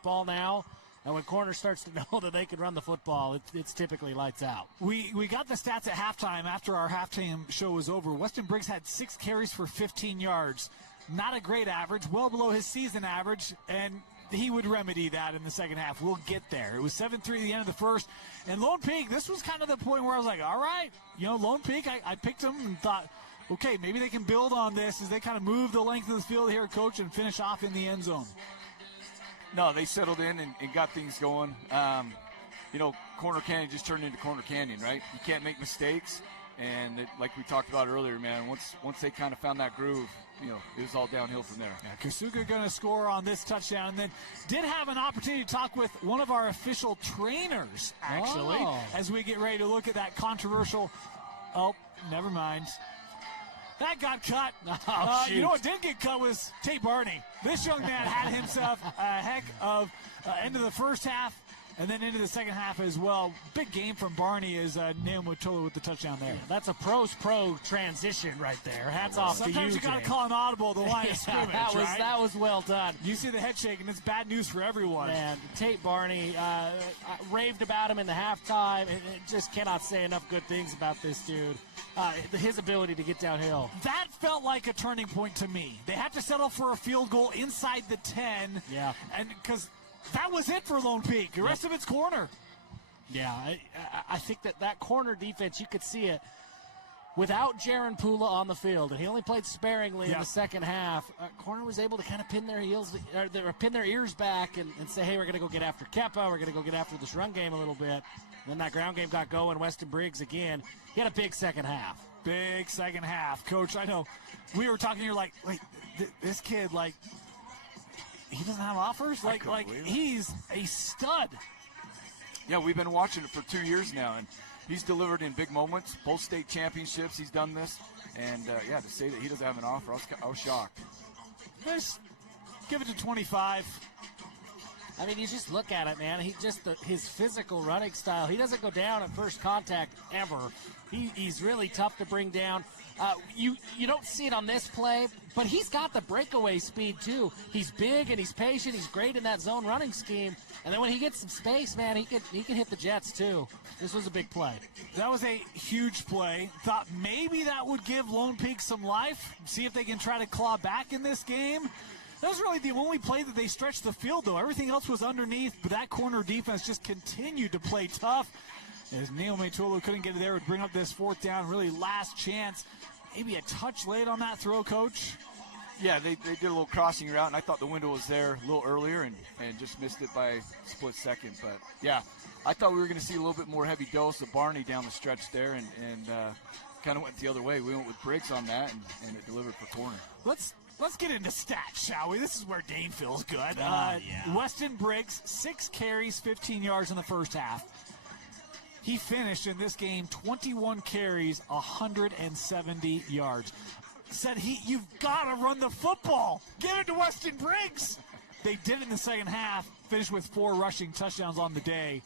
football now. And when corner starts to know that they can run the football, it's typically lights out. We got the stats at halftime after our halftime show was over. Weston Briggs had 6 carries for 15 yards. Not a great average, well below his season average, and he would remedy that in the second half. We'll get there. It was 7-3 at the end of the first. And Lone Peak, this was kind of the point where I was like, all right, Lone Peak, I picked them and thought, okay, maybe they can build on this as they kind of move the length of the field here, Coach, and finish off in the end zone. No, they settled in and got things going. Corner Canyon just turned into Corner Canyon, right? You can't make mistakes. And like we talked about earlier, man, once they kind of found that groove, it was all downhill from there. Yeah, Kassuga going to score on this touchdown. And then did have an opportunity to talk with one of our official trainers, actually, as we get ready to look at that controversial. Oh, never mind. That got cut. You know what did get cut was Tate Barney. This young man had himself a heck of end of the first half and then into the second half as well. Big game from Barney as Nahum Mutola with the touchdown there. Yeah, that's a pros pro transition right there. Hats off to you, Sometimes you got to call an audible at the line of scrimmage, right? That was well done. You see the head shaking. It's bad news for everyone. Man, Tate Barney raved about him in the halftime. Just cannot say enough good things about this dude. His ability to get downhill. That felt like a turning point to me. They had to settle for a field goal inside the 10. Yeah. And because that was it for Lone Peak. The rest of it's corner. Yeah, I think that corner defense, you could see it. Without Jaron Pula on the field, and he only played sparingly in the second half, corner was able to kind of pin their ears back and say, hey, we're going to go get after Kepa. We're going to go get after this run game a little bit. Then that ground game got going. Weston Briggs, again, he had a big second half. Big second half. Coach, I know we were talking, you're like, wait, this kid, like, he doesn't have offers? Like he's a stud. Yeah, we've been watching it for 2 years now, and he's delivered in big moments. Both state championships, he's done this. And, to say that he doesn't have an offer, I was shocked. Just give it to 25. I mean, you just look at it, man. His physical running style. He doesn't go down at first contact ever. He's really tough to bring down. You don't see it on this play, but he's got the breakaway speed too. He's big and he's patient. He's great in that zone running scheme. And then when he gets some space, man, he can hit the Jets too. This was a big play. That was a huge play. Thought maybe that would give Lone Peak some life. See if they can try to claw back in this game. That was really the only play that they stretched the field, though. Everything else was underneath, but that corner defense just continued to play tough. As Nahum Mutola couldn't get it there, would bring up this fourth down, really last chance. Maybe a touch late on that throw, Coach? Yeah, they did a little crossing route, and I thought the window was there a little earlier and just missed it by a split second. But, yeah, I thought we were going to see a little bit more heavy dose of Barney down the stretch there and kind of went the other way. We went with Briggs on that, and it delivered for corner. Let's get into stats, shall we? This is where Dane feels good. Weston Briggs, 6 carries, 15 yards in the first half. He finished in this game 21 carries, 170 yards. Said you've got to run the football. Give it to Weston Briggs. They did it in the second half, finished with 4 rushing touchdowns on the day.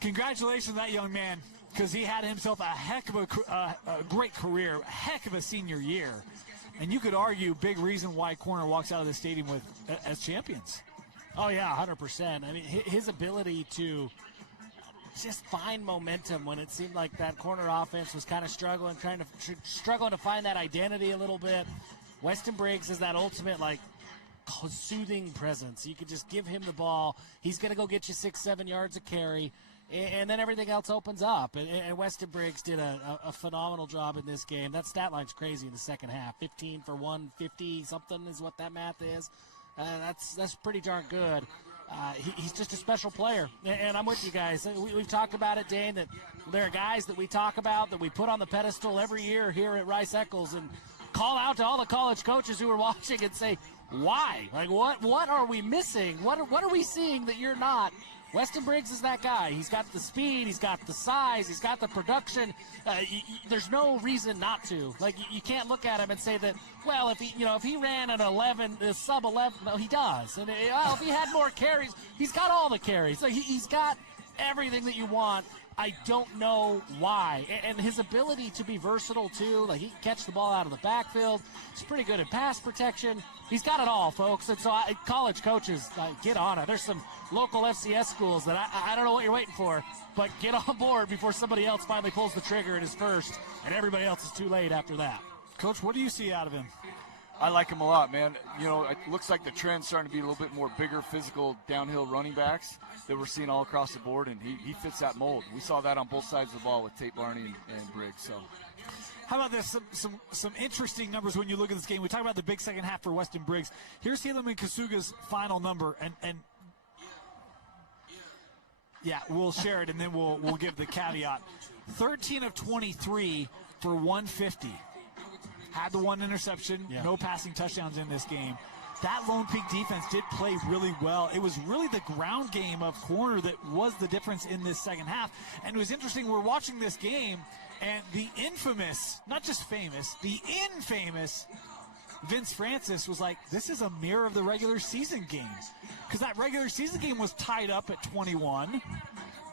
Congratulations to that young man, because he had himself a heck of a great career, a heck of a senior year. And you could argue big reason why corner walks out of the stadium as champions. Oh, yeah, 100%. I mean, his ability to just find momentum when it seemed like that corner offense was kind of struggling to find that identity a little bit. Weston Briggs is that ultimate, soothing presence. You could just give him the ball. He's going to go get you 6-7 yards a carry. And then everything else opens up. And Weston Briggs did a phenomenal job in this game. That stat line's crazy in the second half. 15 for 150-something is what that math is. That's pretty darn good. He's just a special player. And I'm with you guys. We've talked about it, Dane, that there are guys that we talk about that we put on the pedestal every year here at Rice-Eccles and call out to all the college coaches who are watching and say, why? What are we missing? What are we seeing that you're not? Weston Briggs is that guy. He's got the speed, he's got the size, he's got the production. There's no reason not to. You can't look at him and say that, well, if he ran an 11, sub 11, no, he does. And if he had more carries, he's got all the carries. He's got everything that you want. I don't know why. And his ability to be versatile, too. Like, he can catch the ball out of the backfield. He's pretty good at pass protection. He's got it all, folks. And so college coaches, get on it. There's some local FCS schools that I don't know what you're waiting for, but get on board before somebody else finally pulls the trigger and is first, and everybody else is too late after that. Coach, what do you see out of him? I like him a lot, man. You know, it looks like the trend's starting to be a little bit more bigger, physical, downhill running backs that we're seeing all across the board, and he fits that mold. We saw that on both sides of the ball with Tate Barney and Briggs. So, how about this? Some interesting numbers when you look at this game. We talked about the big second half for Weston Briggs. Here's Helaman Kassuga's final number, and yeah, we'll share it, and then we'll give the caveat. 13 of 23 for 150. Had the one interception, no passing touchdowns in this game. That Lone Peak defense did play really well. It was really the ground game of corner that was the difference in this second half. And it was interesting, we're watching this game, and the infamous, not just famous, the infamous Vince Francis was like, this is a mirror of the regular season game. Because that regular season game was tied up at 21,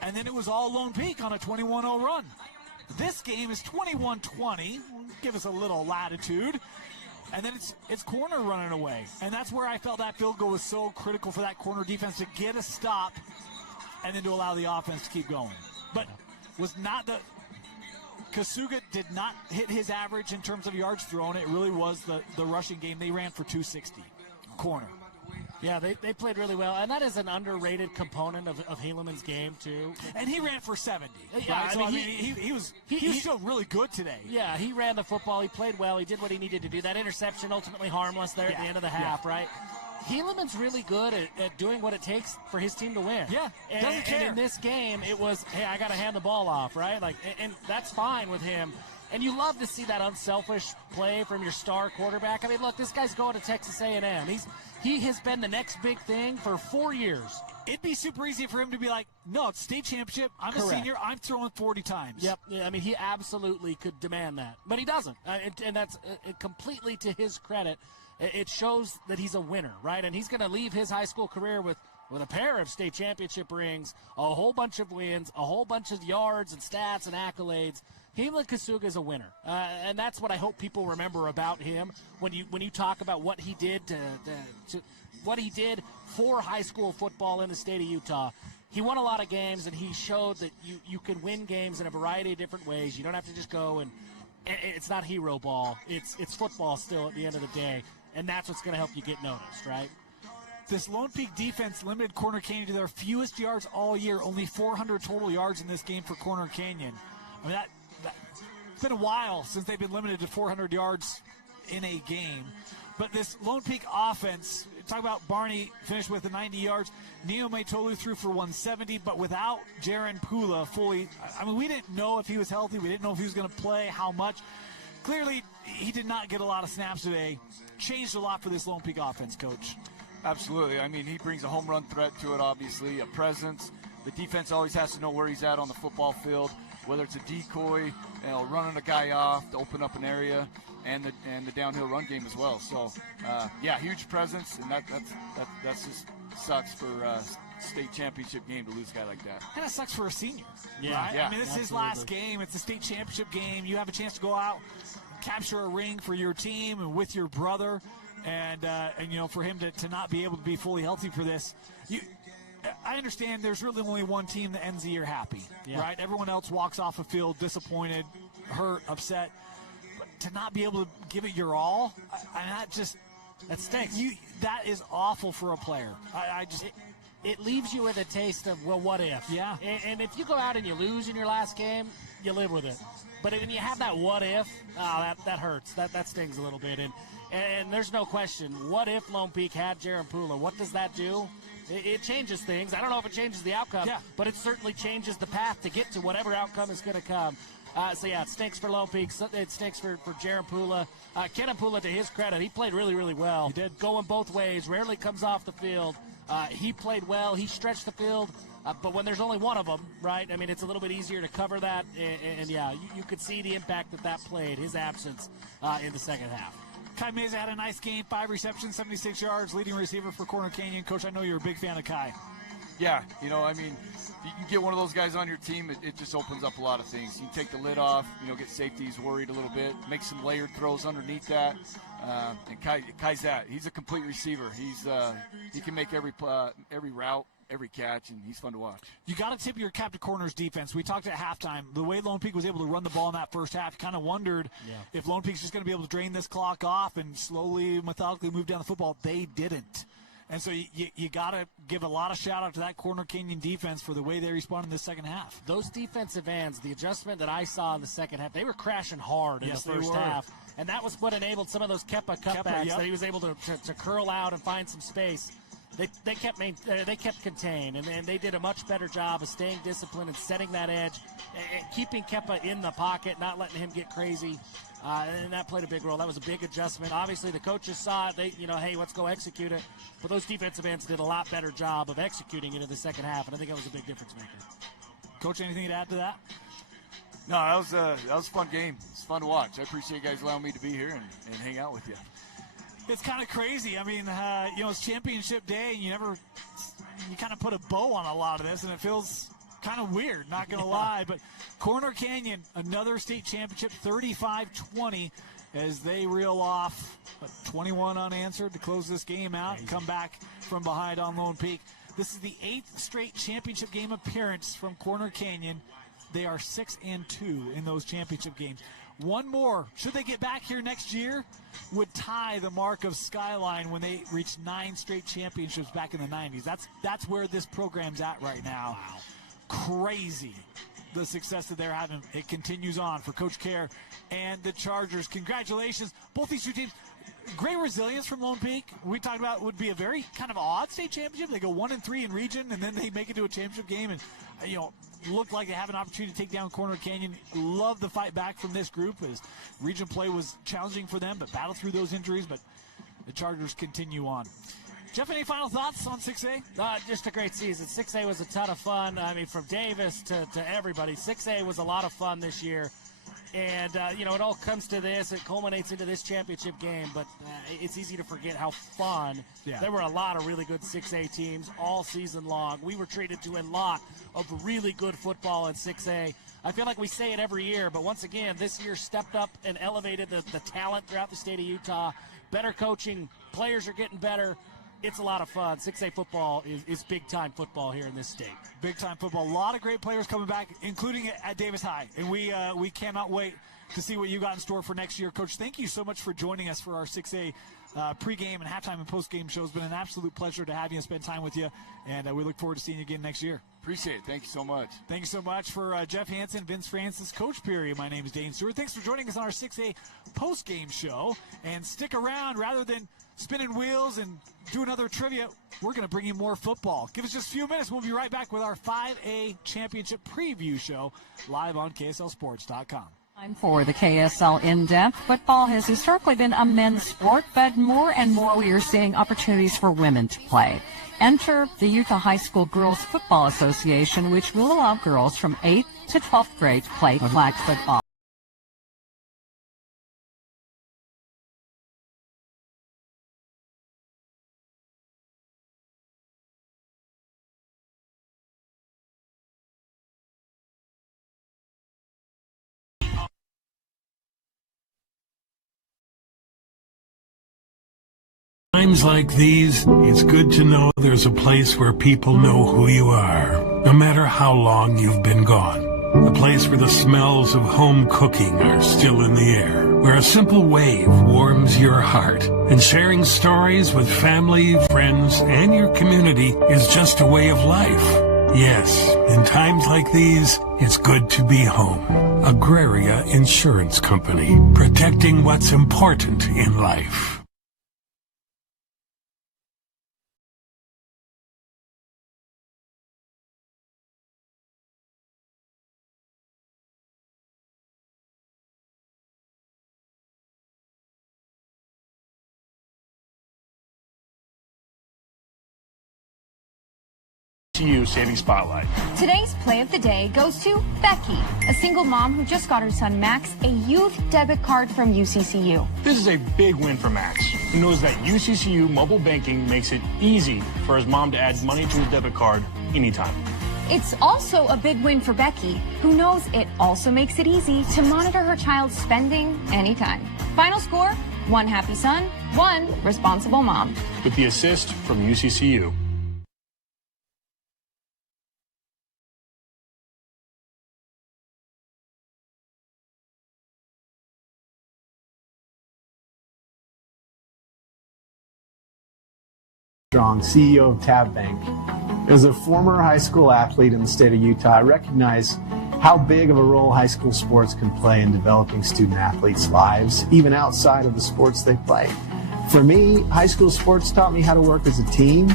and then it was all Lone Peak on a 21-0 run. This game is 21-20, give us a little latitude, and then it's corner running away. And that's where I felt that field goal was so critical for that corner defense to get a stop and then to allow the offense to keep going. But was not the Kassuga did not hit his average in terms of yards thrown. It really was the rushing game. They ran for 260. Corner. Yeah, they played really well, and that is an underrated component of Helaman's game too. And he ran for 70. Yeah, right? I mean, he was still really good today. Yeah, he ran the football. He played well. He did what he needed to do. That interception ultimately harmless there at the end of the half, right? Helaman's really good at doing what it takes for his team to win. Yeah, doesn't care. And in this game, it was, hey, I got to hand the ball off, right? Like, and that's fine with him. And you love to see that unselfish play from your star quarterback. I mean, look, this guy's going to Texas A&M. He has been the next big thing for 4 years. It'd be super easy for him to be like, no, it's state championship. I'm Correct. a senior. I'm throwing 40 times. Yep. Yeah, I mean, he absolutely could demand that. But he doesn't. And that's completely to his credit. It shows that he's a winner, right? And he's going to leave his high school career with a pair of state championship rings, a whole bunch of wins, a whole bunch of yards and stats and accolades. Helaman Kassuga is a winner, and that's what I hope people remember about him when you talk about what he did what he did for high school football in the state of Utah. He won a lot of games, and he showed that you can win games in a variety of different ways. You don't have to just go and it's not hero ball. It's football still at the end of the day, and that's what's going to help you get noticed, right? This Lone Peak defense limited Corner Canyon to their fewest yards all year, only 400 total yards in this game for Corner Canyon. I mean, it's been a while since they've been limited to 400 yards in a game. But this Lone Peak offense, talk about Barney finished with the 90 yards. Neo Maitolu threw for 170, but without Jaron Pula fully. I mean, we didn't know if he was healthy. We didn't know if he was going to play, how much. Clearly, he did not get a lot of snaps today. Changed a lot for this Lone Peak offense, Coach. Absolutely. I mean, he brings a home run threat to it, obviously, a presence. The defense always has to know where he's at on the football field, whether it's a decoy, running a guy off to open up an area, and the downhill run game as well. So, huge presence, and that's just sucks for a state championship game to lose a guy like that. And it sucks for a senior. Yeah, right? Yeah, I mean, this is his last game. It's a state championship game. You have a chance to go out, capture a ring for your team and with your brother, and for him to not be able to be fully healthy for this. I understand there's really only one team that ends the year happy, right? Everyone else walks off the field disappointed, hurt, upset. But to not be able to give it your all, that stinks. That is awful for a player. It leaves you with a taste of, well, what if? Yeah. And if you go out and you lose in your last game, you live with it. But when you have that what if, that hurts. That stings a little bit. And there's no question, what if Lone Peak had Jaron Pula? What does that do? It changes things. I don't know if it changes the outcome, but it certainly changes the path to get to whatever outcome is going to come. It stinks for Lone Peak. It stinks for Jaron Pula. Kenan Pula, to his credit, he played really, really well. He did. Going both ways, rarely comes off the field. He played well. He stretched the field. But when there's only one of them, right, I mean, it's a little bit easier to cover that. You could see the impact that played, his absence in the second half. Kai Meza had a nice game, 5 receptions, 76 yards, leading receiver for Corner Canyon. Coach, I know you're a big fan of Kai. Yeah, I mean, you get one of those guys on your team, it just opens up a lot of things. You can take the lid off, get safeties worried a little bit, make some layered throws underneath that. And Kai's that. He's a complete receiver. He can make every route, every catch, and he's fun to watch. You got to tip your cap to corners defense. We talked at halftime. The way Lone Peak was able to run the ball in that first half, kind of wondered if Lone Peak's just going to be able to drain this clock off and slowly, methodically move down the football. They didn't. And so you got to give a lot of shout-out to that Corner Canyon defense for the way they responded in the second half. Those defensive ends, the adjustment that I saw in the second half, they were crashing hard in the first half. And that was what enabled some of those Kepa cutbacks that he was able to curl out and find some space. They kept contained, and they did a much better job of staying disciplined and setting that edge, and keeping Kepa in the pocket, not letting him get crazy. And that played a big role. That was a big adjustment. Obviously, the coaches saw it. They, hey, let's go execute it. But those defensive ends did a lot better job of executing it in the second half, and I think that was a big difference maker. Coach, anything to add to that? No, that was a fun game. It's fun to watch. I appreciate you guys allowing me to be here and hang out with you. It's kind of crazy. I mean, it's championship day, and you kind of put a bow on a lot of this, and it feels kind of weird, not going to lie. But Corner Canyon, another state championship, 35-20, as they reel off 21 unanswered to close this game out and come back from behind on Lone Peak. This is the 8th straight championship game appearance from Corner Canyon. They are 6-2 in those championship games. One more, should they get back here next year, would tie the mark of Skyline when they reached 9 straight championships back in the 90s. That's where this program's at right now. Wow. Crazy, the success that they're having. It continues on for Coach Kerr and the Chargers. Congratulations, both these two teams. Great resilience from Lone Peak. We talked about would be a very kind of odd state championship. They go 1-3 in region, and then they make it to a championship game, and look like they have an opportunity to take down Corner Canyon. Love the fight back from this group as region play was challenging for them, but battled through those injuries. But the Chargers continue on. Jeff, any final thoughts on 6A? Just a great season. 6A was a ton of fun. I mean, from Davis to everybody. 6A was a lot of fun this year. And, it all comes to this. It culminates into this championship game. But it's easy to forget how fun. Yeah. There were a lot of really good 6A teams all season long. We were treated to a lot of really good football in 6A. I feel like we say it every year, but once again, this year stepped up and elevated the talent throughout the state of Utah. Better coaching. Players are getting better. It's a lot of fun. 6A football is big-time football here in this state. Big-time football. A lot of great players coming back, including at Davis High. And we cannot wait to see what you got in store for next year. Coach, thank you so much for joining us for our 6A pregame and halftime and postgame show. It's been an absolute pleasure to have you and spend time with you. And we look forward to seeing you again next year. Appreciate it. Thank you so much. Thank you so much for Jeff Hansen, Vince Francis, Coach Perry. My name is Dane Stewart. Thanks for joining us on our 6A postgame show. And stick around rather than spinning wheels and do another trivia. We're going to bring you more football. Give us just a few minutes. We'll be right back with our 5A championship preview show live on KSLSports.com. Time for the KSL In-Depth. Football has historically been a men's sport, but more and more we are seeing opportunities for women to play. Enter the Utah High School Girls Football Association, which will allow girls from 8th to 12th grade to play flag football. Times like these, it's good to know there's a place where people know who you are, no matter how long you've been gone. A place where the smells of home cooking are still in the air, where a simple wave warms your heart, and sharing stories with family, friends, and your community is just a way of life. Yes, in times like these, it's good to be home. Agraria Insurance Company, protecting what's important in life. Saving Spotlight. Today's play of the day goes to Becky, a single mom who just got her son Max a youth debit card from UCCU. This is a big win for Max, who knows that UCCU mobile banking makes it easy for his mom to add money to his debit card anytime. It's also a big win for Becky, who knows it also makes it easy to monitor her child's spending anytime. Final score, 1 happy son, 1 responsible mom. With the assist from UCCU. Strong, CEO of Tab Bank. As a former high school athlete in the state of Utah, I recognize how big of a role high school sports can play in developing student athletes' lives, even outside of the sports they play. For me, high school sports taught me how to work as a team,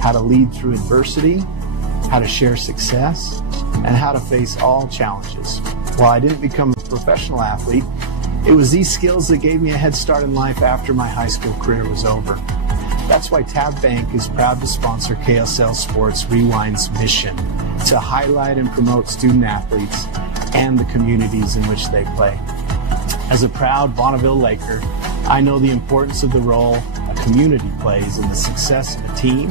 how to lead through adversity, how to share success, and how to face all challenges. While I didn't become a professional athlete, it was these skills that gave me a head start in life after my high school career was over. That's why Tab Bank is proud to sponsor KSL Sports Rewind's mission to highlight and promote student athletes and the communities in which they play. As a proud Bonneville Laker, I know the importance of the role a community plays in the success of a team,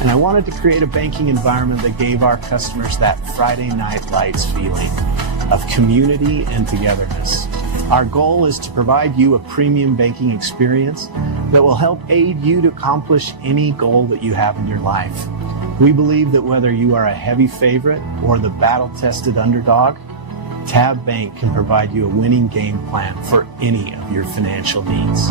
and I wanted to create a banking environment that gave our customers that Friday Night Lights feeling of community and togetherness. Our goal is to provide you a premium banking experience that will help aid you to accomplish any goal that you have in your life. We believe that whether you are a heavy favorite or the battle-tested underdog, Tab Bank can provide you a winning game plan for any of your financial needs.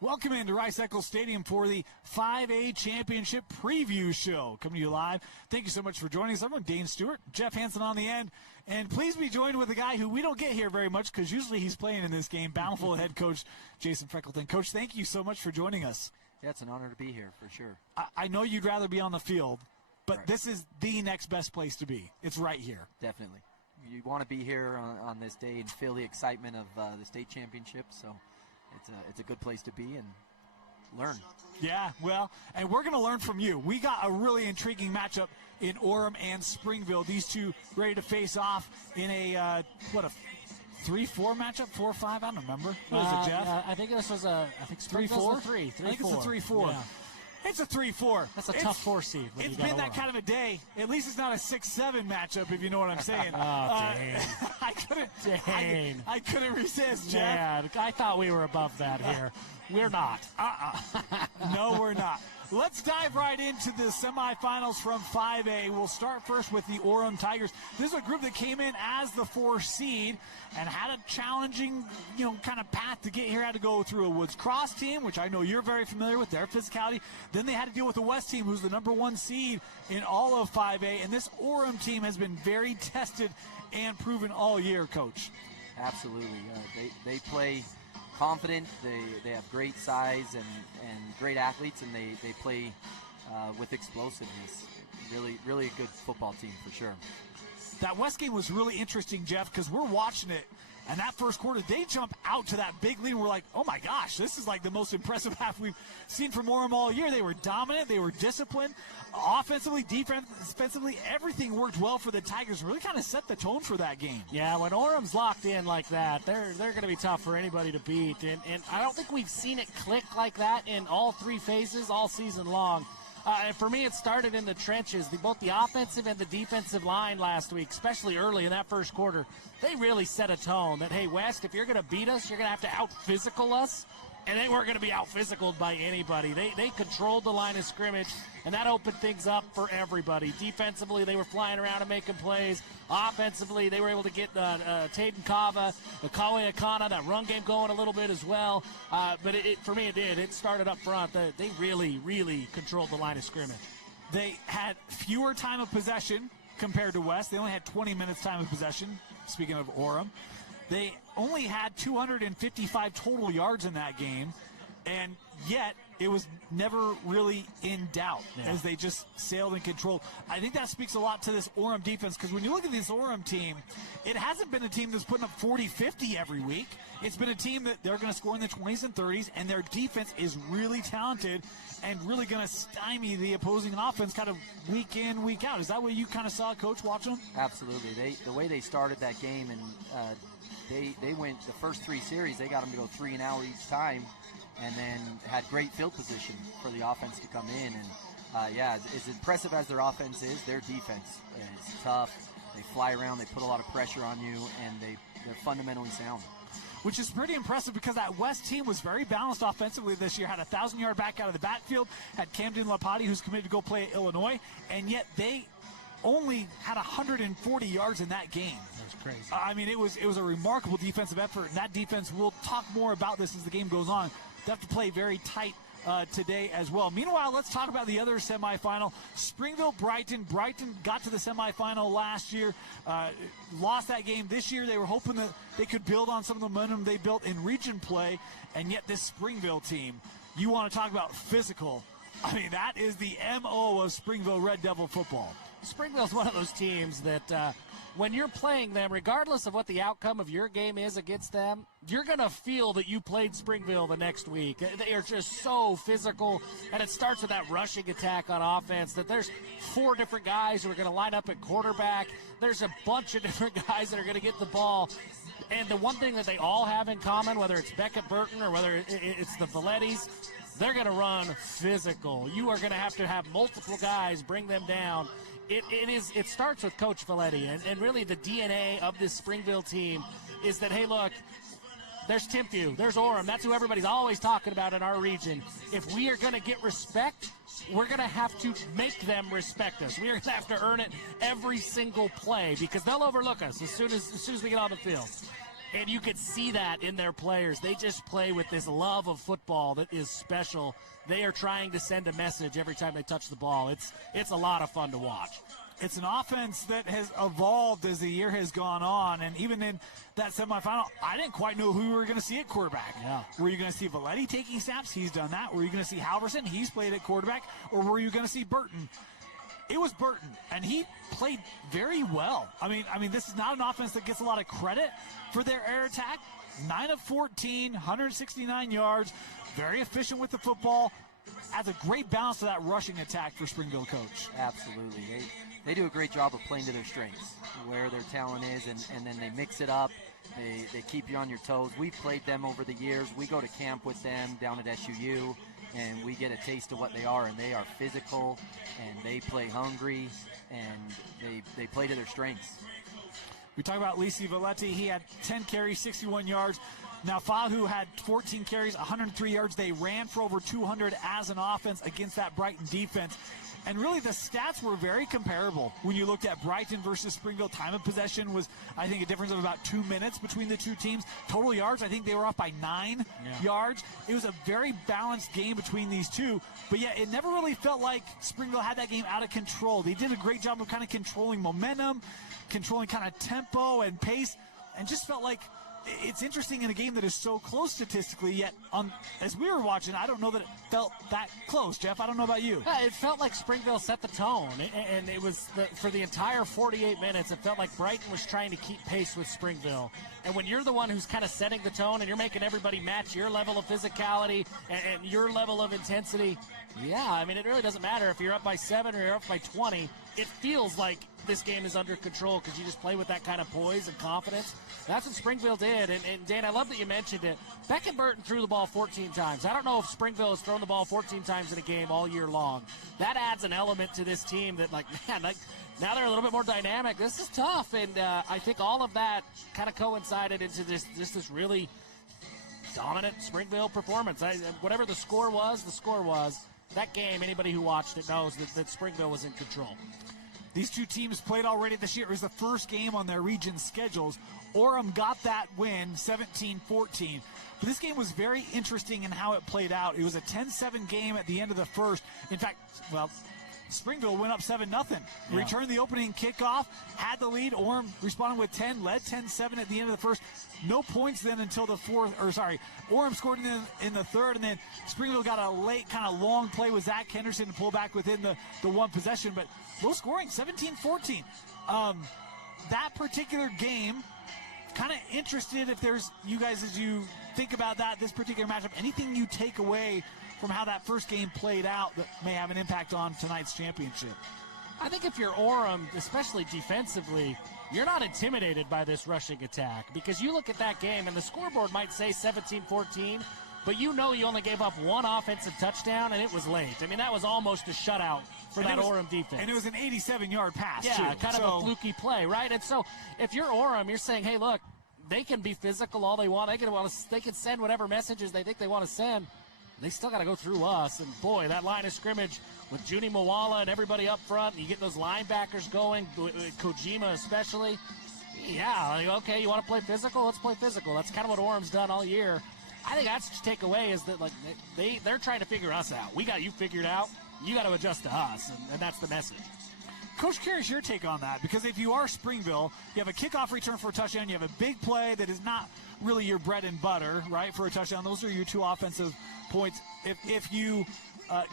Welcome into Rice-Eccles Stadium for the 5A Championship Preview Show. Coming to you live. Thank you so much for joining us. I'm Dane Stewart, Jeff Hansen on the end. And please be joined with a guy who we don't get here very much because usually he's playing in this game, Bountiful head coach Jason Freckleton. Coach, thank you so much for joining us. Yeah, it's an honor to be here for sure. I know you'd rather be on the field, but right. This is the next best place to be. It's right here. Definitely. You want to be here on this day and feel the excitement of the state championship, so it's a good place to be and learn. Yeah, well, and we're going to learn from you. We got a really intriguing matchup in Orem and Springville. These two ready to face off in a 3-4 matchup, 4-5. I don't remember. What is it, Jeff? I think this was a 3-4. 3. I think it's a 3-4. Yeah. It's a 3-4. That's a tough 4 seed. It's been that kind of a day. At least it's not a 6-7 matchup, if you know what I'm saying. Dang. I couldn't resist, Jeff. Yeah, I thought we were above that here. We're not. No, we're not. Let's dive right into the semifinals from 5A. We'll start first with the Oram Tigers. This is a group that came in as the 4 seed and had a challenging, kind of path to get here. Had to go through a Woods Cross team, which I know you're very familiar with, their physicality. Then they had to deal with the West team, who's the number 1 seed in all of 5A. And this Oram team has been very tested and proven all year, Coach. Absolutely. They play confident. They have great size and great athletes, and they play with explosiveness. Really a good football team for sure. That West game was really interesting, Jeff, because we're watching it, and that first quarter, they jump out to that big lead, and we're like, oh my gosh, this is like the most impressive half we've seen from Orem all year. They were dominant, they were disciplined, offensively, defensively, everything worked well for the Tigers. Really kind of set the tone for that game. Yeah, when Orem's locked in like that, they're going to be tough for anybody to beat, and I don't think we've seen it click like that in all 3 phases all season long. And for me, it started in the trenches. Both the offensive and the defensive line last week, especially early in that first quarter, they really set a tone that, hey, West, if you're going to beat us, you're going to have to out-physical us. And they weren't going to be out-physicaled by anybody. They controlled the line of scrimmage, and that opened things up for everybody. Defensively, they were flying around and making plays. Offensively, they were able to get Taden Kava, the Kawe Akana, that run game going a little bit as well. But for me, it did. It started up front. They really, really controlled the line of scrimmage. They had fewer time of possession compared to West. They only had 20 minutes time of possession, speaking of Orem. They only had 255 total yards in that game, and yet it was never really in doubt as they just sailed and controlled. I think that speaks a lot to this Orem defense, because when you look at this Orem team, it hasn't been a team that's putting up 40-50 every week. It's been a team that they're going to score in the 20s and 30s, and their defense is really talented and really going to stymie the opposing offense kind of week in, week out. Is that what you kind of saw, Coach, watching them? Absolutely. The way they started that game and they went the first 3 series, they got them to go 3 and out each time, and then had great field position for the offense to come in. And as impressive as their offense is, their defense is tough. They fly around, they put a lot of pressure on you, and they're fundamentally sound. Which is pretty impressive because that West team was very balanced offensively this year. Had a 1,000-yard back out of the backfield, had Camden Lapati, who's committed to go play at Illinois, and yet they only had 140 yards in that game. That's crazy. I mean, it was a remarkable defensive effort, and that defense, we'll talk more about this as the game goes on. They have to play very tight today as well. Meanwhile, let's talk about the other semifinal. Springville-Brighton. Brighton got to the semifinal last year, lost that game this year. They were hoping that they could build on some of the momentum they built in region play, and yet this Springville team, you want to talk about physical. I mean, that is the MO of Springville Red Devil football. Springville's one of those teams that when you're playing them, regardless of what the outcome of your game is against them, you're going to feel that you played Springville the next week. They are just so physical, and it starts with that rushing attack on offense, that there's 4 different guys who are going to line up at quarterback. There's a bunch of different guys that are going to get the ball. And the one thing that they all have in common, whether it's Beckett Burton or whether it's the Vallettis, they're going to run physical. You are going to have multiple guys bring them down. It starts with Coach Valletti, and really the DNA of this Springville team is that, hey, look, there's Timpview, there's Orem. That's who everybody's always talking about in our region. If we are going to get respect, we're going to have to make them respect us. We are going to have to earn it every single play because they'll overlook us as soon as we get on the field. And you could see that in their players. They just play with this love of football that is special. They are trying to send a message every time they touch the ball. It's a lot of fun to watch. It's an offense that has evolved as the year has gone on, and even in that semifinal, I didn't quite know who we were going to see at quarterback. Yeah. Were you going to see Valletti taking snaps? He's done that. Were you going to see Halverson? He's played at quarterback. Or were you going to see Burton? It was Burton, and he played very well. I mean, this is not an offense that gets a lot of credit for their air attack. 9 of 14, 169 yards, very efficient with the football. Adds a great balance to that rushing attack for Springville, Coach. Absolutely. They do a great job of playing to their strengths, where their talent is, and then they mix it up. They keep you on your toes. We've played them over the years. We go to camp with them down at SUU, and we get a taste of what they are, and they are physical, and they play hungry, and they play to their strengths. We talk about Lisi Valletti. He had 10 carries, 61 yards. Now, Fahu had 14 carries, 103 yards. They ran for over 200 as an offense against that Brighton defense. And really, the stats were very comparable. When you looked at Brighton versus Springville, time of possession was, I think, a difference of about 2 minutes between the two teams. Total yards, I think they were off by 9 yards. It was a very balanced game between these two. But yet, it never really felt like Springville had that game out of control. They did a great job of kind of controlling momentum, controlling kind of tempo and pace, and just felt like it's interesting in a game that is so close statistically, yet as we were watching, I don't know that it felt that close. Jeff, I don't know about you. It felt like Springville set the tone, and it was for the entire 48 minutes, it felt like Brighton was trying to keep pace with Springville. And when you're the one who's kind of setting the tone and you're making everybody match your level of physicality and your level of intensity, it really doesn't matter if you're up by 7 or you're up by 20. It feels like this game is under control because you just play with that kind of poise and confidence. That's what Springville did. And Dan, I love that you mentioned it. Beckett Burton threw the ball 14 times. I don't know if Springville has thrown the ball 14 times in a game all year long. That adds an element to this team that, now they're a little bit more dynamic. This is tough. And I think all of that kind of coincided into this really dominant Springville performance. Whatever the score was, that game, anybody who watched it knows that Springville was in control. These two teams played already this year. It was the first game on their region schedules. Orem got that win, 17-14. But this game was very interesting in how it played out. It was a 10-7 game at the end of the first. In fact, Springville went up 7-0. Yeah. Returned the opening kickoff, had the lead. Orem responded with 10, led 10-7 at the end of the first. No points then until the Orem scored in the third, and then Springville got a late kind of long play with Zach Henderson to pull back within the one possession, but low scoring, 17-14. That particular game, kind of interested if there's, you guys, as you think about this particular matchup, anything you take away from how that first game played out that may have an impact on tonight's championship? I think if you're Orem, especially defensively, you're not intimidated by this rushing attack, because you look at that game and the scoreboard might say 17-14, but you know you only gave up one offensive touchdown, and it was late. I mean, that was almost a shutout for that Orem defense. And it was an 87-yard pass, too. Yeah, kind of a fluky play, right? And so if you're Orem, you're saying, hey, look, they can be physical all they want. They can send whatever messages they think they want to send. They still got to go through us. And, boy, that line of scrimmage with Junie Mawala and everybody up front, and you get those linebackers going, Kojima especially. Yeah, like, okay, you want to play physical? Let's play physical. That's kind of what Orem's done all year. I think that's what you take away is that, like, they're trying to figure us out. We got you figured out. You got to adjust to us, and that's the message. Coach, curious your take on that, because if you are Springville, you have a kickoff return for a touchdown, you have a big play that is not really your bread and butter, right, for a touchdown. Those are your two offensive points. If you,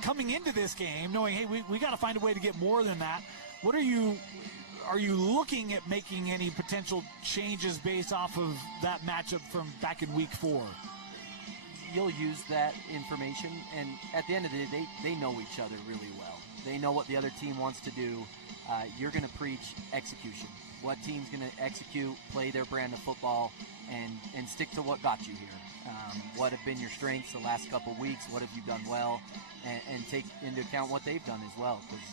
coming into this game, knowing, hey, we got to find a way to get more than that, are you looking at making any potential changes based off of that matchup from back in week 4? You'll use that information, and at the end of the day, they know each other really well. They know what the other team wants to do. You're going to preach execution. What team's going to execute, play their brand of football, and stick to what got you here. What have been your strengths the last couple of weeks? What have you done well? And take into account what they've done as well, because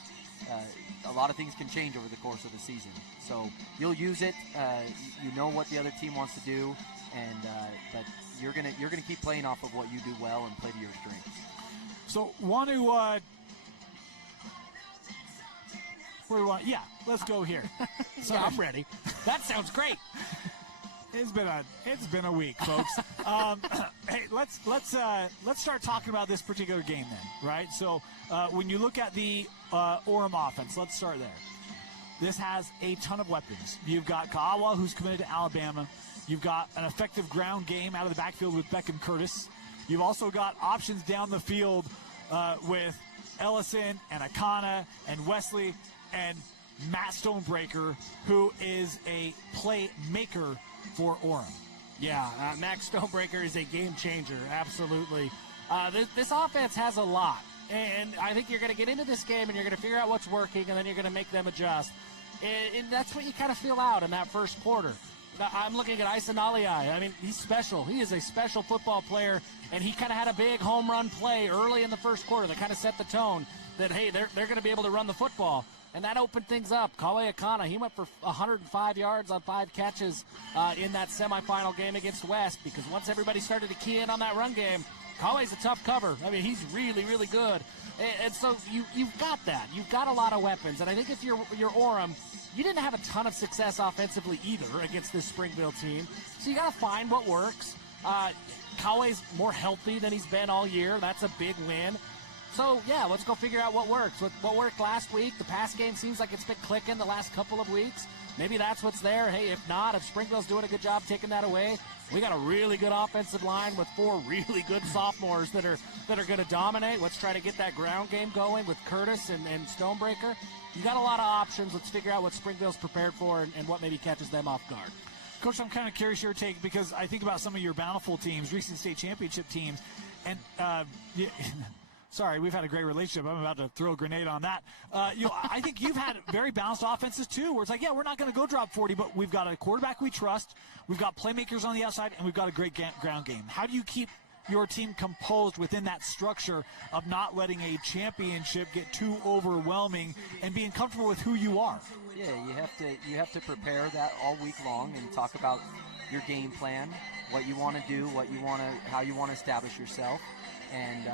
a lot of things can change over the course of the season. So you'll use it. You know what the other team wants to do, and but you're gonna keep playing off of what you do well and play to your strengths. So let's go here. So I'm ready. That sounds great. It's been a week, folks. Hey, let's start talking about this particular game then, right? So when you look at the Orem offense, let's start there. This has a ton of weapons. You've got Ka'awa, who's committed to Alabama. You've got an effective ground game out of the backfield with Beckham Curtis. You've also got options down the field with Ellison and Akana and Wesley and Matt Stonebreaker, who is a playmaker for Orem. Yeah, Max Stonebreaker is a game changer, absolutely. This offense has a lot, and I think you're going to get into this game and you're going to figure out what's working, and then you're going to make them adjust. And that's what you kind of feel out in that first quarter. I'm looking at Isali. I mean, he's special. He is a special football player, and he kind of had a big home run play early in the first quarter that kind of set the tone that, hey, they're going to be able to run the football. And that opened things up. Kawe Akana, he went for 105 yards on 5 catches in that semifinal game against West, because once everybody started to key in on that run game, Kawe's a tough cover. I mean, he's really, really good. And so you've got that. You've got a lot of weapons. And I think if you're Orem, you didn't have a ton of success offensively either against this Springville team. So you got to find what works. Kawe's more healthy than he's been all year. That's a big win. So, yeah, let's go figure out what works. What worked last week, the pass game seems like it's been clicking the last couple of weeks. Maybe that's what's there. Hey, if not, if Springville's doing a good job taking that away, we got a really good offensive line with 4 really good sophomores that are going to dominate. Let's try to get that ground game going with Curtis and Stonebreaker. You got a lot of options. Let's figure out what Springville's prepared for and what maybe catches them off guard. Coach, I'm kind of curious your take, because I think about some of your Bountiful teams, recent state championship teams, and sorry, we've had a great relationship. I'm about to throw a grenade on that. I think you've had very balanced offenses too, where it's like, yeah, we're not going to go drop 40, but we've got a quarterback we trust, we've got playmakers on the outside, and we've got a great ground game. How do you keep your team composed within that structure of not letting a championship get too overwhelming and being comfortable with who you are? Yeah, you have to prepare that all week long and talk about your game plan, what you want to do, how you want to establish yourself. And,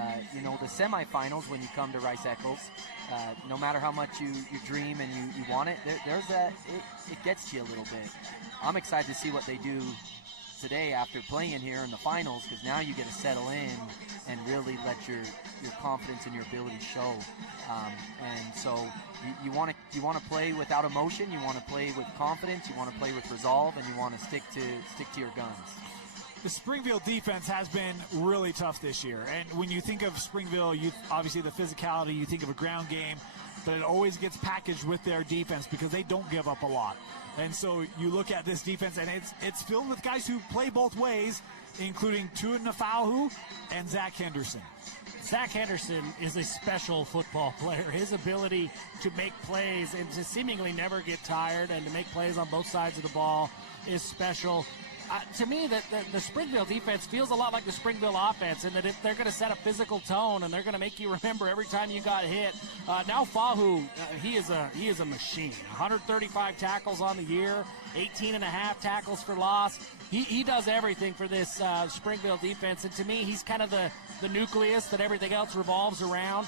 the semifinals, when you come to Rice-Eccles, no matter how much you dream and you want it, it gets to you a little bit. I'm excited to see what they do today after playing here in the finals, because now you get to settle in and really let your confidence and your ability show. And so you want to play without emotion, you want to play with confidence, you want to play with resolve, and you want to stick to your guns. The Springville defense has been really tough this year. And when you think of Springville, obviously the physicality, you think of a ground game, but it always gets packaged with their defense because they don't give up a lot. And so you look at this defense, and it's filled with guys who play both ways, including Tua Nafahu and Zach Henderson. Zach Henderson is a special football player. His ability to make plays and to seemingly never get tired and to make plays on both sides of the ball is special. To me, the Springville defense feels a lot like the Springville offense, in that if they're going to set a physical tone and they're going to make you remember every time you got hit. Now Fahu, he is a machine. 135 tackles on the year, 18 and a half tackles for loss. He does everything for this Springville defense, and to me, he's kind of the nucleus that everything else revolves around.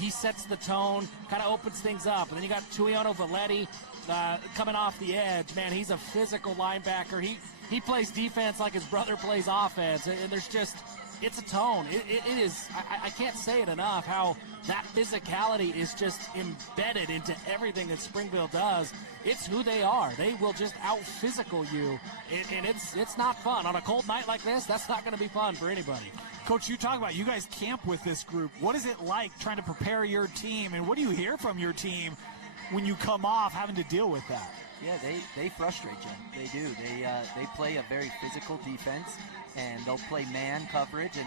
He sets the tone, kind of opens things up. And then you got Tuiano Valetti coming off the edge. Man, he's a physical linebacker. He plays defense like his brother plays offense, and there's just, it's a tone. It is, I can't say it enough, how that physicality is just embedded into everything that Springville does. It's who they are. They will just out-physical you, and it's not fun. On a cold night like this, that's not going to be fun for anybody. Coach, you talk about you guys camp with this group. What is it like trying to prepare your team, and what do you hear from your team when you come off having to deal with that? Yeah, they frustrate you. They do. They play a very physical defense, and they'll play man coverage, and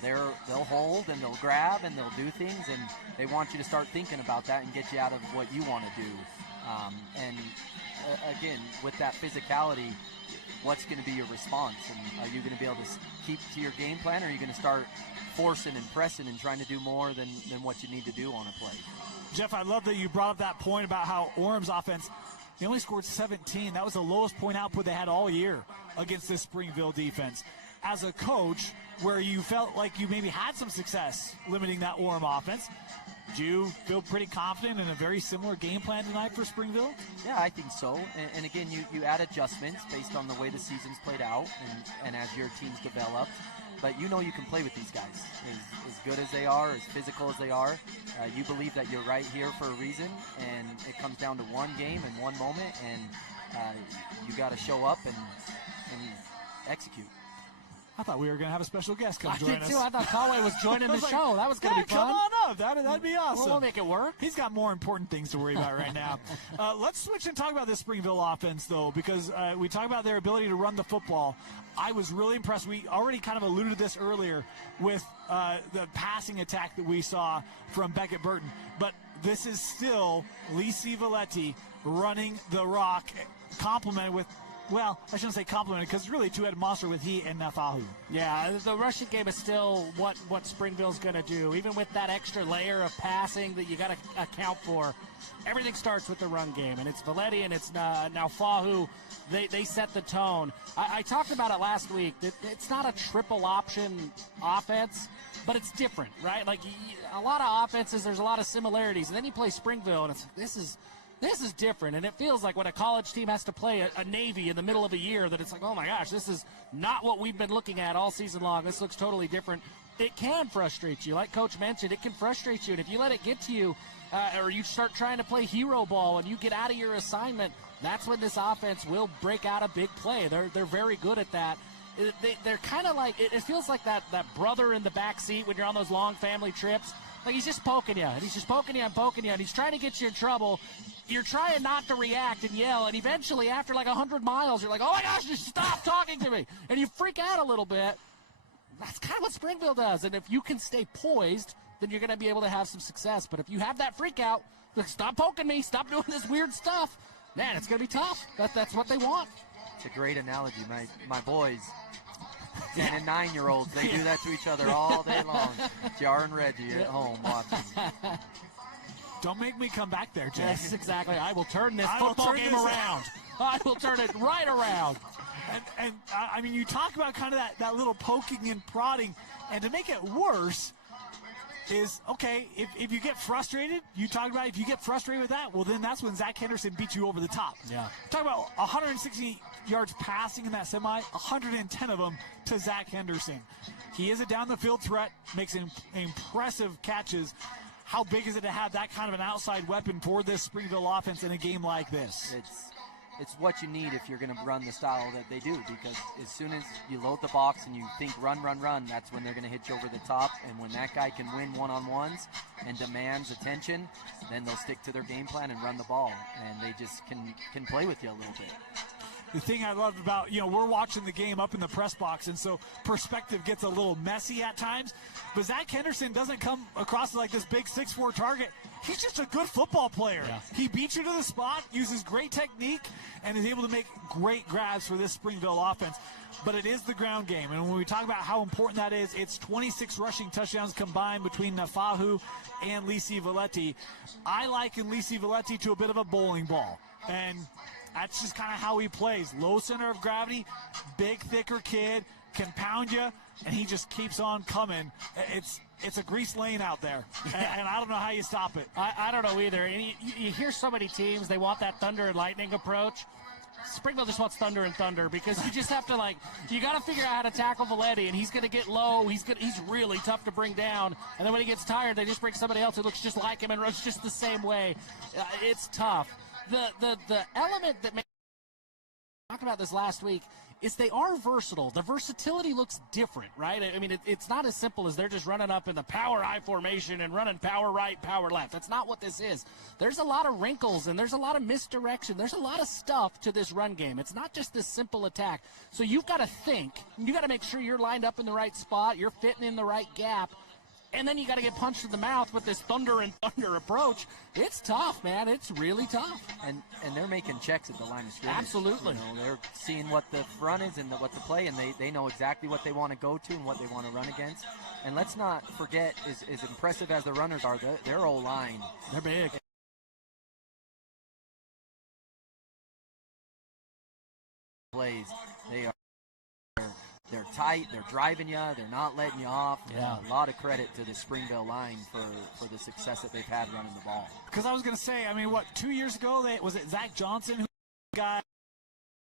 they'll hold and they'll grab and they'll do things, and they want you to start thinking about that and get you out of what you want to do. Again, with that physicality, what's going to be your response? And are you going to be able to keep to your game plan, or are you going to start forcing and pressing and trying to do more than what you need to do on a play? Jeff, I love that you brought up that point about how Orem's offense, they only scored 17. That was the lowest point output they had all year against this Springville defense. As a coach, where you felt like you maybe had some success limiting that Orem offense, do you feel pretty confident in a very similar game plan tonight for Springville? Yeah, I think so. And again, you add adjustments based on the way the season's played out and as your team's developed. But you know you can play with these guys. As good as they are, as physical as they are, you believe that you're right here for a reason, and it comes down to one game and one moment, and you got to show up and execute. I thought we were going to have a special guest come join us. I did too. I thought Conway was joining the show. That was going to be fun. Come on up. That'd be awesome. We'll make it work. He's got more important things to worry about right now. Let's switch and talk about this Springville offense, though, because we talk about their ability to run the football. I was really impressed. We already kind of alluded to this earlier with the passing attack that we saw from Beckett Burton. But this is still Lisi Valetti running the rock, complemented with, well, I shouldn't say complimented, because it's really a two-headed monster with he and Nafahu. Yeah, the rushing game is still what Springville's going to do. Even with that extra layer of passing that you got to account for, everything starts with the run game. And it's Valetti and it's Nafahu. They set the tone. I talked about it last week. It's not a triple option offense, but it's different, right? Like a lot of offenses, there's a lot of similarities. And then you play Springville, and it's this is different, and it feels like when a college team has to play a Navy in the middle of a year, that it's like, oh my gosh, this is not what we've been looking at all season long. This looks totally different. It can frustrate you. Like Coach mentioned, it can frustrate you, and if you let it get to you, or you start trying to play hero ball and you get out of your assignment, that's when this offense will break out a big play. They're very good at that. They're kind of like, it feels like that brother in the back seat when you're on those long family trips. Like he's just poking you, and he's just poking you and poking you, and he's trying to get you in trouble. You're trying not to react and yell, and eventually, after like 100 miles, you're like, oh my gosh, just stop talking to me. And you freak out a little bit. That's kind of what Springville does. And if you can stay poised, then you're going to be able to have some success. But if you have that freak out, like, stop poking me, stop doing this weird stuff, man, it's going to be tough. That's what they want. It's a great analogy. My boys, 10 and 9-year-olds, they do that to each other all day long. Jar and Reggie at home watching. Don't make me come back there, Jay. Yes, exactly. I will turn this football game around. I will turn it right around. And I mean, you talk about kind of that little poking and prodding, and to make it worse is, okay, if you get frustrated, you talk about if you get frustrated with that, well, then that's when Zach Henderson beats you over the top. Yeah. Talk about 160 yards passing in that semi, 110 of them to Zach Henderson. He is a down-the-field threat, makes impressive catches. How big is it to have that kind of an outside weapon for this Springville offense in a game like this? It's what you need if you're going to run the style that they do, because as soon as you load the box and you think run, that's when they're going to hit you over the top. And when that guy can win one-on-ones and demands attention, then they'll stick to their game plan and run the ball. And they just can play with you a little bit. the thing I loved about, we're watching the game up in the press box, and so perspective gets a little messy at times. But Zach Henderson doesn't come across like this big 6'4" target. He's just a good football player. Yeah. He beats you to the spot, uses great technique, and is able to make great grabs for this Springville offense. But it is the ground game, and when we talk about how important that is, it's 26 rushing touchdowns combined between Nafahu and Lisi Valetti. I liken Lisi Valetti to a bit of a bowling ball, and that's just kind of how he plays. Low center of gravity, big, thicker kid, can pound you, and he just keeps on coming. It's a grease lane out there, and I don't know how you stop it. I don't know either. And you hear so many teams, they want that thunder and lightning approach. Springville just wants thunder and thunder, because you just have to, you got to figure out how to tackle Valetti, and he's going to get low. He's really tough to bring down. And then when he gets tired, they just bring somebody else who looks just like him and runs just the same way. It's tough. The element that makes talked about this last week is they are versatile. The versatility looks different, right? I mean, it's not as simple as they're just running up in the power I formation and running power right, power left. That's not what this is. There's a lot of wrinkles, and there's a lot of misdirection. There's a lot of stuff to this run game. It's not just this simple attack. So you've got to think. You got to make sure you're lined up in the right spot. You're fitting in the right gap. And then you got to get punched in the mouth with this thunder and thunder approach. It's tough, man. It's really tough. And they're making checks at the line of scrimmage. Absolutely. They're seeing what the front is and what to play, and they know exactly what they want to go to and what they want to run against. And let's not forget, as impressive as the runners are, their O-line. They're big. Plays. They're tight, they're driving you, they're not letting you off. Yeah. A lot of credit to the Springville line for the success that they've had running the ball. Because I was going to say, 2 years ago, was it Zach Johnson who got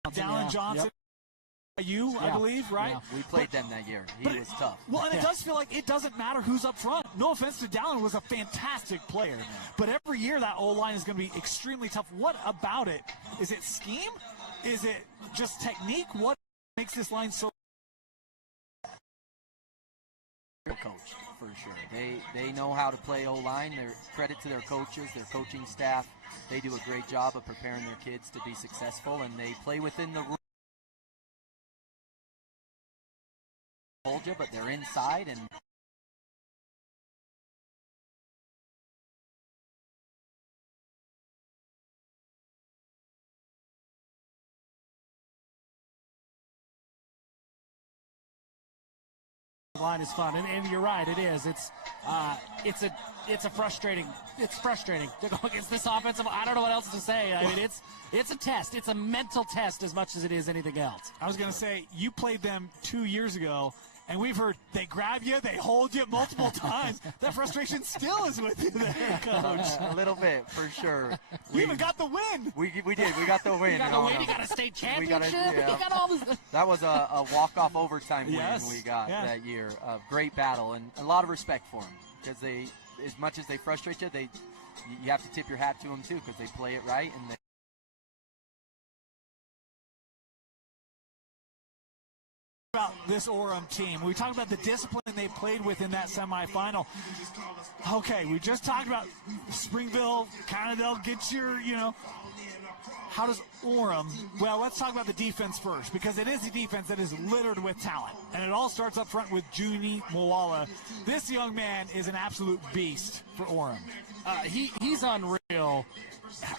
Dallin Johnson? Yep. I believe, right? Yeah. We played them that year. He was tough. Well, and it does feel like it doesn't matter who's up front. No offense to Dallin, was a fantastic player. But every year that O-line is going to be extremely tough. What about it? Is it scheme? Is it just technique? What makes this line so coached, for sure. They know how to play O-line. Their credit to their coaches, their coaching staff. They do a great job of preparing their kids to be successful, and they play within the rules. Hold you, but they're inside, and line is fun, and you're right, it is. It's frustrating to go against this offensive. I don't know what else to say. I mean, it's a test. It's a mental test as much as it is anything else. I was going to say, you played them 2 years ago, and we've heard they grab you, they hold you multiple times. That frustration still is with you there, Coach. A little bit, for sure. We even got the win. We did. We got the win. You got the win. You got a state championship. You got all this. That was a walk-off overtime win we got that year. A great battle, and a lot of respect for them, because they, as much as they frustrate you, you have to tip your hat to them too, because they play it right, and they about this Orem team. We talked about the discipline they played with in that semifinal. Okay, we just talked about Springville, kind of they'll get your, how does Orem, well, let's talk about the defense first, because it is a defense that is littered with talent, and it all starts up front with Junie Moala. This young man is an absolute beast for Orem. He's unreal.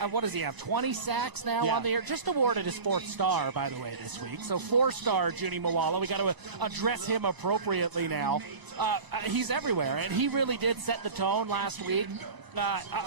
What does he have, 20 sacks now on the air? Just awarded his 4th star, by the way, this week. So 4-star Junie Moala. We got to address him appropriately now. He's everywhere, and he really did set the tone last week.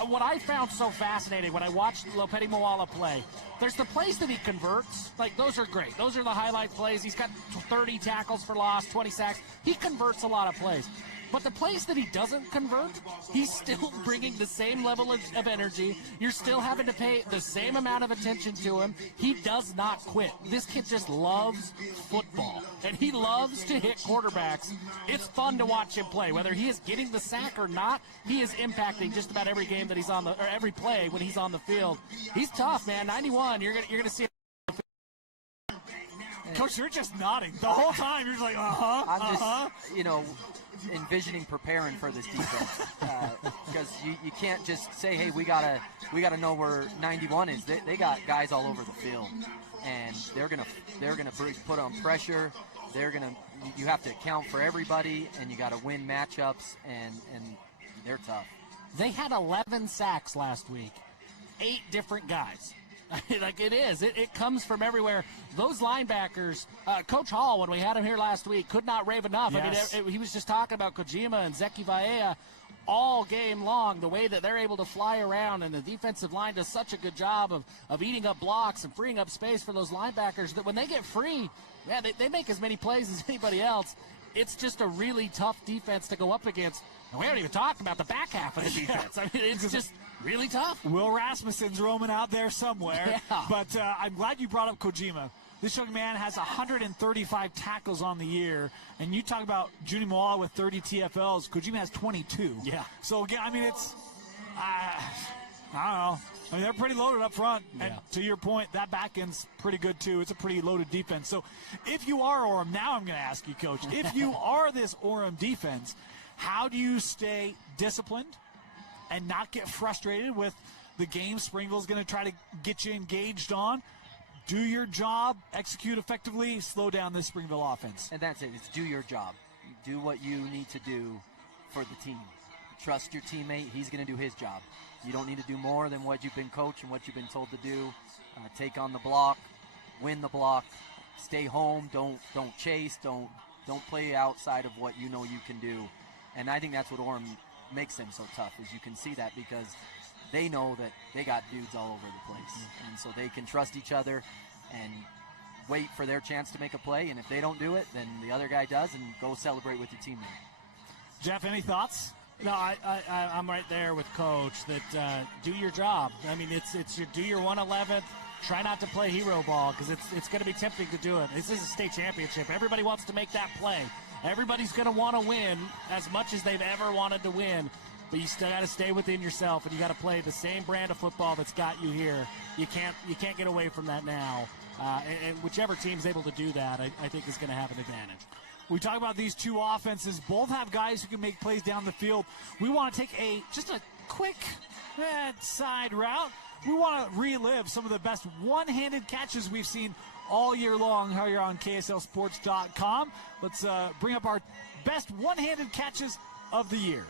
What I found so fascinating when I watched Lopeti Moala play, there's the plays that he converts. Like, those are great. Those are the highlight plays. He's got 30 tackles for loss, 20 sacks. He converts a lot of plays. But the plays that he doesn't convert, he's still bringing the same level of energy. You're still having to pay the same amount of attention to him. He does not quit. This kid just loves football, and he loves to hit quarterbacks. It's fun to watch him play. Whether he is getting the sack or not, he is impacting just about every game that he's on or every play when he's on the field. He's tough, man. 91, you're going to see Coach, you're just nodding the whole time. You're just like, I'm just, envisioning preparing for this defense because you can't just say, hey, we gotta know where 91 is. They got guys all over the field, and they're gonna put on pressure. You have to account for everybody, and you got to win matchups, and they're tough. They had 11 sacks last week, 8 different guys. Like it comes from everywhere. Those linebackers, Coach Hall, when we had him here last week, could not rave enough. Yes. I mean, he was just talking about Kojima and Zeki Vaea all game long, the way that they're able to fly around, and the defensive line does such a good job of eating up blocks and freeing up space for those linebackers that when they get free, they make as many plays as anybody else. It's just a really tough defense to go up against. And we haven't even talked about the back half of the defense. I mean, it's just really tough. Will Rasmussen's roaming out there somewhere. Yeah. But I'm glad you brought up Kojima. This young man has 135 tackles on the year. And you talk about Juni Moala with 30 TFLs. Kojima has 22. Yeah. So, again, I mean, it's I don't know. I mean, they're pretty loaded up front. And to your point, that back end's pretty good, too. It's a pretty loaded defense. So if you are Orem, now I'm going to ask you, Coach, if you are this Orem defense, how do you stay disciplined and not get frustrated with the game Springville's going to try to get you engaged on? Do your job, execute effectively, slow down this Springville offense. And that's it. It's do your job. Do what you need to do for the team. Trust your teammate. He's going to do his job. You don't need to do more than what you've been coached and what you've been told to do. Take on the block, win the block, stay home. Don't chase. Don't play outside of what you know you can do. And I think that's what Orem makes them so tough, is you can see that because they know that they got dudes all over the place. And so they can trust each other and wait for their chance to make a play. And if they don't do it, then the other guy does, and go celebrate with your teammate. Jeff, any thoughts? No, I'm right there with Coach that do your job. I mean, it's your do your 111th. Try not to play hero ball because it's going to be tempting to do it. This is a state championship. Everybody wants to make that play. Everybody's going to want to win as much as they've ever wanted to win. But you still got to stay within yourself, and you got to play the same brand of football that's got you here. You can't get away from that now. And whichever team's able to do that, I think is going to have an advantage. We talk about these two offenses. Both have guys who can make plays down the field. We want to take just a quick side route. We want to relive some of the best one-handed catches we've seen all year long here on KSLSports.com. Let's bring up our best one-handed catches of the year.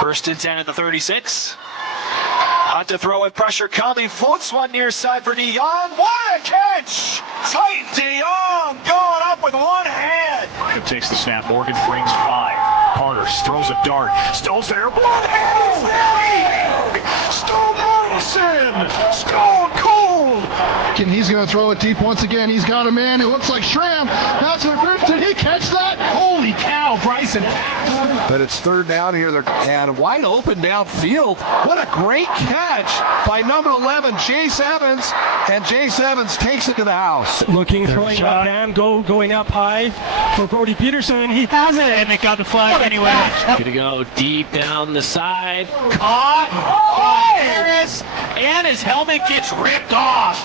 First and 10 at the 36. Hunt to throw with pressure coming. Floats one near side for DeYoung. What a catch! Tight DeYoung going up with one hand. Takes the snap. Morgan brings 5. Carter throws a dart. Stone's there. One hand! Stone Morrison! Stone cold! And he's going to throw it deep once again. He's got a man. It looks like Schramm. That's the first. Did he catch that? Holy cow, Bryson. But it's third down here. And wide open downfield. What a great catch by number 11, Jace Evans. And Jace Evans takes it to the house. Looking, throwing up down, going up high for Brody Peterson. He has it. And it got the flag anyway. Gonna go deep down the side. Caught by Harris. And his helmet gets ripped off.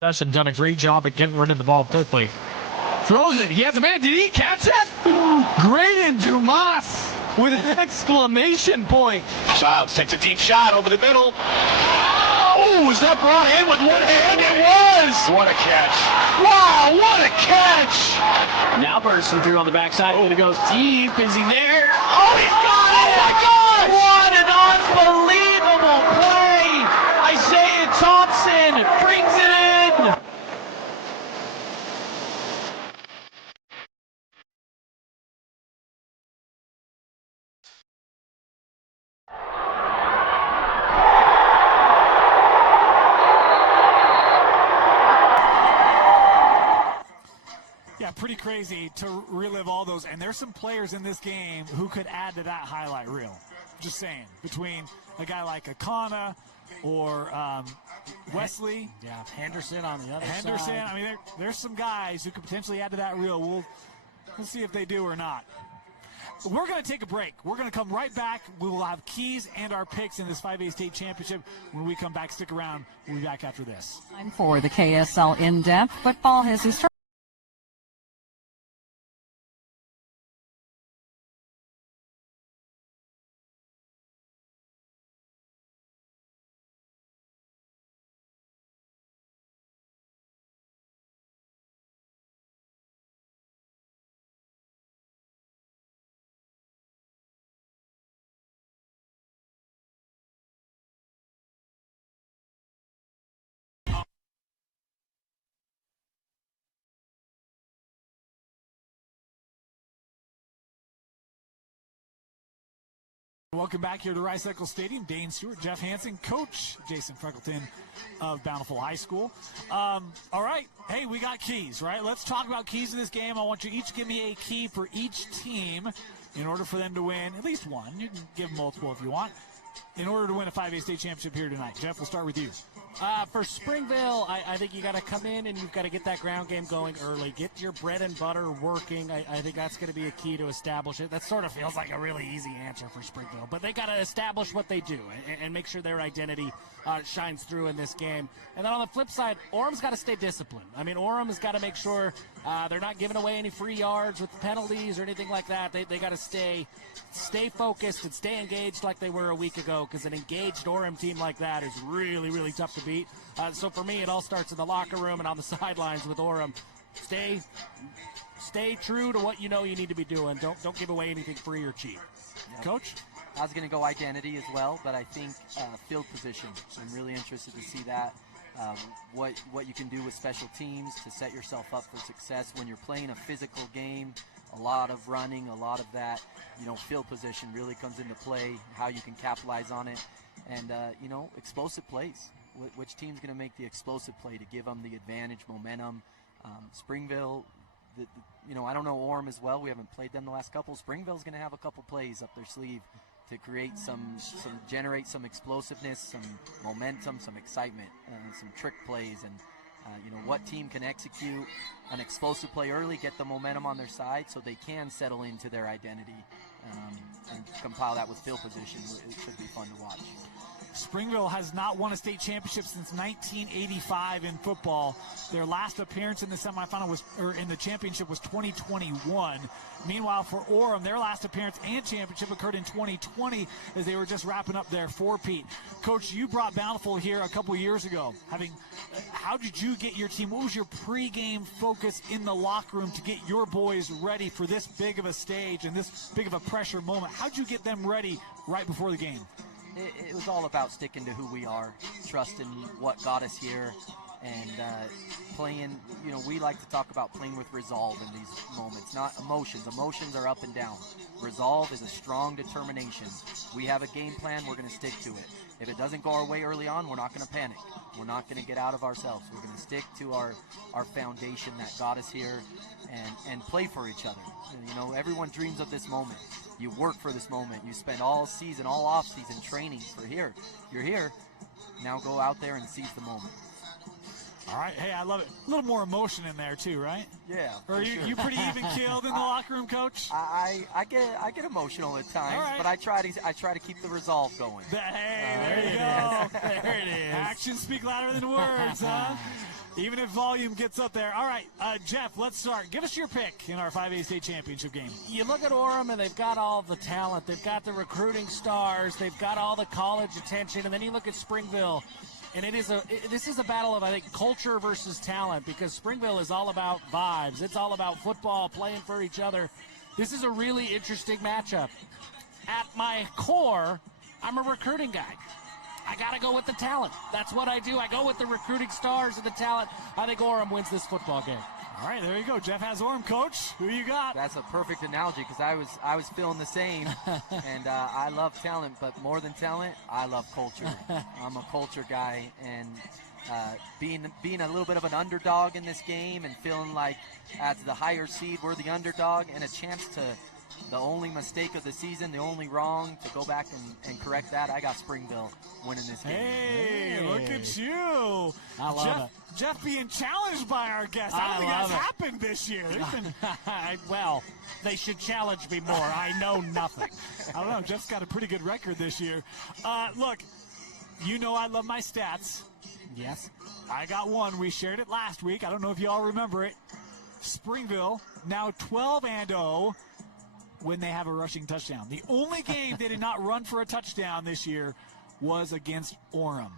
Dustin done a great job at getting rid of the ball quickly. Throws it. He has a man. Did he catch it? Graydon Dumas with an exclamation point. Childs takes a deep shot over the middle. Oh, was that brought in with one hand? It was! What a catch. Wow, what a catch! Now bursting through on the backside. Oh, it goes deep. Is he there? Oh, he's got it! Oh, my gosh! What an unbelievable play! Isaiah Thompson brings it in! Yeah, pretty crazy to relive all those. And there's some players in this game who could add to that highlight reel. Just saying, between a guy like Akana or Wesley. Yeah, Henderson on the other Henderson. side. I mean, there's some guys who could potentially add to that reel. We'll see if they do or not. We're going to take a break. We're going to come right back. We will have keys and our picks in this 5A state championship. When we come back, stick around. We'll be back after this. Time for the KSL In-Depth. Football has historically. Welcome back here to Rice-Eccles Stadium. Dane Stewart, Jeff Hansen, Coach Jason Freckleton of Bountiful High School. All right. Hey, we got keys, right? Let's talk about keys to this game. I want you each to give me a key for each team in order for them to win at least one. You can give multiple if you want. In order to win a 5A state championship here tonight. Jeff, we'll start with you. For Springville, I think you got to come in and you've got to get that ground game going early. Get your bread and butter working. I think that's going to be a key to establish it. That sort of feels like a really easy answer for Springville. But they got to establish what they do and make sure their identity shines through in this game. And then on the flip side, Orem's got to stay disciplined. I mean, Orem has got to make sure they're not giving away any free yards with penalties or anything like that. They got to stay focused and stay engaged like they were a week ago, because an engaged Orem team like that is really, really tough to beat. So for me, it all starts in the locker room and on the sidelines with Orem. Stay true to what you know you need to be doing. Don't give away anything free or cheap. Yep. Coach? I was going to go identity as well, but I think field position. I'm really interested to see that. What you can do with special teams to set yourself up for success when you're playing a physical game. A lot of running, a lot of that, field position really comes into play, how you can capitalize on it, and, explosive plays. Which team's going to make the explosive play to give them the advantage, momentum? Springville, I don't know Orem as well. We haven't played them the last couple. Springville's going to have a couple plays up their sleeve to create generate some explosiveness, some momentum, some excitement, some trick plays, and what team can execute an explosive play early, get the momentum on their side so they can settle into their identity and compile that with field position. It should be fun to watch. Springville has not won a state championship since 1985 in football. Their last appearance in the semifinal in the championship was 2021. Meanwhile, for Orem, their last appearance and championship occurred in 2020 as they were just wrapping up their four-peat. Coach, you brought Bountiful here a couple years ago. How did you get your team? What was your pregame focus in the locker room to get your boys ready for this big of a stage and this big of a pressure moment? How did you get them ready right before the game? It was all about sticking to who we are, trusting what got us here, and playing, we like to talk about playing with resolve in these moments, not emotions. Emotions are up and down. Resolve is a strong determination. We have a game plan, we're going to stick to it. If it doesn't go our way early on, we're not going to panic. We're not going to get out of ourselves. We're going to stick to our foundation that got us here and play for each other. Everyone dreams of this moment. You work for this moment. You spend all season, all off season training for here. You're here. Now go out there and seize the moment. All right. Hey, I love it. A little more emotion in there too, right? Yeah. Or are you pretty even keeled in the locker room, Coach? I get emotional at times, right. but I try to keep the resolve going. Hey, there you go. There it is. Actions speak louder than words, huh? Even if volume gets up there. All right, Jeff, let's start. Give us your pick in our 5A state championship game. You look at Orem, and they've got all the talent. They've got the recruiting stars. They've got all the college attention. And then you look at Springville, and this is a battle of, I think, culture versus talent, because Springville is all about vibes. It's all about football, playing for each other. This is a really interesting matchup. At my core, I'm a recruiting guy. I got to go with the talent. That's what I do. I go with the recruiting stars and the talent. I think Orem wins this football game. All right, there you go. Jeff has Orem. Coach, who you got? That's a perfect analogy, because I was feeling the same. And I love talent, but more than talent, I love culture. I'm a culture guy, and being a little bit of an underdog in this game and feeling like as the higher seed we're the underdog and a chance to the only mistake of the season, the only wrong, to go back and correct that, I got Springville winning this game. Hey, look at you. I love it. Jeff being challenged by our guest. I don't think that's happened this year. Well, they should challenge me more. I know nothing. I don't know. Jeff's got a pretty good record this year. Look, you know I love my stats. Yes. I got one. We shared it last week. I don't know if you all remember it. Springville, now 12-0 when they have a rushing touchdown. The only game they did not run for a touchdown this year was against Orem.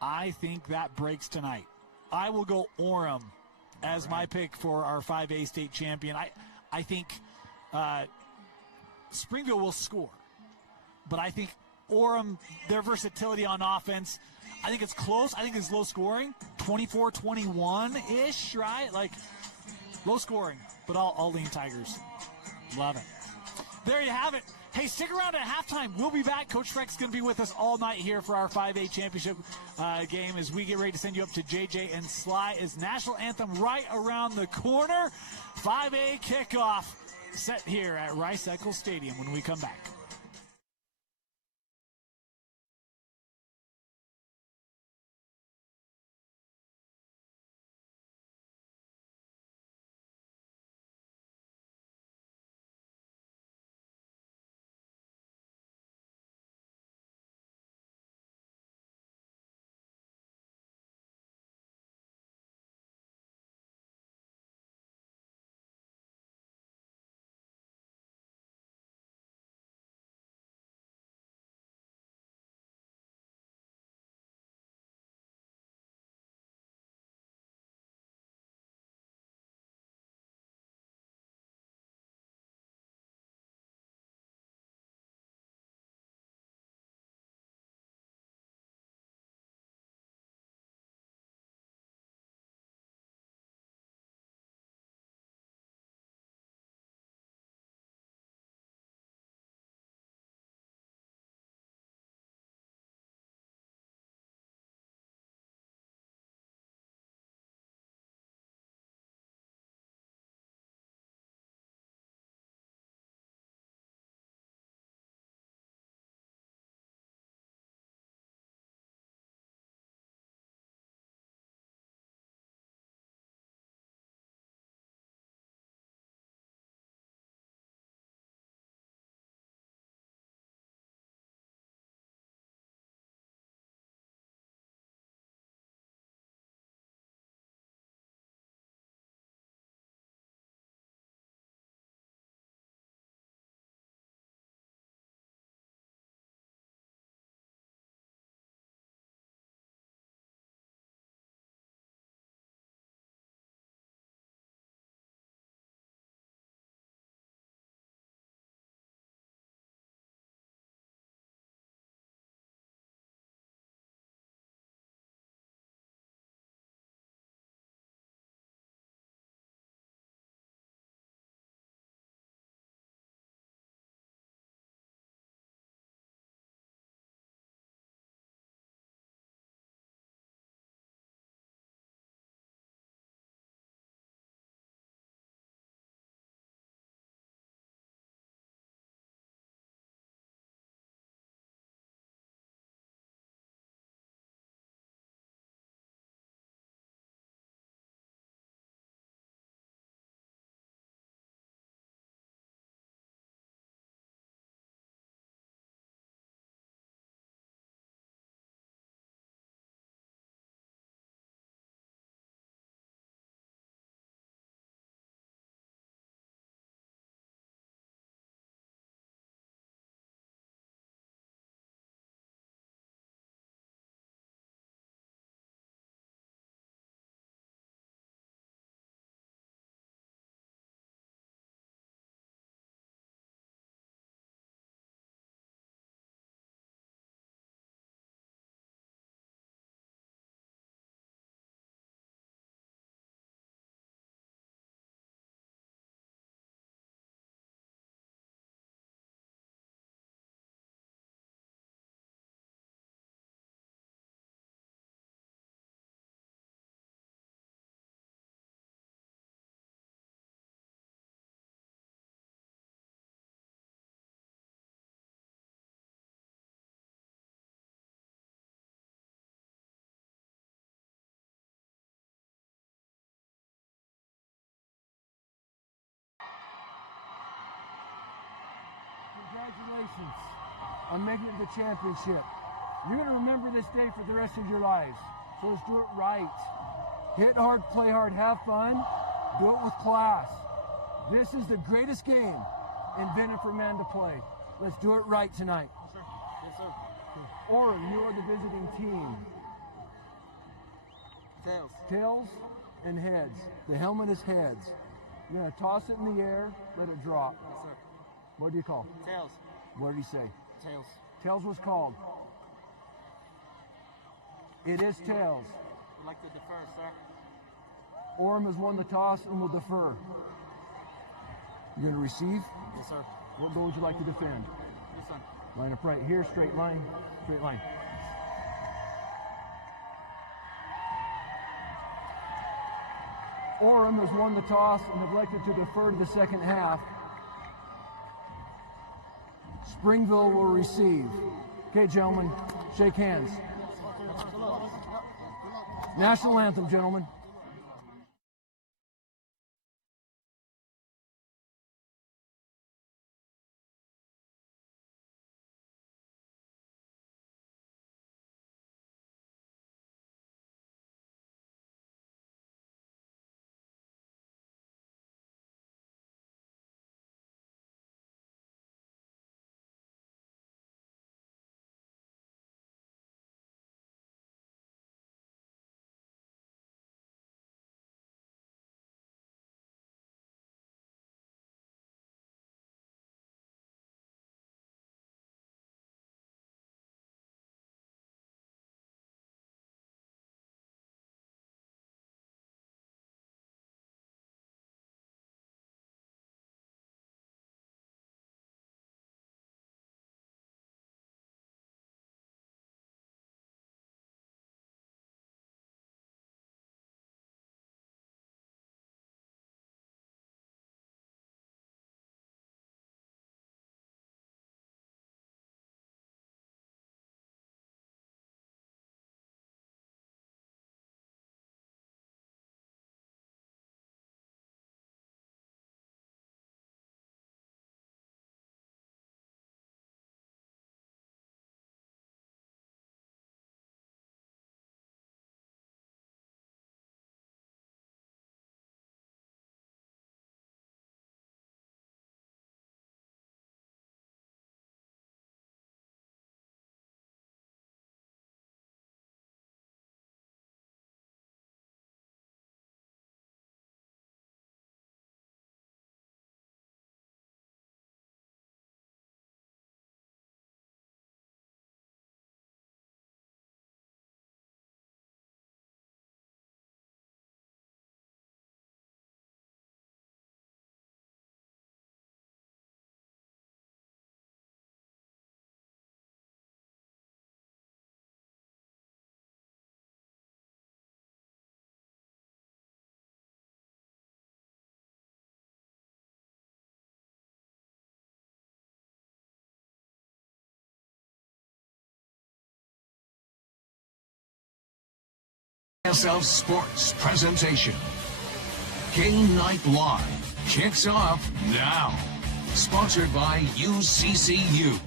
I think that breaks tonight. I will go Orem as my pick for our 5A state champion. I think Springville will score, but I think Orem, their versatility on offense, I think it's close. I think it's low scoring, 24-21-ish, right? Like low scoring, but I'll lean Tigers. Love it. There you have it. Hey, stick around at halftime. We'll be back. Coach Freck's going to be with us all night here for our 5A championship game as we get ready to send you up to JJ and Sly as national anthem right around the corner. 5A kickoff set here at Rice-Eccles Stadium when we come back. on making it to the championship. You're going to remember this day for the rest of your lives. So let's do it right. Hit hard, play hard, have fun. Do it with class. This is the greatest game invented for man to play. Let's do it right tonight. Yes, sir. Orem, you are the visiting team. Tails. Tails and heads. The helmet is heads. You're going to toss it in the air, let it drop. Yes, sir. What do you call? Tails. What did he say? Tails. Tails was called. It is tails. We'd like to defer, sir. Orem has won the toss and will defer. You're going to receive? Yes, sir. What goal would you like to defend? Yes, sir. Line up right here, straight line, straight line. Orem has won the toss and have elected to defer to the second half. Springville will receive. Okay, gentlemen, shake hands. National anthem, gentlemen. SF Sports presentation. Game Night Live kicks off now. Sponsored by UCCU.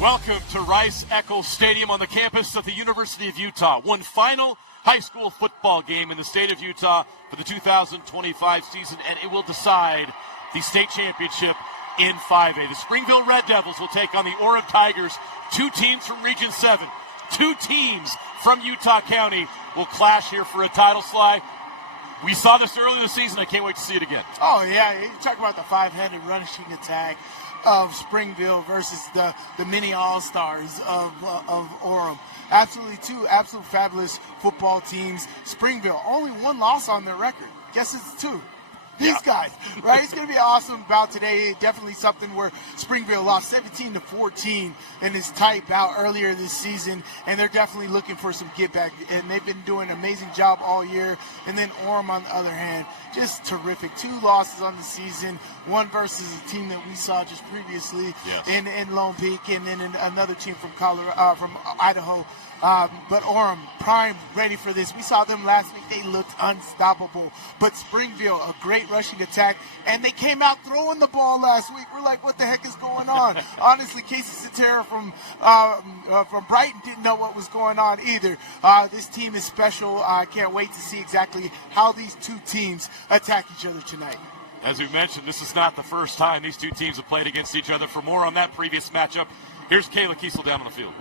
Welcome to Rice-Eccles Stadium on the campus of the University of Utah. One final high school football game in the state of Utah for the 2025 season, and it will decide the state championship in 5A. The Springville Red Devils will take on the Oram Tigers, two teams from Region 7. Two teams from Utah County will clash here for a title slide. We saw this earlier this season. I can't wait to see it again. Oh, yeah. You talk about the five-headed rushing attack of Springville versus the mini all-stars of Orem. Absolutely two absolute fabulous football teams. Springville, only one loss on their record. Guess it's two. These guys, right? It's going to be awesome about today. Definitely something where Springville lost 17-14 in this tight bout earlier this season, and they're definitely looking for some get back. And they've been doing an amazing job all year. And then Orem, on the other hand, just terrific. Two losses on the season, one versus a team that we saw just previously in Lone Peak, and then another team from Idaho But Orem, prime, ready for this. We saw them last week. They looked unstoppable. But Springville, a great rushing attack, and they came out throwing the ball last week. We're like, what the heck is going on? Honestly, Casey Cetera from Brighton didn't know what was going on either. This team is special. I can't wait to see exactly how these two teams attack each other tonight. As we mentioned, this is not the first time these two teams have played against each other. For more on that previous matchup, here's Kayla Kiesel down on the field.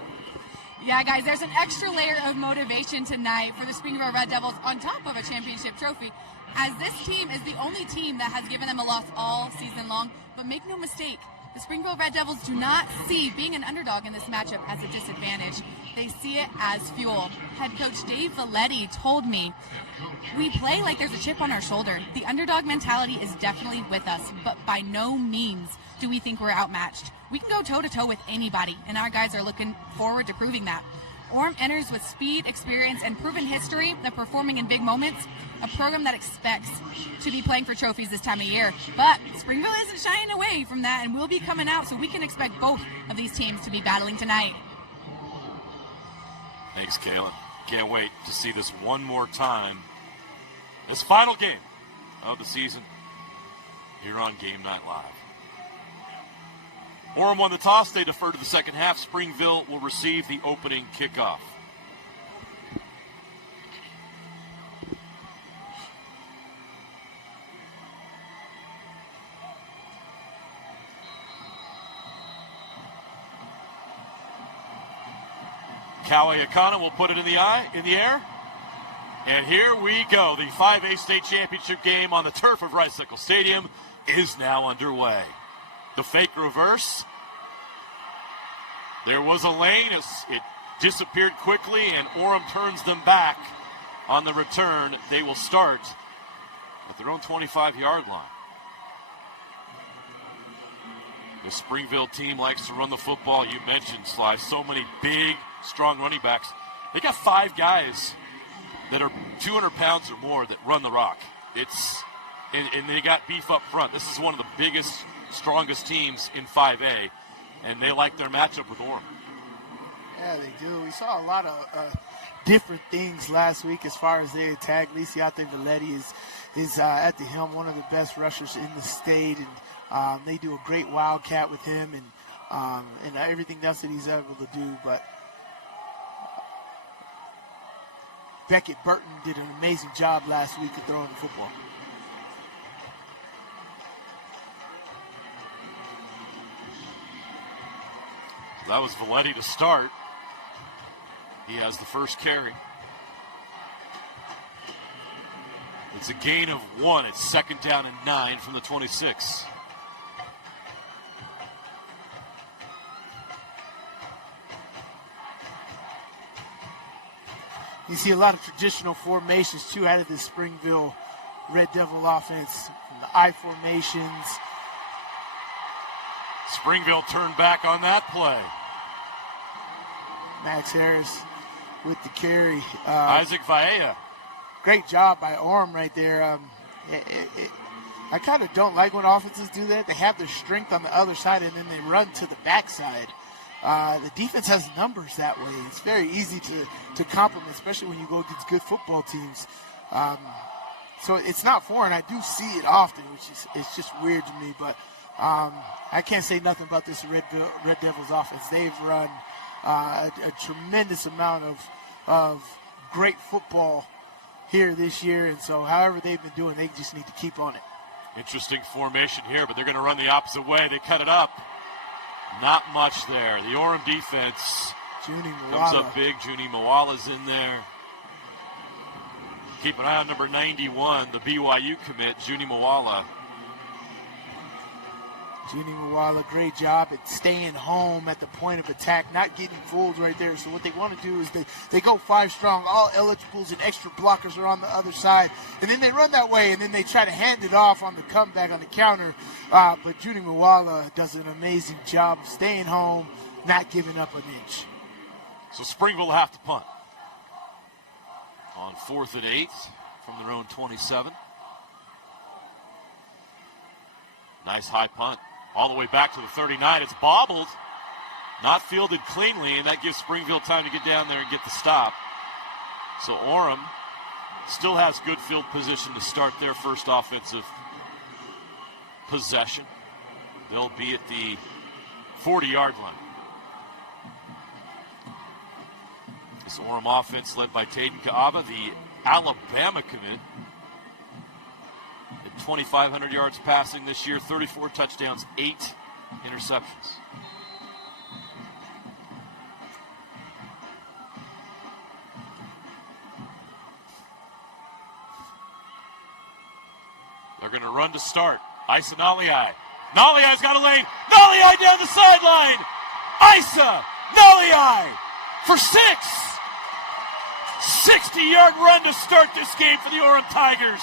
Yeah, guys, there's an extra layer of motivation tonight for the Springville Red Devils on top of a championship trophy, as this team is the only team that has given them a loss all season long. But make no mistake, the Springville Red Devils do not see being an underdog in this matchup as a disadvantage. They see it as fuel. Head coach Dave Valetti told me, we play like there's a chip on our shoulder. The underdog mentality is definitely with us, but by no means do we think we're outmatched. We can go toe-to-toe with anybody, and our guys are looking forward to proving that. Orem enters with speed, experience, and proven history of performing in big moments, a program that expects to be playing for trophies this time of year. But Springville isn't shying away from that, and we'll be coming out, so we can expect both of these teams to be battling tonight. Thanks, Kayla. Can't wait to see this one more time. This final game of the season here on Game Night Live. Orem won the toss. They defer to the second half. Springville will receive the opening kickoff. Kawi Akana will put it in the air. And here we go. The 5A state championship game on the turf of Rice-Eccles Stadium is now underway. The fake reverse. There was a lane. It disappeared quickly, and Orem turns them back on the return. They will start at their own 25-yard line. The Springville team likes to run the football. You mentioned, Sly, so many big, strong running backs. They got 5 guys that are 200 pounds or more that run the rock. And they got beef up front. This is one of the biggest, strongest teams in 5A, and they like their matchup with Orem. Yeah, they do. We saw a lot of different things last week as far as they attack. Lisiate Valetti is at the helm, one of the best rushers in the state, and they do a great wildcat with him and everything else that he's able to do. But Beckett Burton did an amazing job last week of throwing the football. That was Valetti to start. He has the first carry. It's a gain of 1. It's 2nd down and 9 from the 26. You see a lot of traditional formations, too, out of this Springville Red Devil offense. From the I formations. Springville turned back on that play. Max Harris with the carry. Isaac Vaea. Great job by Orem right there. I kind of don't like when offenses do that. They have their strength on the other side, and then they run to the backside. The defense has numbers that way. It's very easy to compliment, especially when you go against good football teams. So it's not foreign. I do see it often, which is it's just weird to me. But I can't say nothing about this Red Devils offense. They've run a tremendous amount of great football here this year. And so however they've been doing, they just need to keep on it. Interesting formation here, but they're going to run the opposite way. They cut it up. Not much there. The Orem defense comes up big. Junie Mawala's in there. Keep an eye on number 91, the BYU commit, Junie Mawala. Junie Mawala, great job at staying home at the point of attack, not getting fooled right there. So what they want to do is they go 5 strong. All eligibles and extra blockers are on the other side. And then they run that way, and then they try to hand it off on the comeback, on the counter. But Junie Mawala does an amazing job of staying home, not giving up an inch. So Springville will have to punt. On 4th and 8 from their own 27. Nice high punt. All the way back to the 39. It's bobbled. not fielded cleanly, and that gives Springville time to get down there and get the stop. So Orem still has good field position to start their first offensive possession. They'll be at the 40-yard line. This Orem offense led by Taden Kaaba, the Alabama commit. 2,500 yards passing this year, 34 touchdowns, 8 interceptions. They're going to run to start. Isali. Naliai's got a lane. Naliai down the sideline. Isa Naliai for 6. 60-yard run to start this game for the Oram Tigers.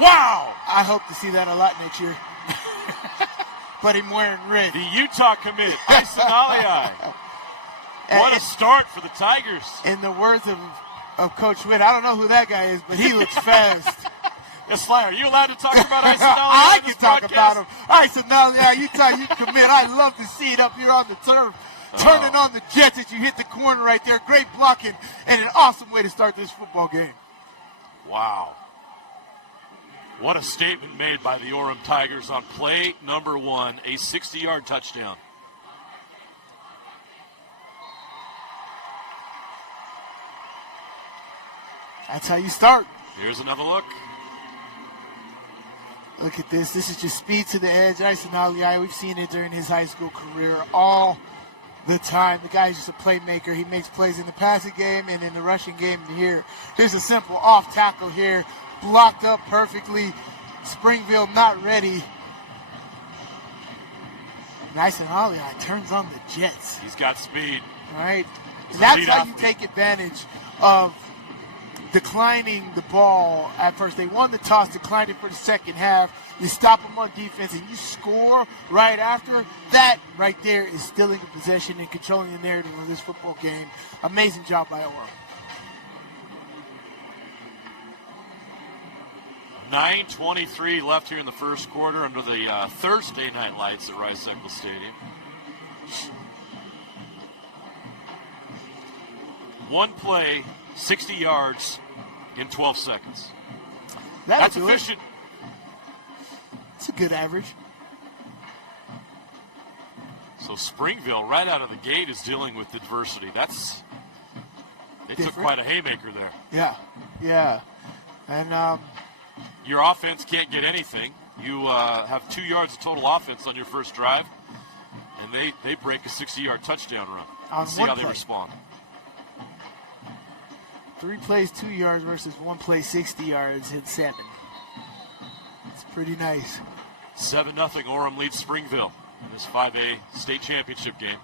Wow! I hope to see that a lot next year. But him wearing red. The Utah commit, Isali. What a start for the Tigers. In the words of Coach Witt, I don't know who that guy is, but he looks fast. Yes, Sly, are you allowed to talk about Isali? I can talk about him. Isali, Utah, you commit. I love to see it up here on the turf. Turning on the Jets as you hit the corner right there. Great blocking and an awesome way to start this football game. Wow. What a statement made by the Oram Tigers on play number 1, a 60-yard touchdown. That's how you start. Here's another look. Look at this. This is just speed to the edge. Isali, we've seen it during his high school career all the time. The guy's just a playmaker. He makes plays in the passing game and in the rushing game here. Here's a simple off tackle here. Blocked up perfectly. Springville not ready. Isali turns on the Jets. He's got speed. All right. That's how you take advantage of declining the ball at first. They won the toss, declined it for the second half. You stop them on defense and you score right after. That right there is stealing the possession and controlling the narrative of this football game. Amazing job by Orem. 9:23 left here in the first quarter under the Thursday night lights at Rice-Eccles Stadium. One play, 60 yards in 12 seconds. That's efficient. It's a good average. So Springville, right out of the gate, is dealing with adversity. They took quite a haymaker there. Yeah. And your offense can't get anything. You have 2 yards of total offense on your first drive, and they break a 60-yard touchdown run. Let's see how they respond. 3 plays, 2 yards versus 1 play, 60 yards, hit 7. It's pretty nice. 7-0, Orem leads Springville in this 5A state championship game.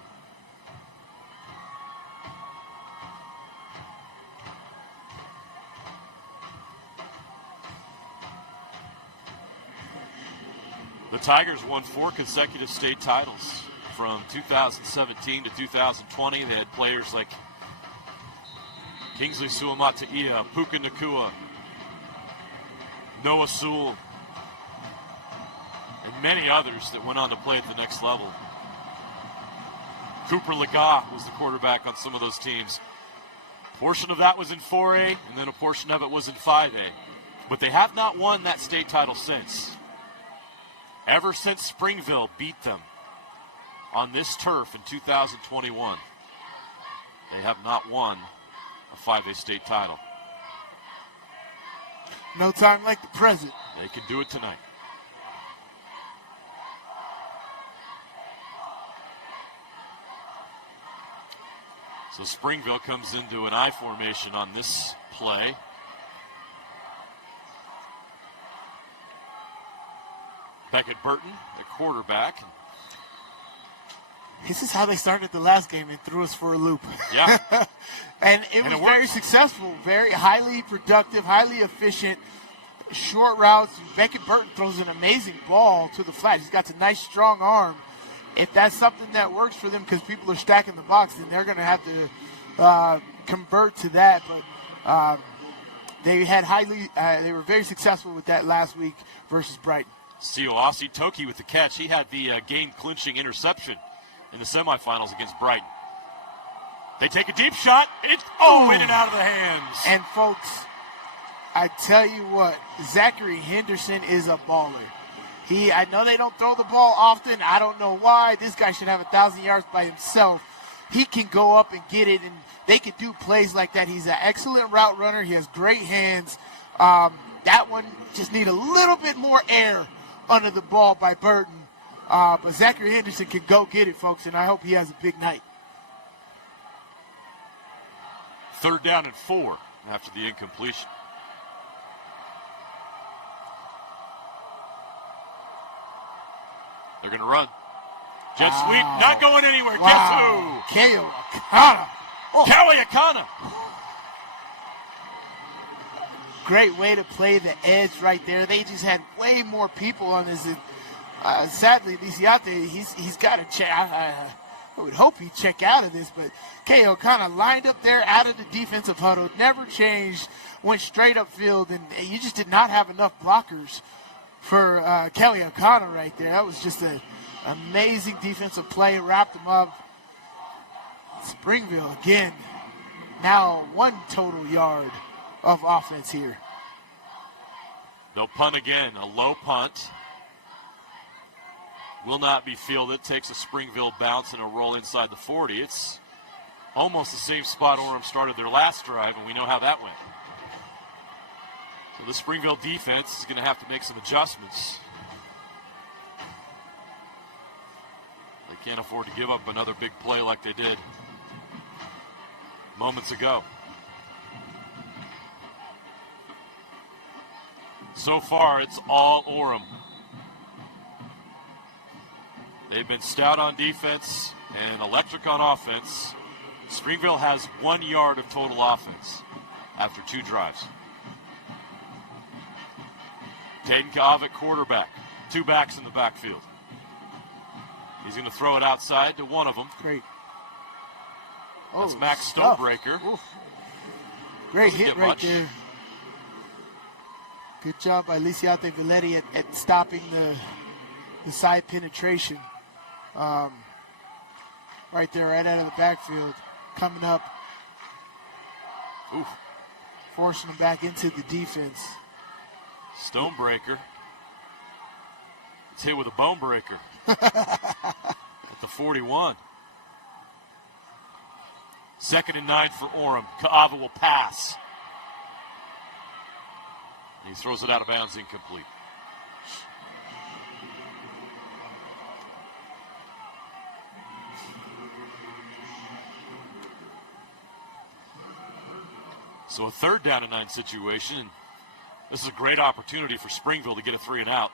The Tigers won 4 consecutive state titles from 2017 to 2020. They had players like Kingsley Suamataia, Puka Nakua, Noah Sewell, and many others that went on to play at the next level. Cooper Lega was the quarterback on some of those teams. A portion of that was in 4A, and then a portion of it was in 5A. But they have not won that state title since. Ever since Springville beat them on this turf in 2021, they have not won a 5A state title. No time like the present. They can do it tonight. So Springville comes into an I formation on this play. Beckett Burton, the quarterback. This is how they started the last game and threw us for a loop. Yeah. and it was very successful, very highly productive, highly efficient, short routes. Beckett Burton throws an amazing ball to the flat. He's got a nice, strong arm. If that's something that works for them because people are stacking the box, then they're going to have to convert to that. But they had they were very successful with that last week versus Brighton. Sioasi Toki with the catch. He had the game-clinching interception in the semifinals against Brighton. They take a deep shot. It's in and out of the hands. And folks, I tell you what, Zachary Henderson is a baller. I know they don't throw the ball often. I don't know why. This guy should have 1,000 yards by himself. He can go up and get it, and they can do plays like that. He's an excellent route runner. He has great hands. That one just need a little bit more air under the ball by Burton. But Zachary Henderson can go get it, folks, and I hope he has a big night. 3rd down and 4 after the incompletion. They're going to run. Jet sweep, not going anywhere. Wow. Guess who? Keo Akana. Kelly Akana. Great way to play the edge right there. They just had way more people on this. Sadly, Lisiate, he's got to check. I would hope he'd check out of this, but Keo kind of lined up there out of the defensive huddle, never changed, went straight upfield, and you just did not have enough blockers for Kelly Akana right there. That was just an amazing defensive play, wrapped him up. Springville, again, now 1 total yard of offense here. They'll punt again, a low punt. Will not be fielded. Takes a Springville bounce and a roll inside the 40. It's almost the same spot Orem started their last drive, and we know how that went. So the Springville defense is going to have to make some adjustments. They can't afford to give up another big play like they did moments ago. So far, it's all Orem. They've been stout on defense and electric on offense. Springville has 1 yard of total offense after 2 drives. Caden Kav at quarterback. 2 backs in the backfield. He's going to throw it outside to one of them. Great. That's Max Stonebreaker. Great hit right there. Good job by Lisiate Villetti at stopping the side penetration. Right there, right out of the backfield. Coming up. Oof. Forcing him back into the defense. Stonebreaker. It's hit with a bone breaker. At the 41. 2nd and 9 for Orem. Kaava will pass. He throws it out of bounds, incomplete. So a 3rd down and 9 situation. This is a great opportunity for Springville to get a 3 and out.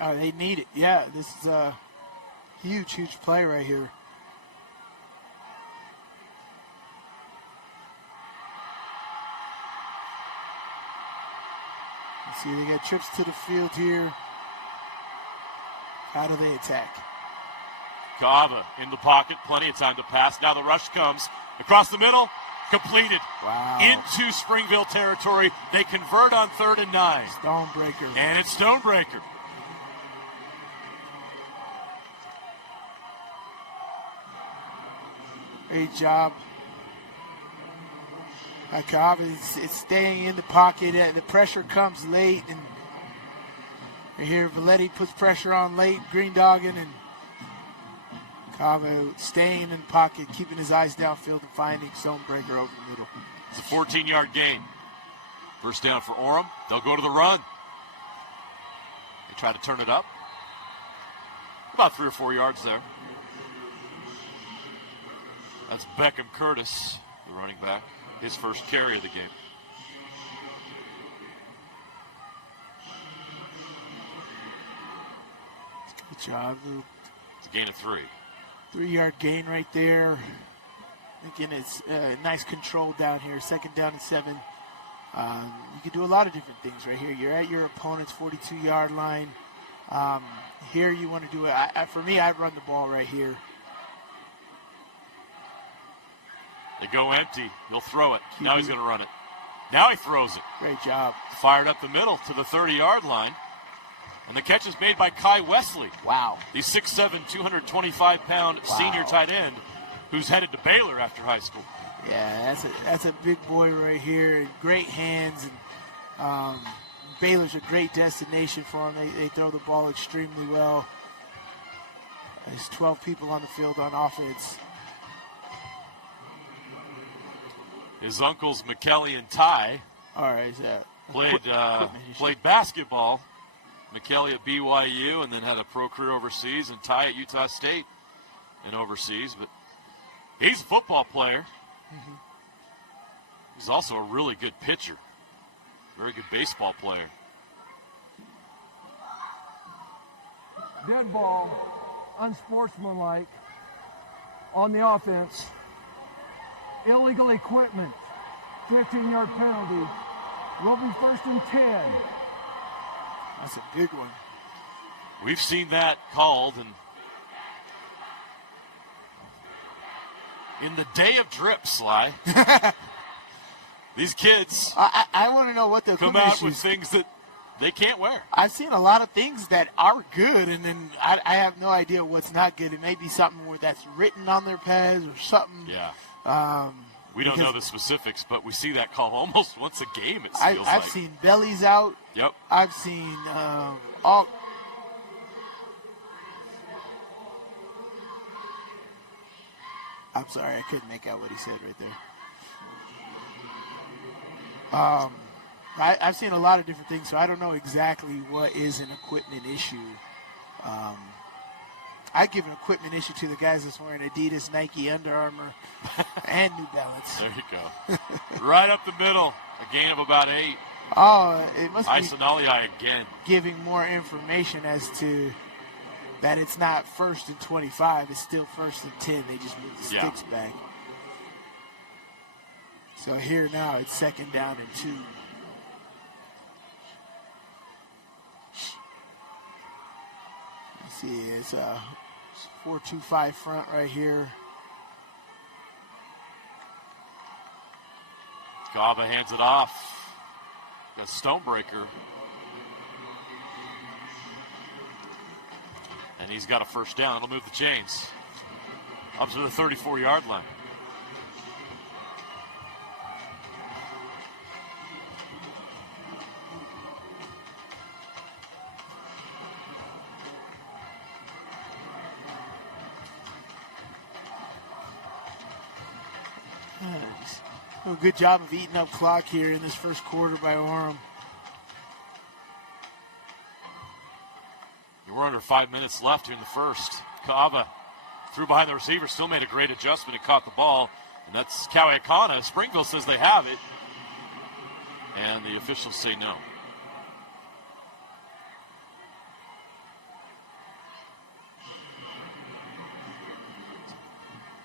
Oh, they need it. Yeah, this is a huge, huge play right here. Let's see, they got trips to the field here. How do they attack? Kaava in the pocket, plenty of time to pass. Now the rush comes across the middle, completed. Wow. Into Springville territory. They convert on 3rd and 9. Stonebreaker. And it's Stonebreaker. Great job. Kaava is staying in the pocket. The pressure comes late, and here Villetti puts pressure on late, green dogging, and Kaava staying in the pocket, keeping his eyes downfield and finding Stonebreaker over the middle. It's a 14-yard gain. 1st down for Orem. They'll go to the run. They try to turn it up. About 3 or 4 yards there. That's Beckham Curtis, the running back. His first carry of the game. Good job. It's a gain of 3. 3-yard gain right there. Again, it's nice control down here. 2nd down and 7. You can do a lot of different things right here. You're at your opponent's 42-yard line. Here you want to do it. For me, I'd run the ball right here. They go empty. He'll throw it. Now he's going to run it. Now he throws it. Great job. Fired up the middle to the 30-yard line. And the catch is made by Kai Wesley. Wow. The 6'7", 225-pound senior tight end who's headed to Baylor after high school. Yeah, that's a big boy right here, and great hands. And Baylor's a great destination for him. They throw the ball extremely well. There's 12 people on the field on offense. His uncles, McKelly and Ty, all right, played basketball. McKelly at BYU and then had a pro career overseas, and Ty at Utah State and overseas. But he's a football player. Mm-hmm. He's also a really good pitcher. Very good baseball player. Dead ball, unsportsmanlike on the offense. Illegal equipment, 15-yard penalty. Will be 1st and 10. That's a big one. We've seen that called, and in the day of drip, Sly, these kids I want to know what the come out with things that they can't wear. I've seen a lot of things that are good, and then I have no idea what's not good. It may be something where that's written on their pads or something. Yeah. We don't know the specifics, but we see that call almost once a game, it feels like. I've seen bellies out. Yep. I've seen all. I'm sorry, I couldn't make out what he said right there. I've seen a lot of different things, so I don't know exactly what is an equipment issue. I give an equipment issue to the guys that's wearing Adidas, Nike, Under Armour, and New Balance. There you go. Right up the middle. A gain of about 8. Oh, it must be Isali again. Giving more information as to that it's not 1st and 25. It's still 1st and 10. They just moved the sticks back. So here now it's 2nd down and 2. See, it's a 4-2-5 front right here. Gaba hands it off. The Stonebreaker. And he's got a 1st down. It'll move the chains up to the 34-yard line. A good job of eating up clock here in this first quarter by Orem. We're under 5 minutes left here in the first. Kava threw behind the receiver, still made a great adjustment and caught the ball. And that's Kauai-Kana. Springville says they have it. And the officials say no.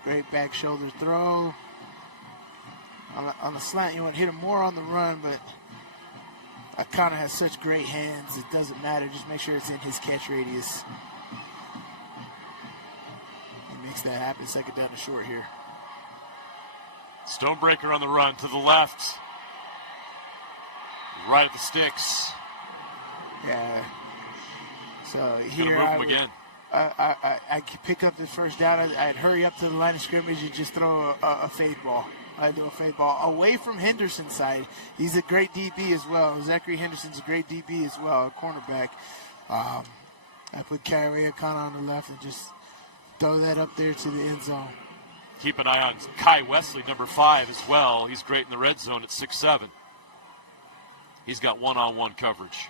Great back shoulder throw. On the slant, you want to hit him more on the run, but Akana has such great hands, it doesn't matter. Just make sure it's in his catch radius. He makes that happen. 2nd down and short here. Stonebreaker on the run to the left. Right at the sticks. Yeah. So here here move I him would, again. I could pick up this 1st down. I'd hurry up to the line of scrimmage and just throw a fade ball. I do a fade ball away from Henderson's side. He's a great DB as well. Zachary Henderson's a great DB as well, a cornerback. I put Kyrie Akana on the left and just throw that up there to the end zone. Keep an eye on Kai Wesley, number 5 as well. He's great in the red zone at 6'7". He's got one-on-one coverage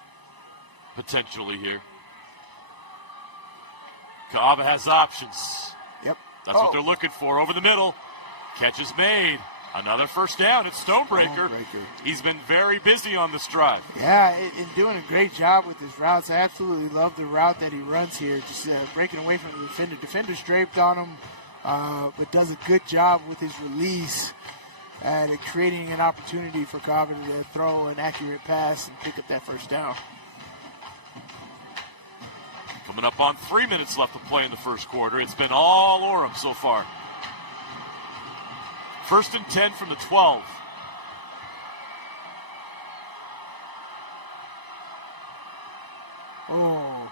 potentially here. Kaava has options. Yep. That's what they're looking for. Over the middle. Catch is made. Another 1st down. It's Stonebreaker. He's been very busy on this drive. Yeah, and doing a great job with his routes. I absolutely love the route that he runs here. Just breaking away from the defender. Defender's draped on him, but does a good job with his release at creating an opportunity for Carver to throw an accurate pass and pick up that 1st down. Coming up on 3 minutes left to play in the first quarter. It's been all Orem so far. 1st and 10 from the 12. Oh.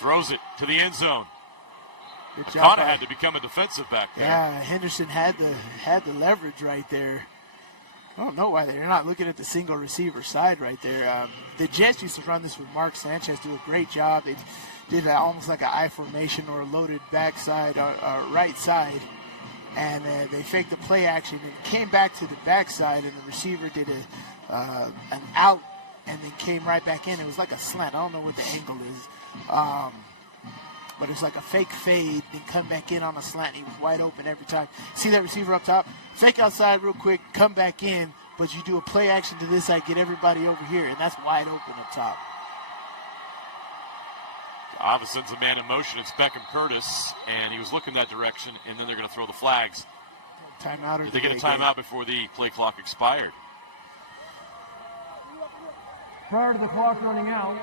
Throws it to the end zone. Good job. Kana had to become a defensive back there. Yeah, Henderson had the leverage right there. I don't know why they're not looking at the single receiver side right there. The Jets used to run this with Mark Sanchez, do a great job. They did almost like an I formation or a loaded backside or right side. And they faked the play action and came back to the backside, and the receiver did an out and then came right back in. It was like a slant. I don't know what the angle is. But it's like a fake fade, then come back in on a slant. He was wide open every time. See that receiver up top? Fake outside real quick, come back in, but you do a play action to this side, get everybody over here, and that's wide open up top. Ava sends a man in motion. It's Beckham Curtis, and he was looking that direction, and then they're going to throw the flags. Timeout. Did they get a timeout before the play clock expired? Prior to the clock running out,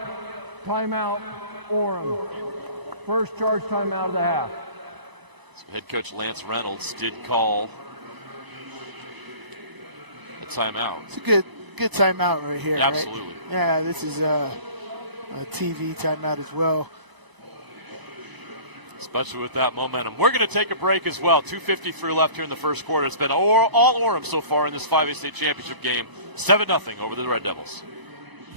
timeout, Orem. First charge timeout of the half. So head coach Lance Reynolds did call a timeout. It's a good timeout right here. Yeah, absolutely. Right? Yeah, this is a TV timeout as well. Especially with that momentum. We're going to take a break as well. 2:53 left here in the first quarter. It's been all Orem so far in this 5A state championship game. 7-0 over the Red Devils.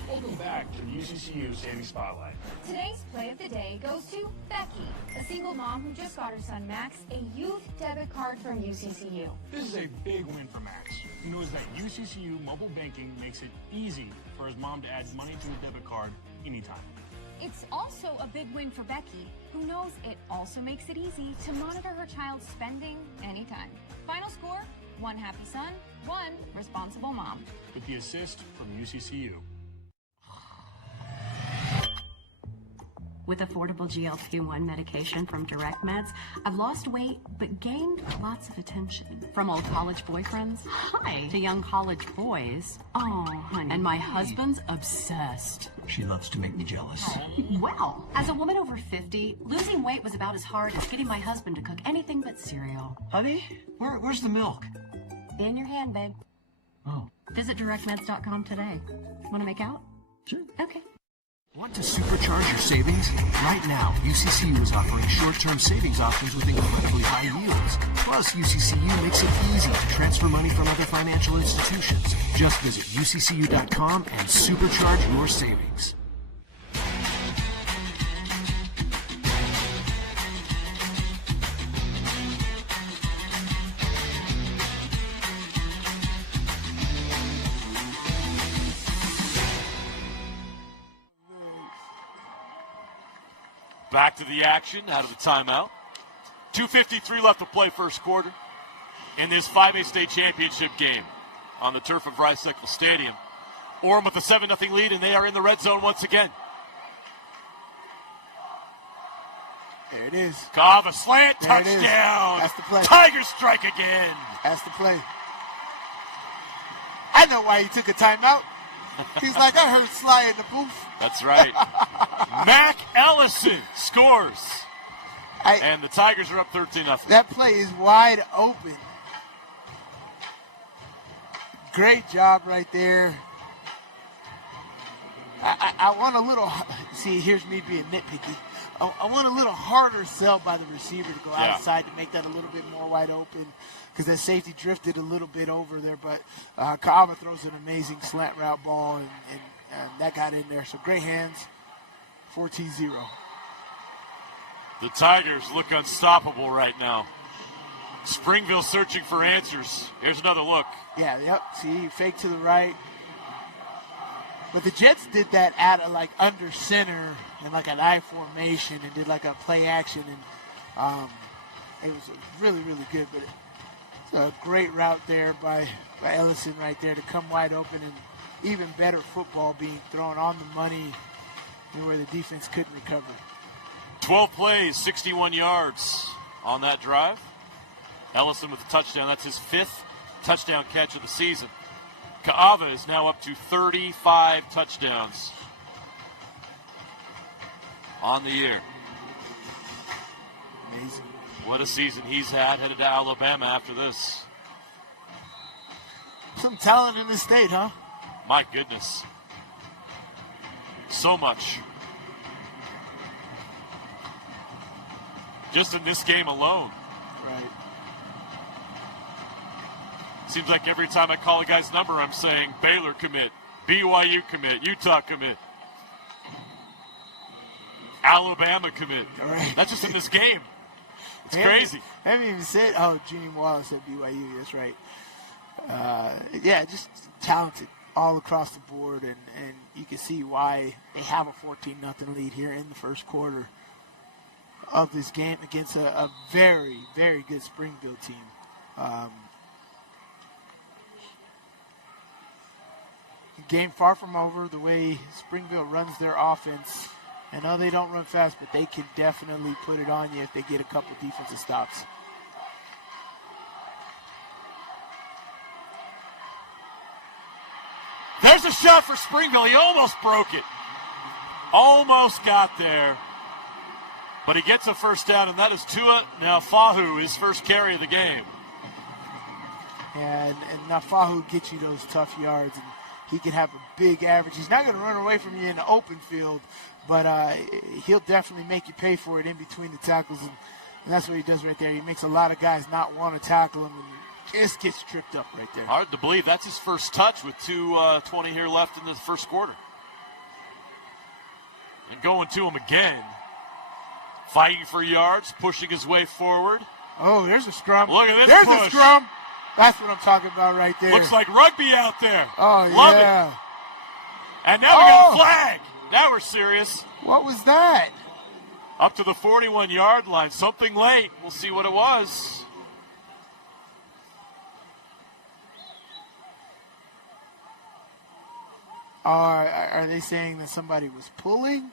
Welcome back to the UCCU Saving Spotlight. Today's play of the day goes to Becky, a single mom who just got her son Max a youth debit card from UCCU. This is a big win for Max, who knows that UCCU mobile banking makes it easy for his mom to add money to a debit card anytime. It's also a big win for Becky, who knows it also makes it easy to monitor her child's spending anytime. Final score, 1 happy son, 1 responsible mom. With the assist from UCCU. With affordable GLP-1 medication from Direct Meds, I've lost weight but gained lots of attention. From old college boyfriends, hi, to young college boys. Oh, honey. And my husband's obsessed. She loves to make me jealous. Well, as a woman over 50, losing weight was about as hard as getting my husband to cook anything but cereal. Honey, where's the milk? In your hand, babe. Oh. Visit directmeds.com today. Want to make out? Sure. Okay. Want to supercharge your savings? Right now, UCCU is offering short-term savings options with incredibly high yields. Plus, UCCU makes it easy to transfer money from other financial institutions. Just visit uccu.com and supercharge your savings. Back to the action out of the timeout. 2:53 left to play first quarter in this 5A state championship game on the turf of Rice-Eccles Stadium. Orem with a 7-0 lead, and they are in the red zone once again. There it is. Kava slant, There it is. touchdown. That's the play. Tigers strike again. That's the play. I know why he took a timeout. He's like, I heard Sly in the booth. That's right. Mac Ellison scores. And the Tigers are up 13-0. That play is wide open. Great job right there. I want a little, see, here's me being nitpicky. I want a little harder sell by the receiver to go outside to make that a little bit more wide open, because that safety drifted a little bit over there. But Kava throws an amazing slant route ball, and that got in there. So great hands, 14-0. The Tigers look unstoppable right now. Springville searching for answers. Here's another look. Yeah, yep. See, fake to the right. But the Jets did that at like under center and like an I formation and did like a play action, and it was really, really good. But it's a great route there by Ellison right there to come wide open, and even better football being thrown on the money where the defense couldn't recover. 12 plays, 61 yards on that drive. Ellison with a touchdown. That's his 5th touchdown catch of the season. Kava is now up to 35 touchdowns on the year. Amazing. What a season he's had, headed to Alabama after this. Some talent in this state, huh? My goodness. So much just in this game alone. Right. Seems like every time I call a guy's number, I'm saying Baylor commit, BYU commit, Utah commit, Alabama commit. Right. That's just in this game. It's crazy. I haven't even said, Junior Wallace said BYU. That's right. Yeah, just talented all across the board, and you can see why they have a 14-0 lead here in the first quarter of this game against a very, very good Springville team. Game far from over. The way Springville runs their offense, I know they don't run fast, but they can definitely put it on you if they get a couple defensive stops. There's a shot for Springville. He almost broke it. Almost got there. But he gets a first down, and that is Tua Nafahu, his first carry of the game. And Nafahu gets you those tough yards, and he can have a big average. He's not going to run away from you in the open field, but he'll definitely make you pay for it in between the tackles, and that's what he does right there. He makes a lot of guys not want to tackle him, and just gets tripped up right there. Hard to believe that's his first touch with 2:20 here left in the first quarter. And going to him again. Fighting for yards, pushing his way forward. Oh, there's a scrum. Look at this There's push. a scrum. That's what I'm talking about right there. Looks like rugby out there. Oh, Love yeah. it. And now we got a flag. Now we're serious. What was that? Up to the 41-yard line. Something late. We'll see what it was. Are they saying that somebody was pulling?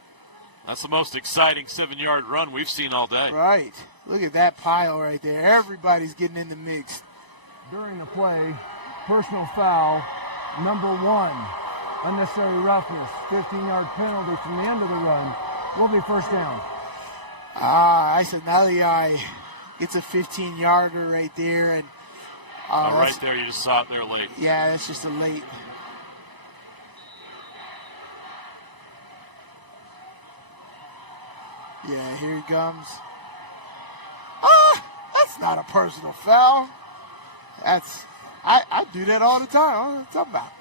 That's the most exciting 7-yard run we've seen all day. Right. Look at that pile right there. Everybody's getting in the mix. During the play, personal foul, number 1, unnecessary roughness, 15-yard penalty from the end of the run, will be first down. Isali gets a 15-yarder right there. And right there, you just saw it there late. Yeah, that's just a late. Yeah, here he comes. That's not a personal foul. I do that all the time. I don't know what I'm talking about.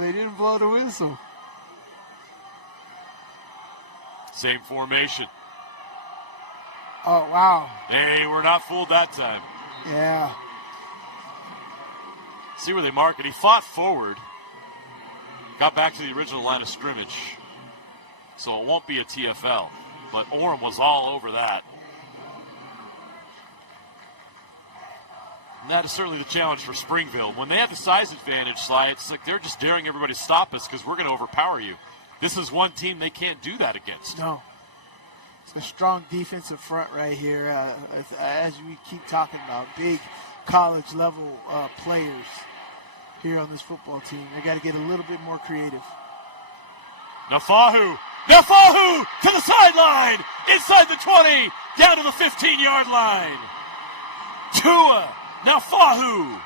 They didn't blow the whistle. Same formation. Oh, wow. Hey, we're not fooled that time. Yeah. See where they mark it. He fought forward. Got back to the original line of scrimmage. So it won't be a TFL. But Orem was all over that. And that is certainly the challenge for Springville. When they have the size advantage, Sly, it's like they're just daring everybody to stop us because we're going to overpower you. This is one team they can't do that against. No. It's a strong defensive front right here. As we keep talking about, big college-level players here on this football team. They got to get a little bit more creative. Nafahu to the sideline, inside the 20, down to the 15-yard line. Tua Nafahu.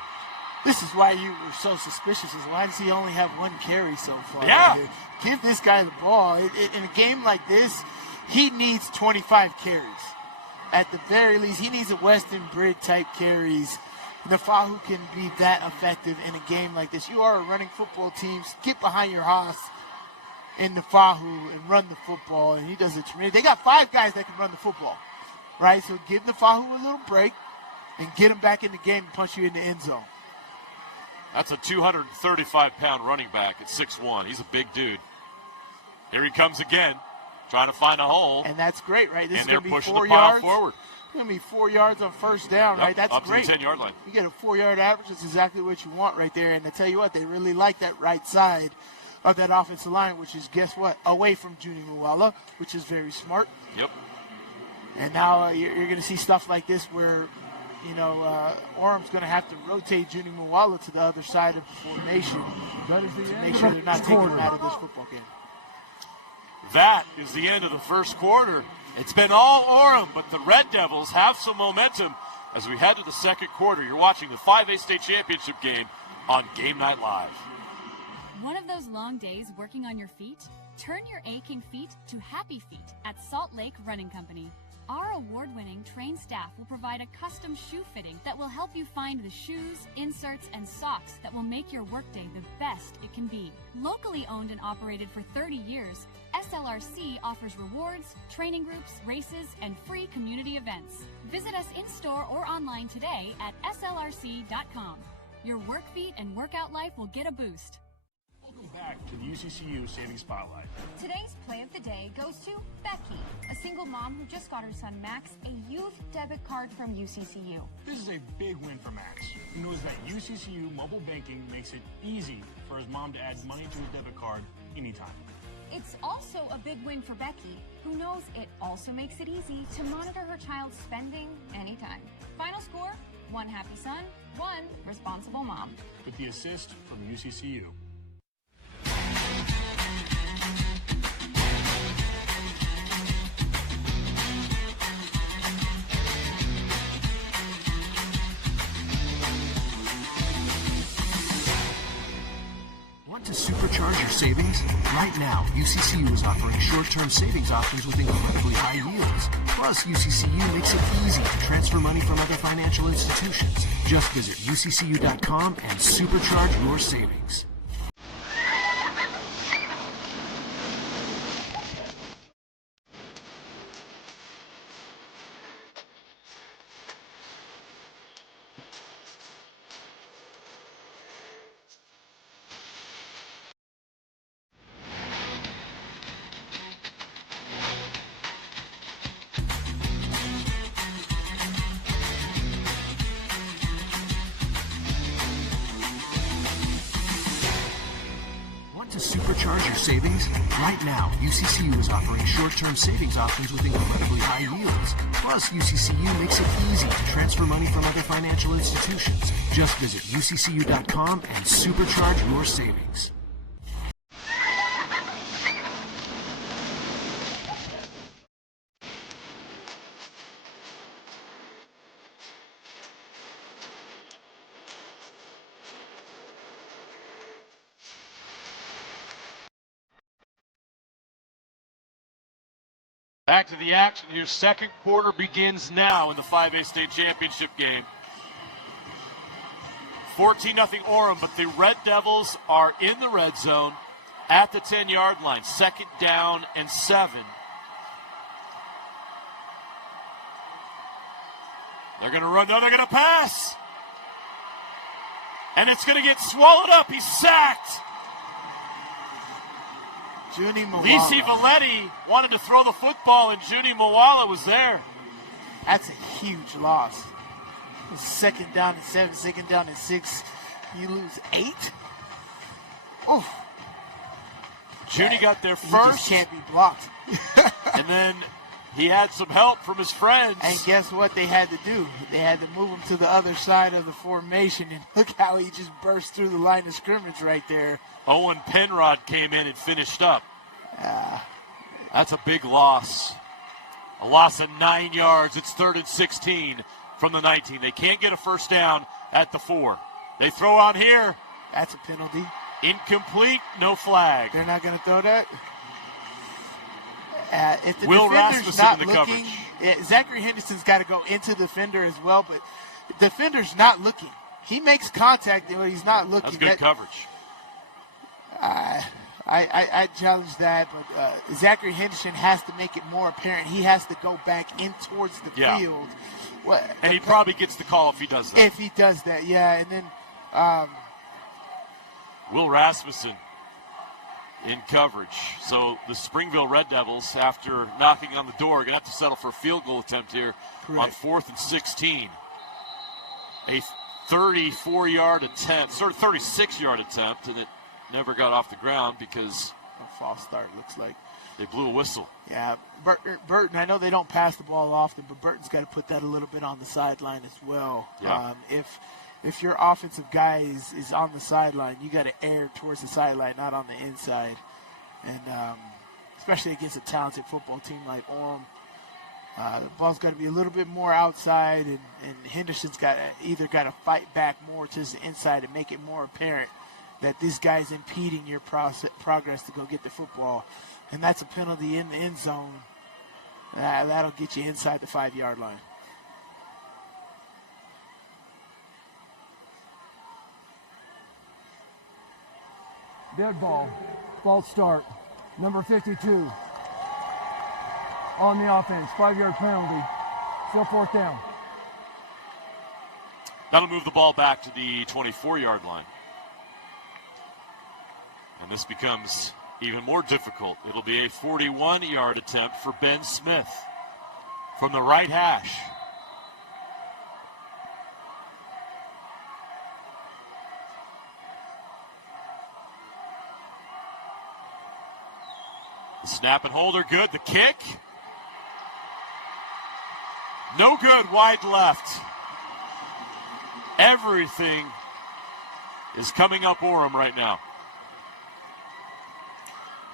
This is why you were so suspicious. Is why does he only have 1 carry so far? Yeah. Right? Give this guy the ball. In a game like this, he needs 25 carries. At the very least, he needs a Weston Briggs type carries. Nafahu can be that effective in a game like this. You are a running football team. Get behind your hoss in Nafahu and run the football, and he does it tremendous. They got 5 guys that can run the football, right? So give Nafahu a little break and get him back in the game and punch you in the end zone. That's a 235-pound running back at 6'1". He's a big dude. Here he comes again, trying to find a hole. And that's great, right? This and is they're going to be pushing 4 the pile yards. forward. It's going to be 4 yards on first down, right? That's up great. To the 10-yard line. You get a 4-yard average. That's exactly what you want right there. And I tell you what, they really like that right side of that offensive line, which is, guess what, away from Junior Muwala, which is very smart. Yep. And now you're going to see stuff like this where, Orem's going to have to rotate Junior Muwala to the other side of the formation to make sure they're not taking him out of this football game. That is the end of the first quarter. It's been all Orem, but the Red Devils have some momentum as we head to the second quarter. You're watching the 5A state championship game on Game Night Live. One of those long days working on your feet? Turn your aching feet to happy feet at Salt Lake Running Company. Our award-winning trained staff will provide a custom shoe fitting that will help you find the shoes, inserts, and socks that will make your workday the best it can be. Locally owned and operated for 30 years, SLRC offers rewards, training groups, races, and free community events. Visit us in-store or online today at slrc.com. Your work feet and workout life will get a boost. Welcome back to the UCCU Savings Spotlight. Today's play of the day goes to Becky, a single mom who just got her son Max a youth debit card from UCCU. This is a big win for Max, who knows that UCCU mobile banking makes it easy for his mom to add money to his debit card anytime. It's also a big win for Becky, who knows it also makes it easy to monitor her child's spending anytime. Final score, 1 happy son, 1 responsible mom. With the assist from UCCU. Want to supercharge your savings? Right now, UCCU is offering short-term savings options with incredibly high yields. Plus, UCCU makes it easy to transfer money from other financial institutions. Just visit UCCU.com and supercharge your savings. To supercharge your savings? Right now, UCCU is offering short-term savings options with incredibly high yields. Plus, UCCU makes it easy to transfer money from other financial institutions. Just visit UCCU.com and supercharge your savings. Back to the action here. Second quarter begins now in the 5A state championship game. 14-0 Orem, but the Red Devils are in the red zone at the 10-yard line. 2nd down and 7. They're going to run. No, they're going to pass. And it's going to get swallowed up. He's sacked. Lisi Valetti wanted to throw the football, and Junie Mawala was there. That's a huge loss. 2nd down and 7, 2nd down and 6. You lose 8. Oh, Junie got there He first. just can't be blocked. And then he had some help from his friends. And guess what they had to do? They had to move him to the other side of the formation, and look how he just burst through the line of scrimmage right there. Owen Penrod came in and finished up. That's a big loss. A loss of 9 yards. It's 3rd and 16 from the 19. They can't get a first down at the 4. They throw on here. That's a penalty. Incomplete, no flag. They're not going to throw that? If the Will defender's Rasmussen not in the looking, coverage. Zachary Henderson's got to go into the defender as well, but the defender's not looking. He makes contact, but he's not looking. That's good coverage. I challenge that, but Zachary Henderson has to make it more apparent. He has to go back in towards the field. And he probably gets the call if he does that. If he does that, yeah. And then Will Rasmussen in coverage. So the Springville Red Devils, after knocking on the door, are going to have to settle for a field goal attempt here on 4th and 16. A 34-yard attempt, sort of 36-yard attempt, and it never got off the ground because a false start looks like. They blew a whistle. Yeah, Burton, I know they don't pass the ball often, but Burton's got to put that a little bit on the sideline as well. Yeah. If your offensive guy is on the sideline, you got to err towards the sideline, not on the inside. And especially against a talented football team like Orem, the ball's got to be a little bit more outside, and Henderson's either got to fight back more to the inside and make it more apparent that this guy's impeding your progress to go get the football. And that's a penalty in the end zone. That'll get you inside the 5-yard line. Dead ball. False start. Number 52. On the offense. 5-yard penalty. Still 4th down. That'll move the ball back to the 24-yard line. And this becomes even more difficult. It'll be a 41-yard attempt for Ben Smith from the right hash. The snap and hold are good. The kick. No good, wide left. Everything is coming up Orem right now.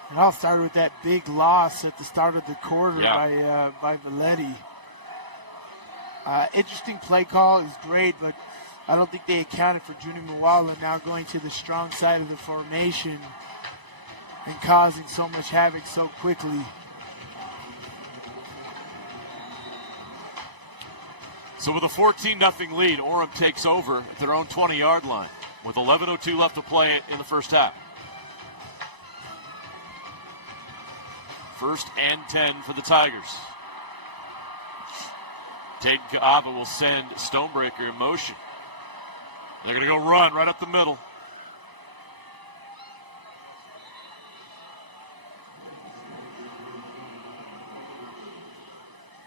And I'll start with that big loss at the start of the quarter by Valetti. Interesting play call is great, but I don't think they accounted for Juni Mwala now going to the strong side of the formation and causing so much havoc so quickly. So with a 14-0 lead, Orem takes over at their own 20-yard line with 11:02 left to play in the first half. 1st and 10 for the Tigers. Taden Kaava will send Stonebreaker in motion. They're going to go run right up the middle.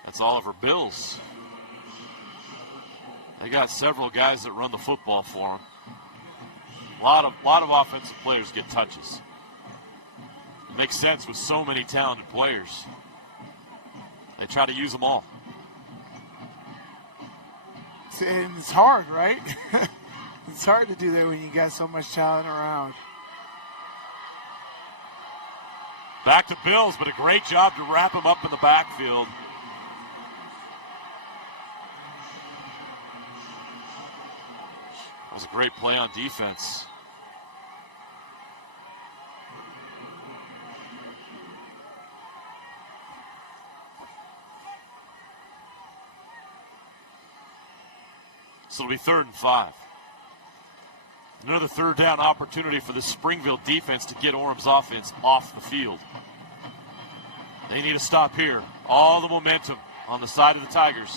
That's Oliver Bills. They got several guys that run the football for them. A lot of offensive players get touches. It makes sense with so many talented players. They try to use them all. And it's hard, right? It's hard to do that when you got so much talent around. Back to Bills, but a great job to wrap him up in the backfield. That was a great play on defense. So it'll be 3rd and 5. Another 3rd down opportunity for the Springville defense to get Orem's offense off the field. They need a stop here. All the momentum on the side of the Tigers.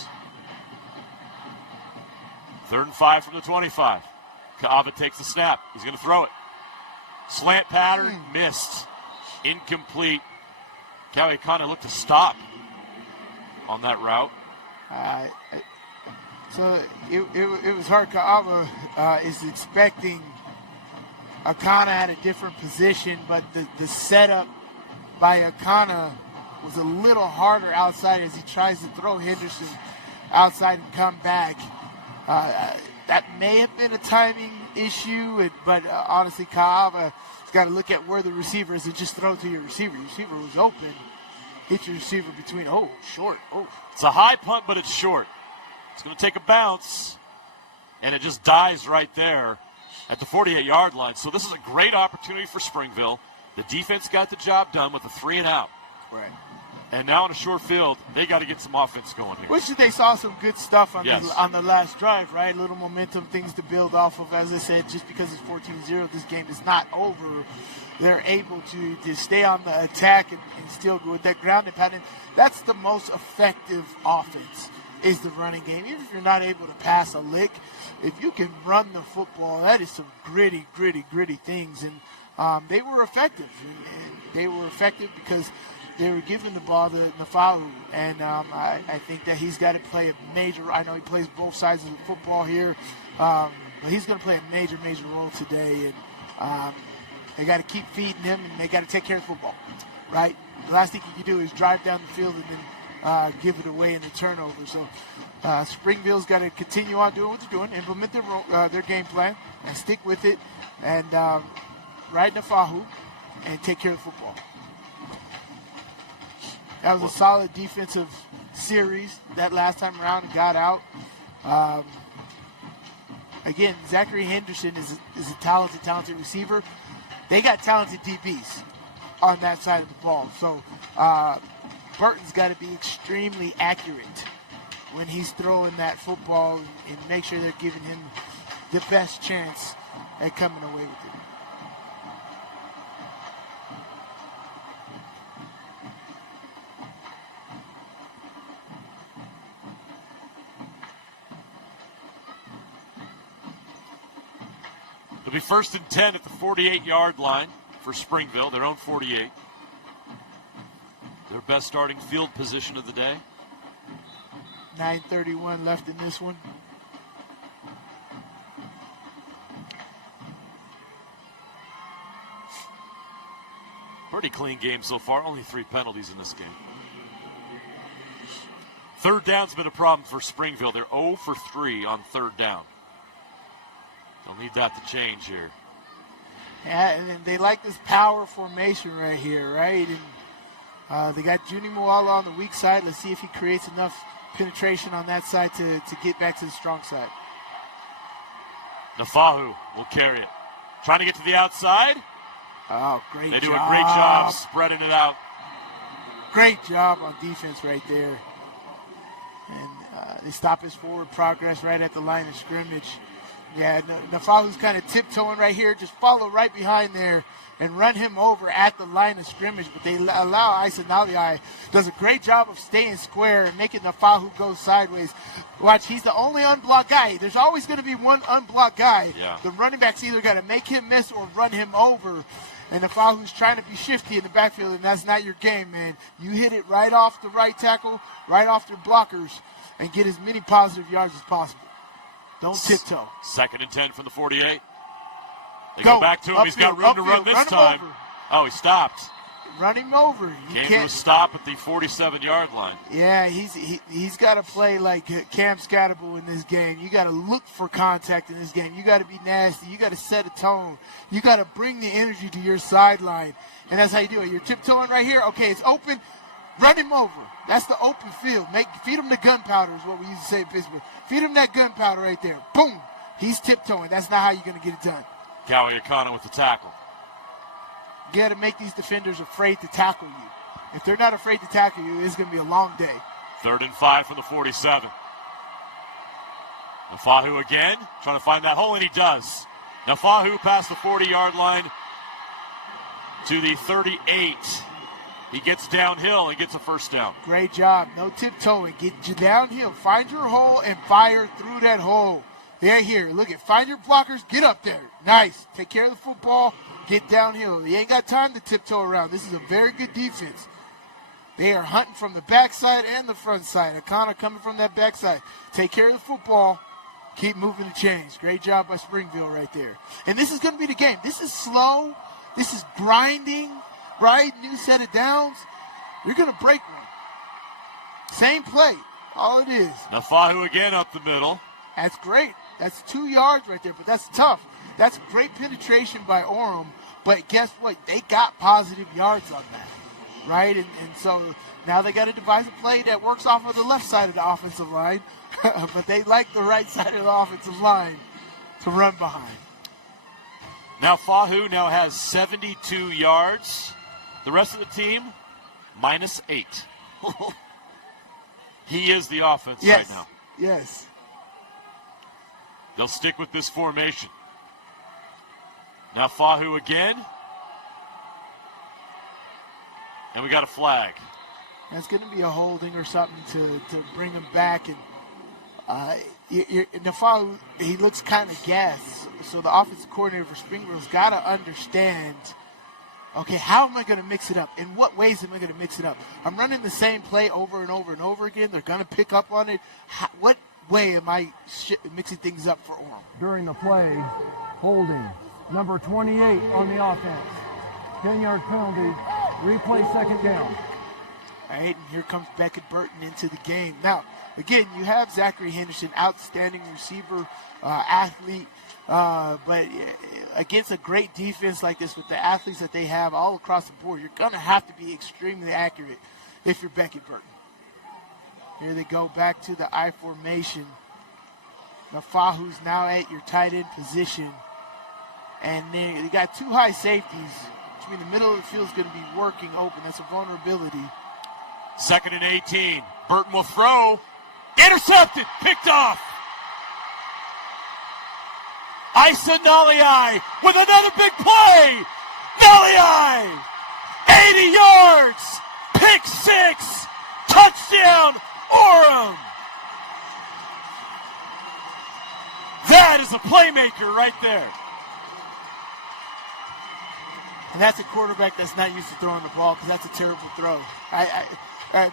3rd and 5 from the 25. Kaava takes the snap. He's going to throw it. Slant pattern, missed. Incomplete. Callie kind of looked to stop on that route. So it was hard. Kaava is expecting Akana at a different position, but the setup by Akana was a little harder outside as he tries to throw Henderson outside and come back. That may have been a timing issue, but honestly, Kaava's got to look at where the receiver is and just throw to your receiver. Your receiver was open. Hit your receiver between. Oh, short. Oh. It's a high punt, but it's short. It's going to take a bounce, and it just dies right there at the 48-yard line. So this is a great opportunity for Springville. The defense got the job done with a 3 and out. Right. And now in a short field, they got to get some offense going here. Which they saw some good stuff on, on the last drive, right? Little momentum, things to build off of. As I said, just because it's 14-0, this game is not over. They're able to stay on the attack and still go with that ground and pattern. That's the most effective offense, is the running game. Even if you're not able to pass a lick, if you can run the football, that is some gritty things. And they were effective. And they were effective because they were giving the ball to Nafalu. And I think that he's got to play a major, I know he plays both sides of the football here, but he's going to play a major role today. And they got to keep feeding him, and they got to take care of the football, right? The last thing you can do is drive down the field and then give it away in the turnover. So Springville's got to continue on doing what they're doing, implement their game plan, and stick with it, and ride Nafahu and take care of the football. That was a solid defensive series that last time around. Got out. again, Zachary Henderson is a talented receiver. They got talented DBs on that side of the ball. So Burton's got to be extremely accurate when he's throwing that football and make sure they're giving him the best chance at coming away with it. It'll be 1st and 10 at the 48-yard line for Springville, their own 48. Their best starting field position of the day. 9:31 left in this one. Pretty clean game so far. Only 3 penalties in this game. Third down's been a problem for Springville. They're 0 for 3 on third down. They'll need that to change here. Yeah, and they like this power formation right here, right? And they got Juni Moala on the weak side. Let's see if he creates enough penetration on that side to get back to the strong side. Nafahu will carry it. Trying to get to the outside. Oh, great job. They do a great job spreading it out. Great job on defense right there. And they stop his forward progress right at the line of scrimmage. Yeah, Nafahu's kind of tiptoeing right here. Just follow right behind there and run him over at the line of scrimmage. But they allow Isali. Does a great job of staying square and making Nafahu go sideways. Watch, he's the only unblocked guy. There's always going to be one unblocked guy. Yeah. The running back's either got to make him miss or run him over. And Nafahu's trying to be shifty in the backfield, and that's not your game, man. You hit it right off the right tackle, right off their blockers, and get as many positive yards as possible. Don't tiptoe. 2nd and 10 from the 48. They go back to him. He's got room to run this time. Oh, he stopped. Run him over. Came to a stop at the 47-yard line. Yeah, he's got to play like Cam Scatterbull in this game. You got to look for contact in this game. You got to be nasty. You got to set a tone. You got to bring the energy to your sideline, and that's how you do it. You're tiptoeing right here. Okay, it's open. Run him over. That's the open field. Feed him the gunpowder is what we used to say in Pittsburgh. Feed him that gunpowder right there. Boom. He's tiptoeing. That's not how you're going to get it done. Cowie Akana with the tackle. You got to make these defenders afraid to tackle you. If they're not afraid to tackle you, it's going to be a long day. 3rd and 5 from the 47. Nafahu again, trying to find that hole, and he does. Nafahu past the 40-yard line to the 38. He gets downhill and gets a first down. Great job. No tiptoeing. Get you downhill. Find your hole and fire through that hole. There, here. Look at. Find your blockers. Get up there. Nice. Take care of the football. Get downhill. You ain't got time to tiptoe around. This is a very good defense. They are hunting from the backside and the front side. Akana coming from that backside. Take care of the football. Keep moving the chains. Great job by Springville right there. And this is going to be the game. This is slow. This is grinding. Right? New set of downs. You're going to break one. Same play. All it is. Nafahu again up the middle. That's great. That's 2 yards right there, but that's tough. That's great penetration by Orem, but guess what? They got positive yards on that, right? And so now they got to devise a play that works off of the left side of the offensive line, but they like the right side of the offensive line to run behind. Now Fahu now has 72 yards. The rest of the team, -8. He is the offense right now. Yes. They'll stick with this formation. Now Fahu again. And we got a flag. That's going to be a holding or something to bring him back. And Nafahu, he looks kind of gassed. So the offensive coordinator for Springville's got to understand, okay, how am I going to mix it up? In what ways am I going to mix it up? I'm running the same play over and over and over again. They're going to pick up on it. What way am I mixing things up for Orem? During the play, holding. Number 28 on the offense. 10-yard penalty. Replay 2nd down. All right, and here comes Beckett Burton into the game. Now, again, you have Zachary Henderson, outstanding receiver, athlete, but against a great defense like this with the athletes that they have all across the board, you're going to have to be extremely accurate if you're Beckett Burton. Here they go back to the I formation. Nafahu's now at your tight end position. And then you got two high safeties. Which means the middle of the field is going to be working open. That's a vulnerability. 2nd and 18. Burton will throw. Intercepted. Picked off. Isali with another big play. Naliai. 80 yards. Pick 6. Touchdown. Orem. That is a playmaker right there. And that's a quarterback that's not used to throwing the ball because that's a terrible throw.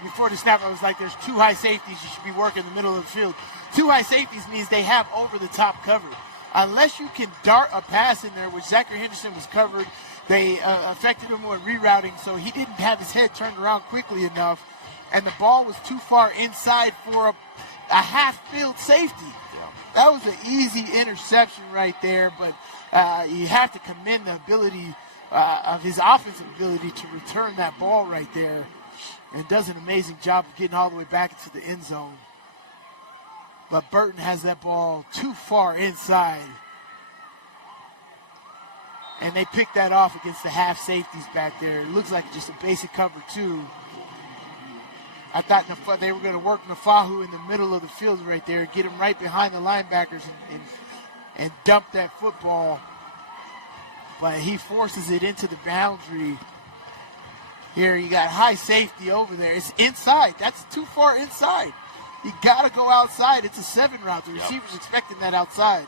Before the snap, I was like, there's two high safeties. You should be working in the middle of the field. Two high safeties means they have over-the-top cover. Unless you can dart a pass in there, which Zachary Henderson was covered, they affected him with rerouting, so he didn't have his head turned around quickly enough, and the ball was too far inside for a half-field safety. That was an easy interception right there, but you have to commend the ability of his offensive ability to return that ball right there, and does an amazing job of getting all the way back into the end zone. But Burton has that ball too far inside. And they picked that off against the half safeties back there. It looks like just a basic cover two. I thought they were going to work Nafahu in the middle of the field right there, get him right behind the linebackers and dump that football. But he forces it into the boundary. Here you got high safety over there. It's inside. That's too far inside. You got to go outside. It's a 7 route. The receiver's expecting that outside.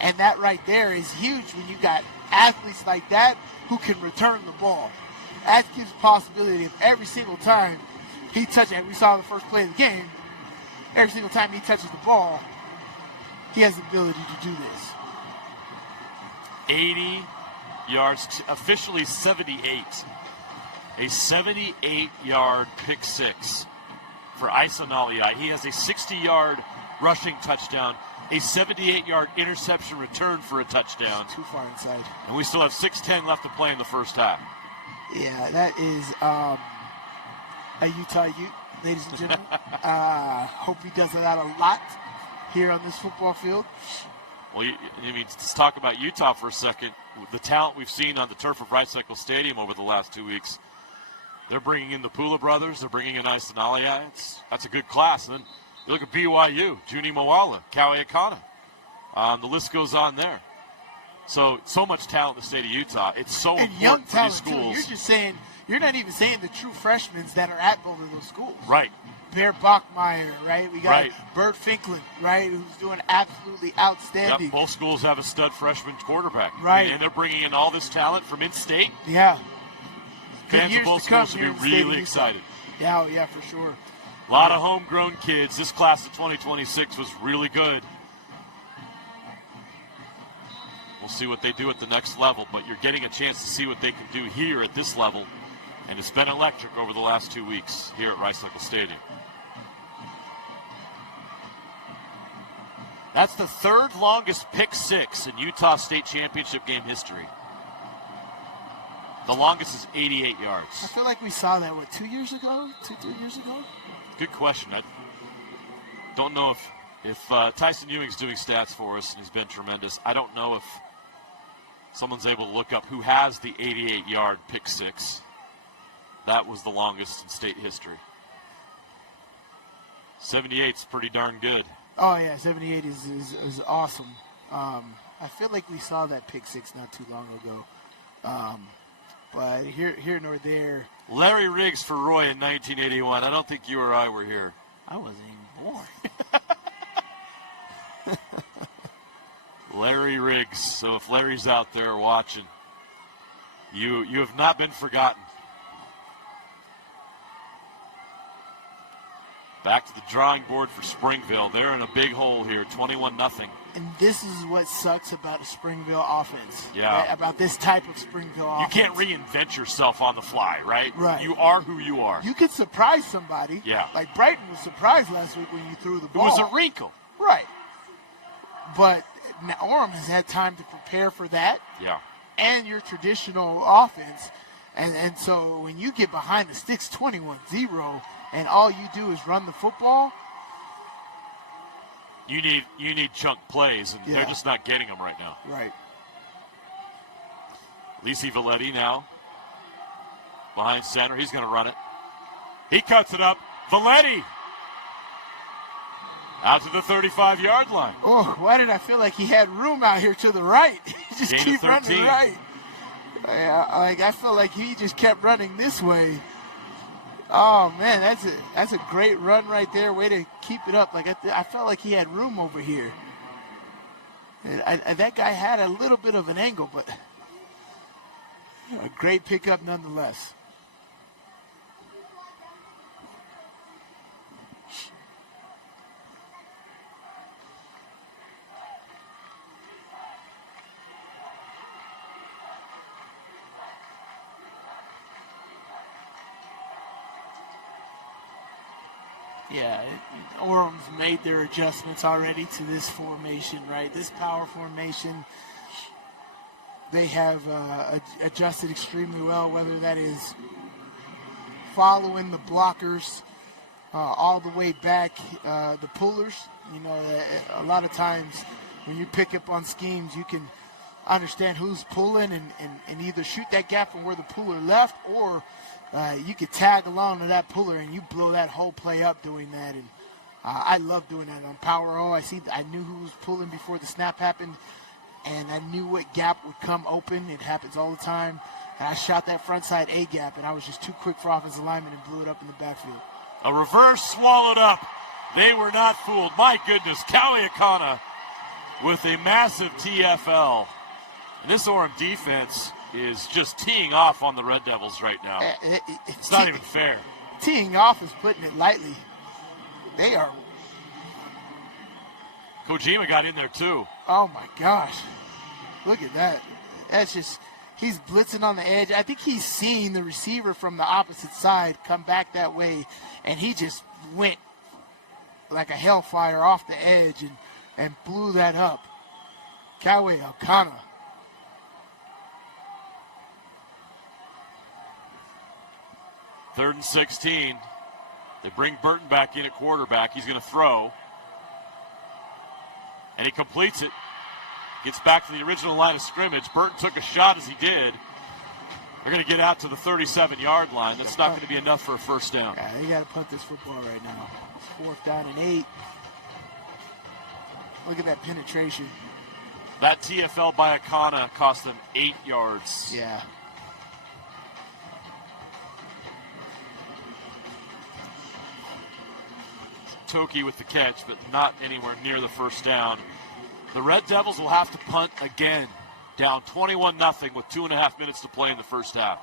And that right there is huge when you got athletes like that who can return the ball. That gives possibility of every single time he touches it. We saw the first play of the game. Every single time he touches the ball, he has the ability to do this. 80 yards, officially 78. A 78-yard pick 6 for Isali. He has a 60-yard rushing touchdown, a 78-yard interception return for a touchdown. Too far inside. And we still have 6:10 left to play in the first half. Yeah, that is a Utah Ute, ladies and gentlemen. Hope he does that a lot here on this football field. Well, let's talk about Utah for a second. The talent we've seen on the turf of Rice-Eccles Stadium over the last 2 weeks. They're bringing in the Pula brothers. They're bringing in Isali. That's a good class. And then you look at BYU, Junie Moala, Kaue Akana. The list goes on there. So much talent in the state of Utah. It's so and important young for talent these schools. Too. You're not even saying the true freshmen that are at both of those schools. Right. Bear Bachmeyer, right? We got right. Bert Finklin, right, who's doing absolutely outstanding. Yep, both schools have a stud freshman quarterback. Right. And they're bringing in all this talent from in-state. Yeah. Fans of both schools should be really excited. Yeah, for sure. A lot of homegrown kids. This class of 2026 was really good. We'll see what they do at the next level, but you're getting a chance to see what they can do here at this level. And it's been electric over the last 2 weeks here at Rice-Eccles Stadium. That's the third longest pick 6 in Utah State Championship game history. The longest is 88 yards. I feel like we saw that, 2 years ago? 3 years ago? Good question. I don't know if Tyson Ewing's doing stats for us, and he's been tremendous. I don't know if someone's able to look up who has the 88-yard pick 6. That was the longest in state history. 78's pretty darn good. Oh, yeah, 78 is awesome. I feel like we saw that pick 6 not too long ago. But here nor there. Larry Riggs for Roy in 1981. I don't think you or I were here. I wasn't even born. Larry Riggs. So if Larry's out there watching, you have not been forgotten. Back to the drawing board for Springville. They're in a big hole here, 21-0. And this is what sucks about a Springville offense. Yeah. Right? About this type of Springville offense. You can't reinvent yourself on the fly, right? Right. You are who you are. You could surprise somebody. Yeah. Like Brighton was surprised last week when you threw the ball. It was a wrinkle. Right. But now Orem has had time to prepare for that. Yeah. And your traditional offense. And so when you get behind the sticks 21-0 and all you do is run the football, You need chunk plays, and they're just not getting them right now. Right. Lisi Valetti now behind center. He's going to run it. He cuts it up. Valetti out to the 35-yard line. Oh, why did I feel like he had room out here to the right? He just keep running right. I felt like he just kept running this way. Oh man, that's a great run right there. Way to keep it up. I felt like he had room over here. And that guy had a little bit of an angle, but a great pickup nonetheless. Yeah, Orem's made their adjustments already to this formation, right? This power formation, they have adjusted extremely well, whether that is following the blockers all the way back, the pullers. You know, a lot of times when you pick up on schemes, you can understand who's pulling and either shoot that gap from where the puller left, or you could tag along to that puller and you blow that whole play up doing that. And I love doing that on Power O. I knew who was pulling before the snap happened, and I knew what gap would come open. It happens all the time. And I shot that front side A gap, and I was just too quick for offensive linemen and blew it up in the backfield. A reverse swallowed up. They were not fooled. My goodness, Callie Akana with a massive TFL. And this Orem defense is just teeing off on the Red Devils right now. It's not even fair. Teeing off is putting it lightly. They are. Kojima got in there too. Oh my gosh. Look at that. That's just, he's blitzing on the edge. I think he's seeing the receiver from the opposite side come back that way, and he just went like a hellfire off the edge and blew that up. Kawe Akana. Third and 16. They bring Burton back in at quarterback. He's going to throw. And he completes it. Gets back to the original line of scrimmage. Burton took a shot as he did. They're going to get out to the 37-yard line. That's not going to be enough for a first down. Yeah, they got to punt this football right now. It's 4th down and 8. Look at that penetration. That TFL by Akana cost them 8 yards. Yeah. Toki with the catch, but not anywhere near the first down. The Red Devils will have to punt again, down 21-0 with 2.5 minutes to play in the first half.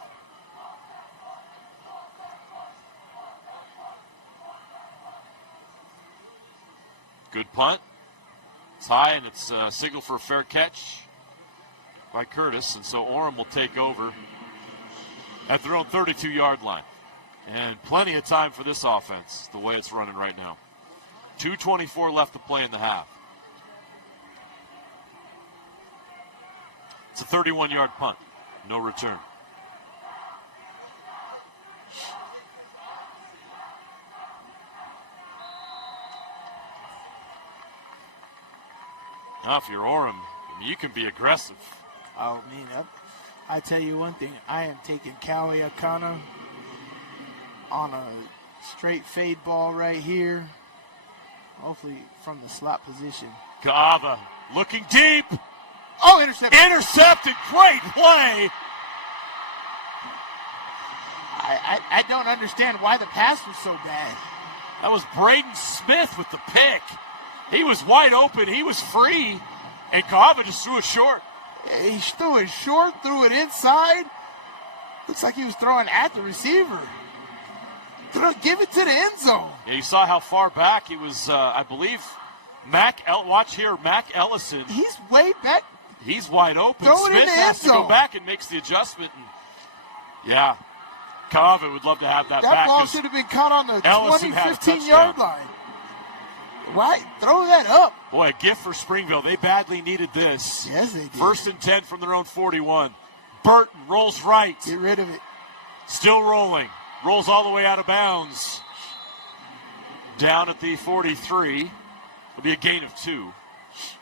Good punt. It's high, and it's a signal for a fair catch by Curtis, and so Orem will take over at their own 32-yard line. And plenty of time for this offense, the way it's running right now. 2:24 left to play in the half. It's a 31-yard punt. No return. Now, if you're Orem, you can be aggressive. Oh, man. I tell you one thing. I am taking Kawe Akana on a straight fade ball right here. Hopefully from the slot position. Kava looking deep. Oh, intercepted. Intercepted. Great play. I don't understand why the pass was so bad. That was Braden Smith with the pick. He was wide open. He was free. And Kava just threw it short. He threw it short, threw it inside. Looks like he was throwing at the receiver. Give it to the end zone. Yeah, you saw how far back he was, I believe, watch here, Mac Ellison. He's way back. He's wide open. Throw it in Smith the end has to zone. go back and makes the adjustment. And, yeah, Kava would love to have that back. That ball should have been caught on the Ellison 20, has 15-yard line. Why? Throw that up. Boy, a gift for Springville. They badly needed this. Yes, they did. 1st and 10 from their own 41. Burton rolls right. Get rid of it. Still rolling. Rolls all the way out of bounds. Down at the 43. It'll be a gain of 2.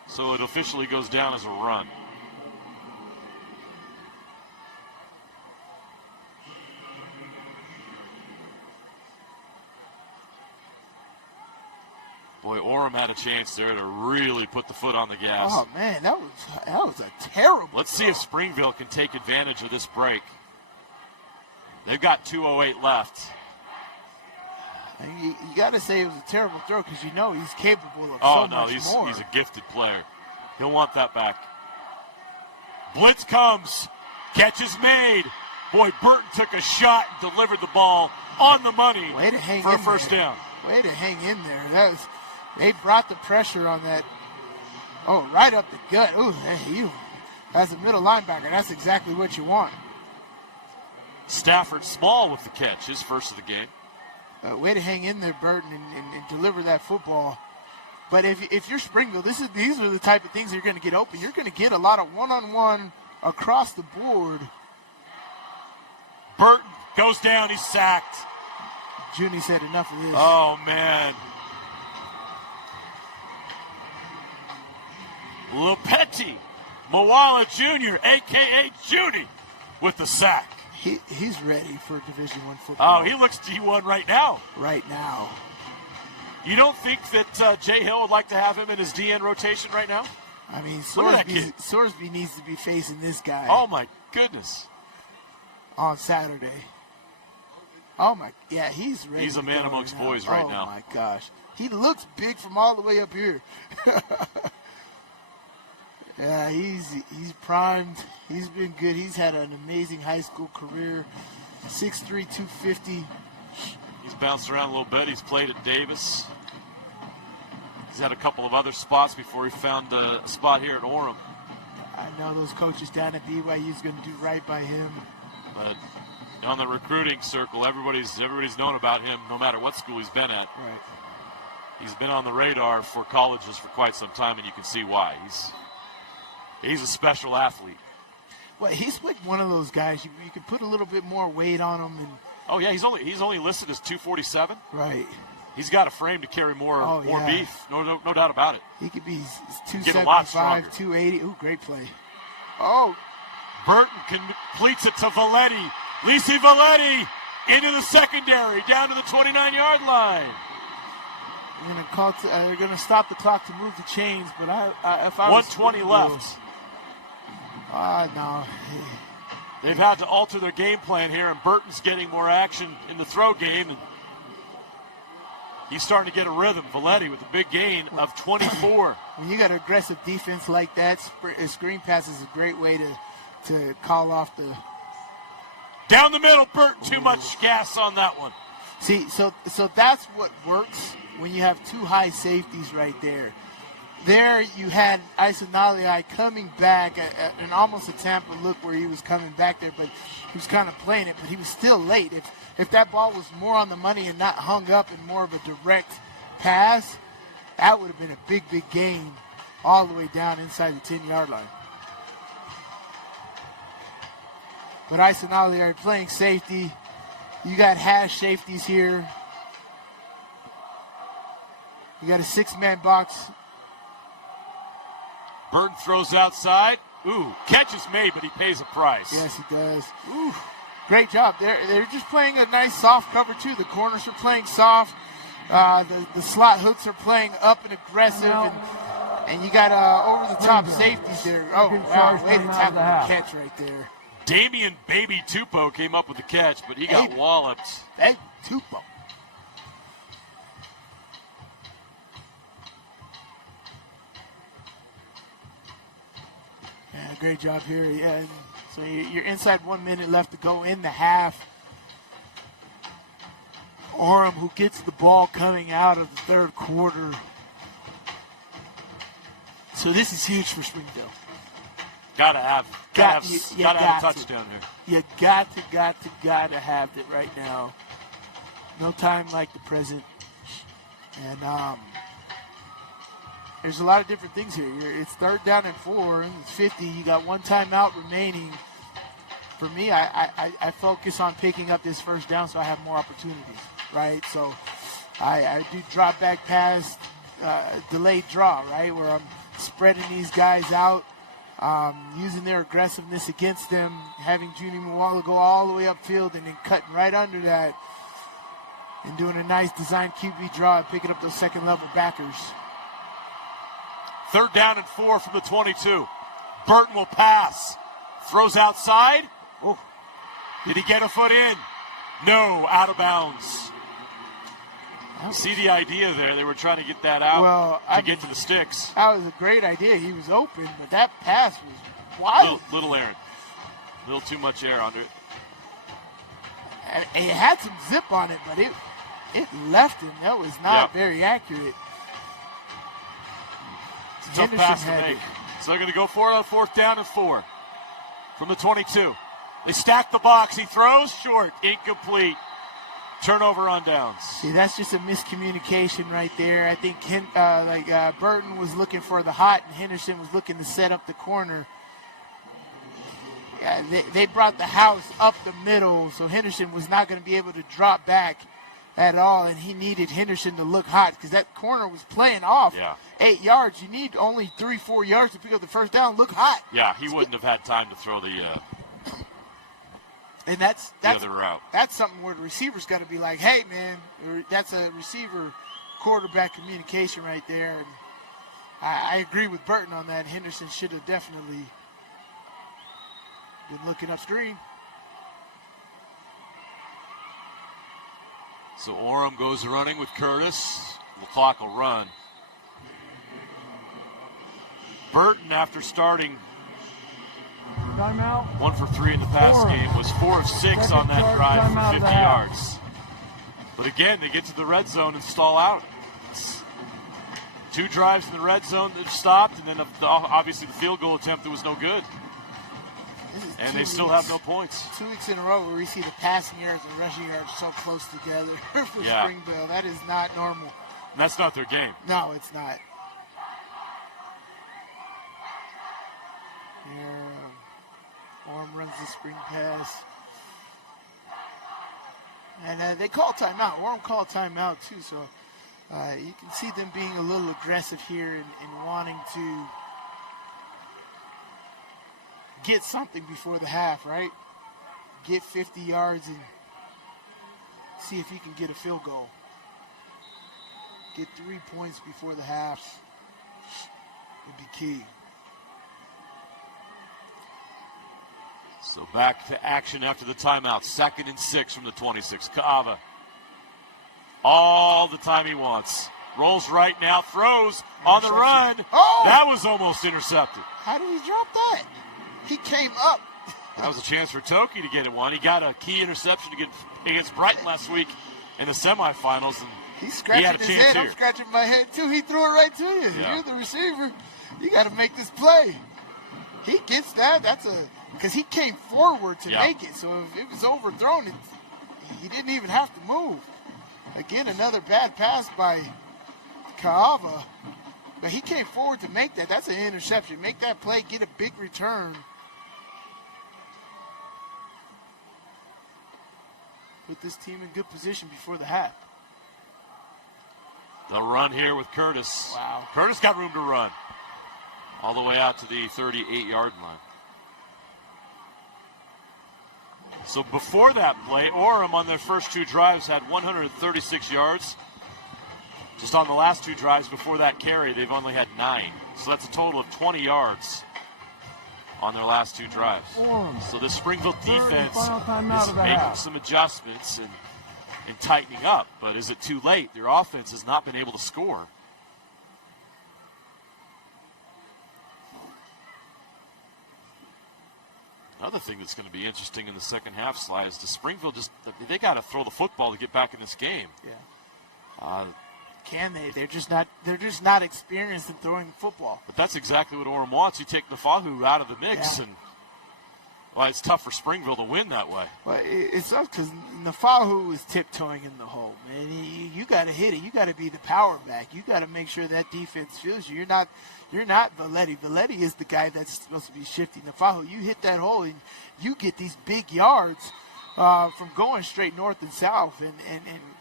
So it officially goes down as a run. Boy, Orem had a chance there to really put the foot on the gas. Oh, man, that was a terrible. Let's see if Springville can take advantage of this break. They've got 2:08 left. You got to say it was a terrible throw because you know he's capable of so much more. He's a gifted player. He'll want that back. Blitz comes. Catch is made. Boy, Burton took a shot and delivered the ball on the money for a first down. Way to hang in there. They brought the pressure on that. Oh, right up the gut. Ooh, hey, as a middle linebacker, that's exactly what you want. Stafford Small with the catch, his first of the game. Way to hang in there, Burton, and deliver that football. But if you're Springville, these are the type of things you're going to get open. You're going to get a lot of one-on-one across the board. Burton goes down. He's sacked. Junie said enough of this. Oh, man. Lopetti, Moala Jr., a.k.a. Junie, with the sack. He's ready for Division I football. Oh, he looks D1 right now. Right now. You don't think that Jay Hill would like to have him in his DN rotation right now? I mean, Sorsby needs to be facing this guy. Oh, my goodness. On Saturday. Oh, my. Yeah, he's ready. He's a man amongst boys right now. Oh, my gosh. He looks big from all the way up here. Yeah, he's primed. He's been good. He's had an amazing high school career. 6'3", 250. He's bounced around a little bit. He's played at Davis. He's had a couple of other spots before he found a spot here at Orem. I know those coaches down at BYU is going to do right by him. But on the recruiting circle, everybody's known about him no matter what school he's been at. Right. He's been on the radar for colleges for quite some time, and you can see why. He's a special athlete. Well, he's like one of those guys you can put a little bit more weight on him. And oh yeah, he's only listed as 247. Right. He's got a frame to carry more beef. No doubt about it. He could be 275, 280. Ooh, great play. Oh, Burton completes it to Valetti. Lisi Valetti into the secondary, down to the 29-yard line. They're going to stop the clock to move the chains, but if I 120 left. No. They've had to alter their game plan here, and Burton's getting more action in the throw game. And he's starting to get a rhythm. Valetti with a big gain of 24. When you got an aggressive defense like that, a screen pass is a great way to call off the... Down the middle, Burton, too much gas on that one. See, so that's what works when you have two high safeties right there. There you had Isali coming back, and almost a Tampa look where he was coming back there, but he was kind of playing it, but he was still late. If that ball was more on the money and not hung up in more of a direct pass, that would have been a big gain all the way down inside the 10-yard line. But Isali are playing safety. You got hash safeties here. You got a 6-man box. Burton throws outside. Ooh, catch is made, but he pays a price. Yes, he does. Ooh, great job. They're just playing a nice soft cover, too. The corners are playing soft. The slot hooks are playing up and aggressive. And you got over-the-top safeties there. Oh, wow, way to tackle the catch right there. Damian Baby Tupou came up with the catch, but he got walloped. Baby Tupou. Yeah, great job here. Yeah, so you're inside 1 minute left to go in the half. Orem, who gets the ball coming out of the third quarter. So this is huge for Springville. Gotta have a touchdown here. You got to have it right now. No time like the present. And there's a lot of different things here. It's 3rd down and 4. It's 50. You got one timeout remaining. For me, I focus on picking up this first down so I have more opportunities, right? So I do drop back pass, delayed draw, right, where I'm spreading these guys out, using their aggressiveness against them, having Junie Mwala go all the way upfield and then cutting right under that and doing a nice design QB draw and picking up those second-level backers. 3rd down and 4 from the 22. Burton will pass. Throws outside. Ooh. Did he get a foot in? No, out of bounds. See the idea there. They were trying to get that out get to the sticks. That was a great idea. He was open, but that pass was wild. Little air. A little too much air under it. And it had some zip on it, but it left him. That was not very accurate. It's a tough pass to make. So they're going to go for it on 4th down and 4 from the 22. They stack the box. He throws short. Incomplete. Turnover on downs. See, that's just a miscommunication right there. I think Burton was looking for the hot and Henderson was looking to set up the corner. Yeah, they brought the house up the middle, so Henderson was not going to be able to drop back at all, and he needed Henderson to look hot because that corner was playing off 8 yards. You need only 3-4 yards to pick up the 1st down. Look hot. Yeah, he wouldn't have had time to throw the and that's other route. That's something where the receiver's got to be like, hey, man, that's a receiver-quarterback communication right there. And I agree with Burton on that. Henderson should have definitely been looking upstream. So Orem goes running with Curtis. The clock will run. Burton, after starting 1 for 3 in the pass game, was 4 of 6 on that drive for 50 yards. But again, they get to the red zone and stall out. 2 drives in the red zone that stopped, and then obviously the field goal attempt that was no good. And they still have no points. 2 weeks in a row where we see the passing yards and rushing yards so close together for Springville. That is not normal. And that's not their game. No, it's not. Here, Orem runs the screen pass. And they call timeout. Orem called timeout too, so you can see them being a little aggressive here and wanting to get something before the half, right? Get 50 yards and see if you can get a field goal. Get 3 points before the half would be key. So back to action after the timeout. 2nd and 6 from the 26. Kava. All the time he wants. Rolls right now, throws on the run. Oh! That was almost intercepted. How did he drop that? He came up. That was a chance for Toki to get it one. He got a key interception against Brighton last week in the semifinals. And he's scratching his head. I'm scratching my head too. He threw it right to you. Yeah. You're the receiver. You got to make this play. He gets that. Because he came forward to make it. So if it was overthrown, he didn't even have to move. Again, another bad pass by Kaava. But he came forward to make that. That's an interception. Make that play, get a big return. Put this team in good position before the half. The run here with Curtis. Wow. Curtis got room to run. All the way out to the 38-yard line. So before that play, Orem on their first 2 drives had 136 yards. Just on the last 2 drives before that carry, they've only had 9. So that's a total of 20 yards on their last 2 drives. So the Springville defense is making some adjustments and tightening up. But is it too late? Their offense has not been able to score. Another thing that's going to be interesting in the second half, Sly, is the Springville they got to throw the football to get back in this game. Yeah. Can they? They're just not experienced in throwing football. But that's exactly what Orem wants. You take Nafahu out of the mix, and it's tough for Springville to win that way. Well, it's tough because Nafahu is tiptoeing in the hole, man. You got to hit it. You got to be the power back. You got to make sure that defense feels you. You're not Valetti. Valetti is the guy that's supposed to be shifting. Nafahu, you hit that hole and you get these big yards. from going straight north and south, and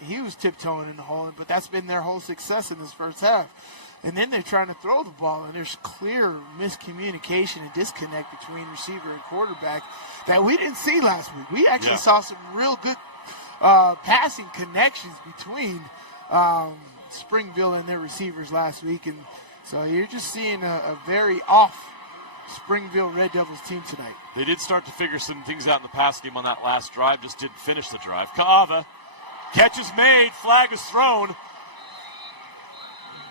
he was tiptoeing in the hole, but that's been their whole success in this first half. And then they're trying to throw the ball, and there's clear miscommunication and disconnect between receiver and quarterback that we didn't see last week. We actually saw some real good passing connections between Springville and their receivers last week, and so you're just seeing a very off Springville Red Devils team tonight. They did start to figure some things out in the pass game on that last drive, just didn't finish the drive. Kaava, catch is made, flag is thrown.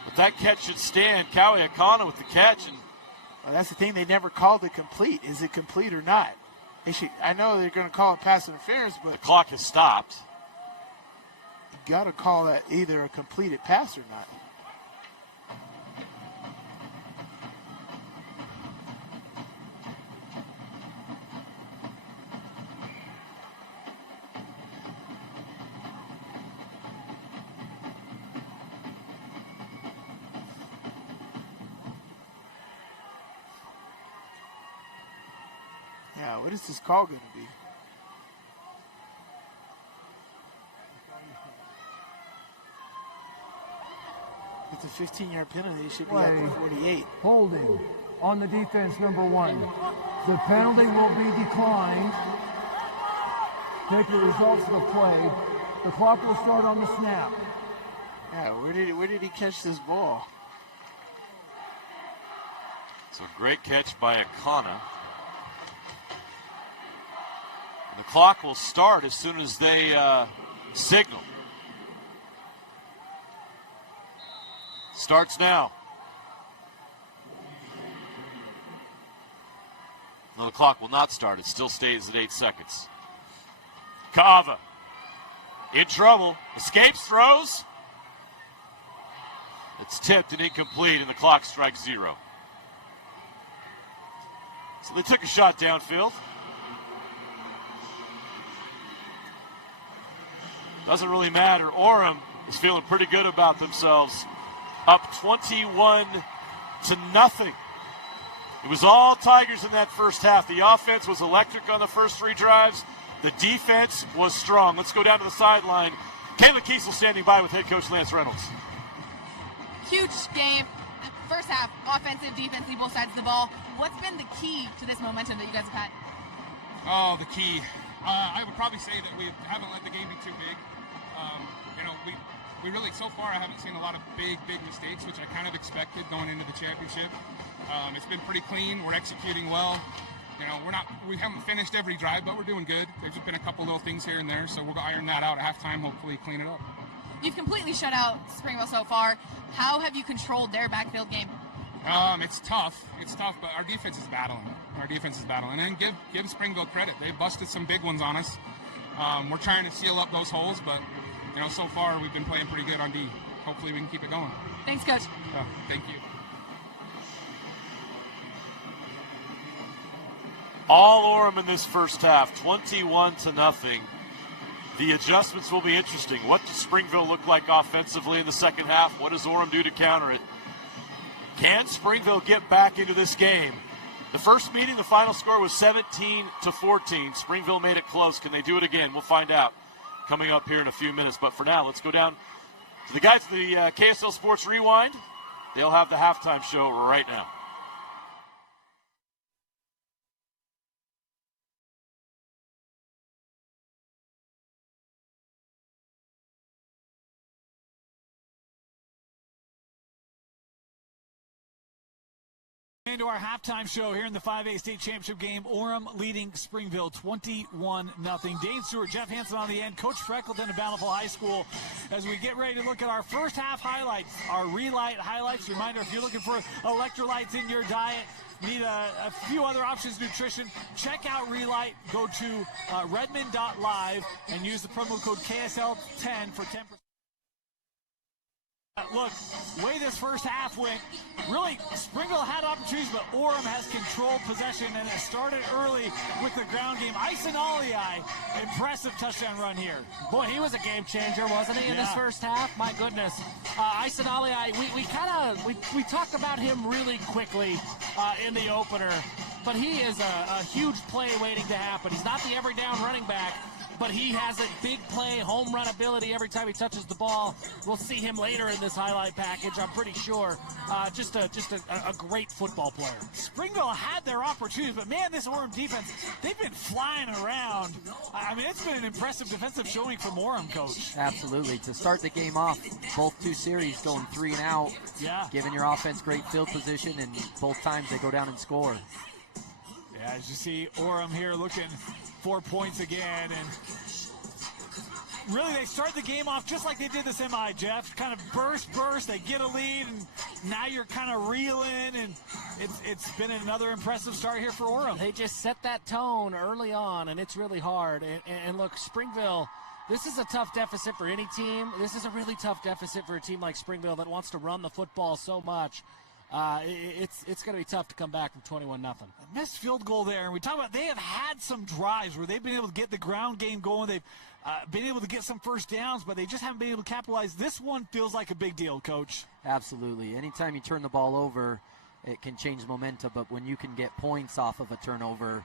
But that catch should stand. Kaui Akana with the catch. And well, that's the thing, they never called it complete. Is it complete or not? They should. I know they're going to call it pass interference, but the clock has stopped. You got to call that either a completed pass or not. Yeah, what is this call going to be? It's a 15-yard penalty. It should be at the 48. Holding on the defense, number 1. The penalty will be declined. Take the results of the play. The clock will start on the snap. Yeah, where did he catch this ball? So great catch by Akana. The clock will start as soon as they signal. Starts now. No, the clock will not start. It still stays at 8 seconds. Kaava in trouble. Escapes, throws. It's tipped and incomplete, and the clock strikes 0. So they took a shot downfield. Doesn't really matter. Orem is feeling pretty good about themselves. Up 21-0. It was all Tigers in that first half. The offense was electric on the first 3 drives. The defense was strong. Let's go down to the sideline. Kayla Kiesel standing by with head coach Lance Reynolds. Huge game. First half, offensive, defensive, both sides of the ball. What's been the key to this momentum that you guys have had? Oh, the key. I would probably say that we haven't let the game be too big. We really, so far, I haven't seen a lot of big mistakes, which I kind of expected going into the championship. It's been pretty clean. We're executing well. We haven't finished every drive, but we're doing good. There's been a couple little things here and there, so we'll iron that out at halftime, hopefully clean it up. You've completely shut out Springville so far. How have you controlled their backfield game? It's tough. But our defense is battling. And give Springville credit. They busted some big ones on us. We're trying to seal up those holes, but so far we've been playing pretty good on D. Hopefully we can keep it going. Thanks, Coach. Thank you. All Orem in this first half, 21-0. The adjustments will be interesting. What does Springville look like offensively in the second half? What does Orem do to counter it? Can Springville get back into this game? The first meeting, the final score was 17-14. Springville made it close. Can they do it again? We'll find out coming up here in a few minutes. But for now, let's go down to the guys at the KSL Sports Rewind. They'll have the halftime show right now. Into our halftime show here in the 5A state championship game. Orem leading Springville 21-0. Dane Stewart, Jeff Hansen on the end, Coach Freckleton of Bountiful High School. As we get ready to look at our first half highlights, our Relight highlights. Reminder, if you're looking for electrolytes in your diet, need a few other options, nutrition, check out Relight. Go to redmond.live and use the promo code KSL10 for 10%. Look, the way this first half went, really, Springville had opportunities, but Orem has controlled possession, and it started early with the ground game. Isali, impressive touchdown run here. Boy, he was a game changer, wasn't he, in this first half? My goodness. Isali, we talked about him really quickly in the opener, but he is a huge play waiting to happen. He's not the every down running back, but he has a big play, home run ability every time he touches the ball. We'll see him later in this highlight package, I'm pretty sure. Just a great football player. Springville had their opportunities, but man, this Orem defense, they've been flying around. I mean, it's been an impressive defensive showing from Orem, Coach. Absolutely. To start the game off, both two series going 3 and out, giving your offense great field position, and both times they go down and score. Yeah, as you see, Orem here looking 4 points again, and really, they start the game off just like they did the semi, Jeff. Kind of burst, they get a lead, and now you're kind of reeling, and it's been another impressive start here for Orem. They just set that tone early on, and it's really hard. And look, Springville, this is a tough deficit for any team. This is a really tough deficit for a team like Springville that wants to run the football so much. It's going to be tough to come back from 21-0. A missed field goal there, and we talk about they have had some drives where they've been able to get the ground game going. They've been able to get some first downs, but they just haven't been able to capitalize. This one feels like a big deal, Coach. Absolutely. Anytime you turn the ball over, it can change momentum, but when you can get points off of a turnover,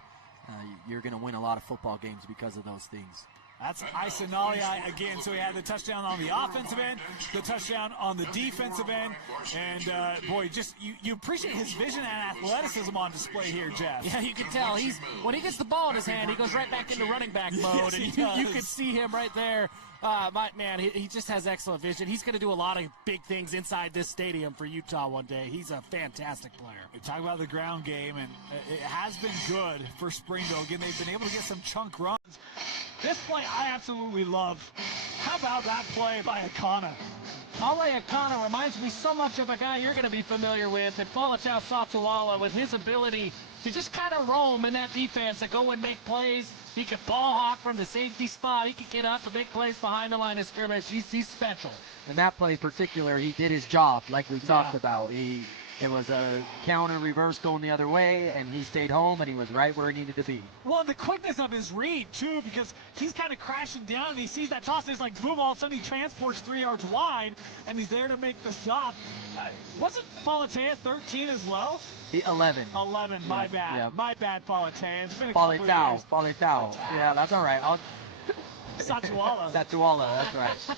you're going to win a lot of football games because of those things. That's Isali again. So he had the touchdown on the offensive end, the touchdown on the defensive end, and boy, just you appreciate his vision and athleticism on display here, Jeff. Yeah, you can tell when he gets the ball in his hand, he goes right back into running back mode, yes, and you can see him right there. He just has excellent vision. He's going to do a lot of big things inside this stadium for Utah one day. He's a fantastic player. We talk about the ground game, and it has been good for Springville. Again, they've been able to get some chunk runs. This play I absolutely love. How about that play by Akana? Ale Akana reminds me so much of a guy you're going to be familiar with, and Paulachau Satuala, with his ability to just kind of roam in that defense and go and make plays. He can ball hawk from the safety spot. He can get up and make plays behind the line of scrimmage. He's special. In that play in particular, he did his job like we talked about. It was a counter reverse going the other way, and he stayed home, and he was right where he needed to be. Well, the quickness of his read, too, because he's kind of crashing down, and he sees that toss, and it's like, boom, all of a sudden he transports 3 yards wide, and he's there to make the stop. Wasn't Falatea 13 as well? 11. 11, my bad. Yeah. My bad, Falatea. It's been a couple years. Falatea. Yeah, that's all right. Satuala, that's right.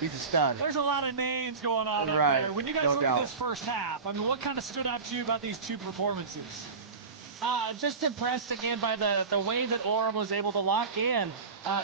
He's a stud. There's a lot of names going on up there. When you guys look at this first half, I mean, what kind of stood out to you about these two performances? Just impressed again by the way that Orem was able to lock in. I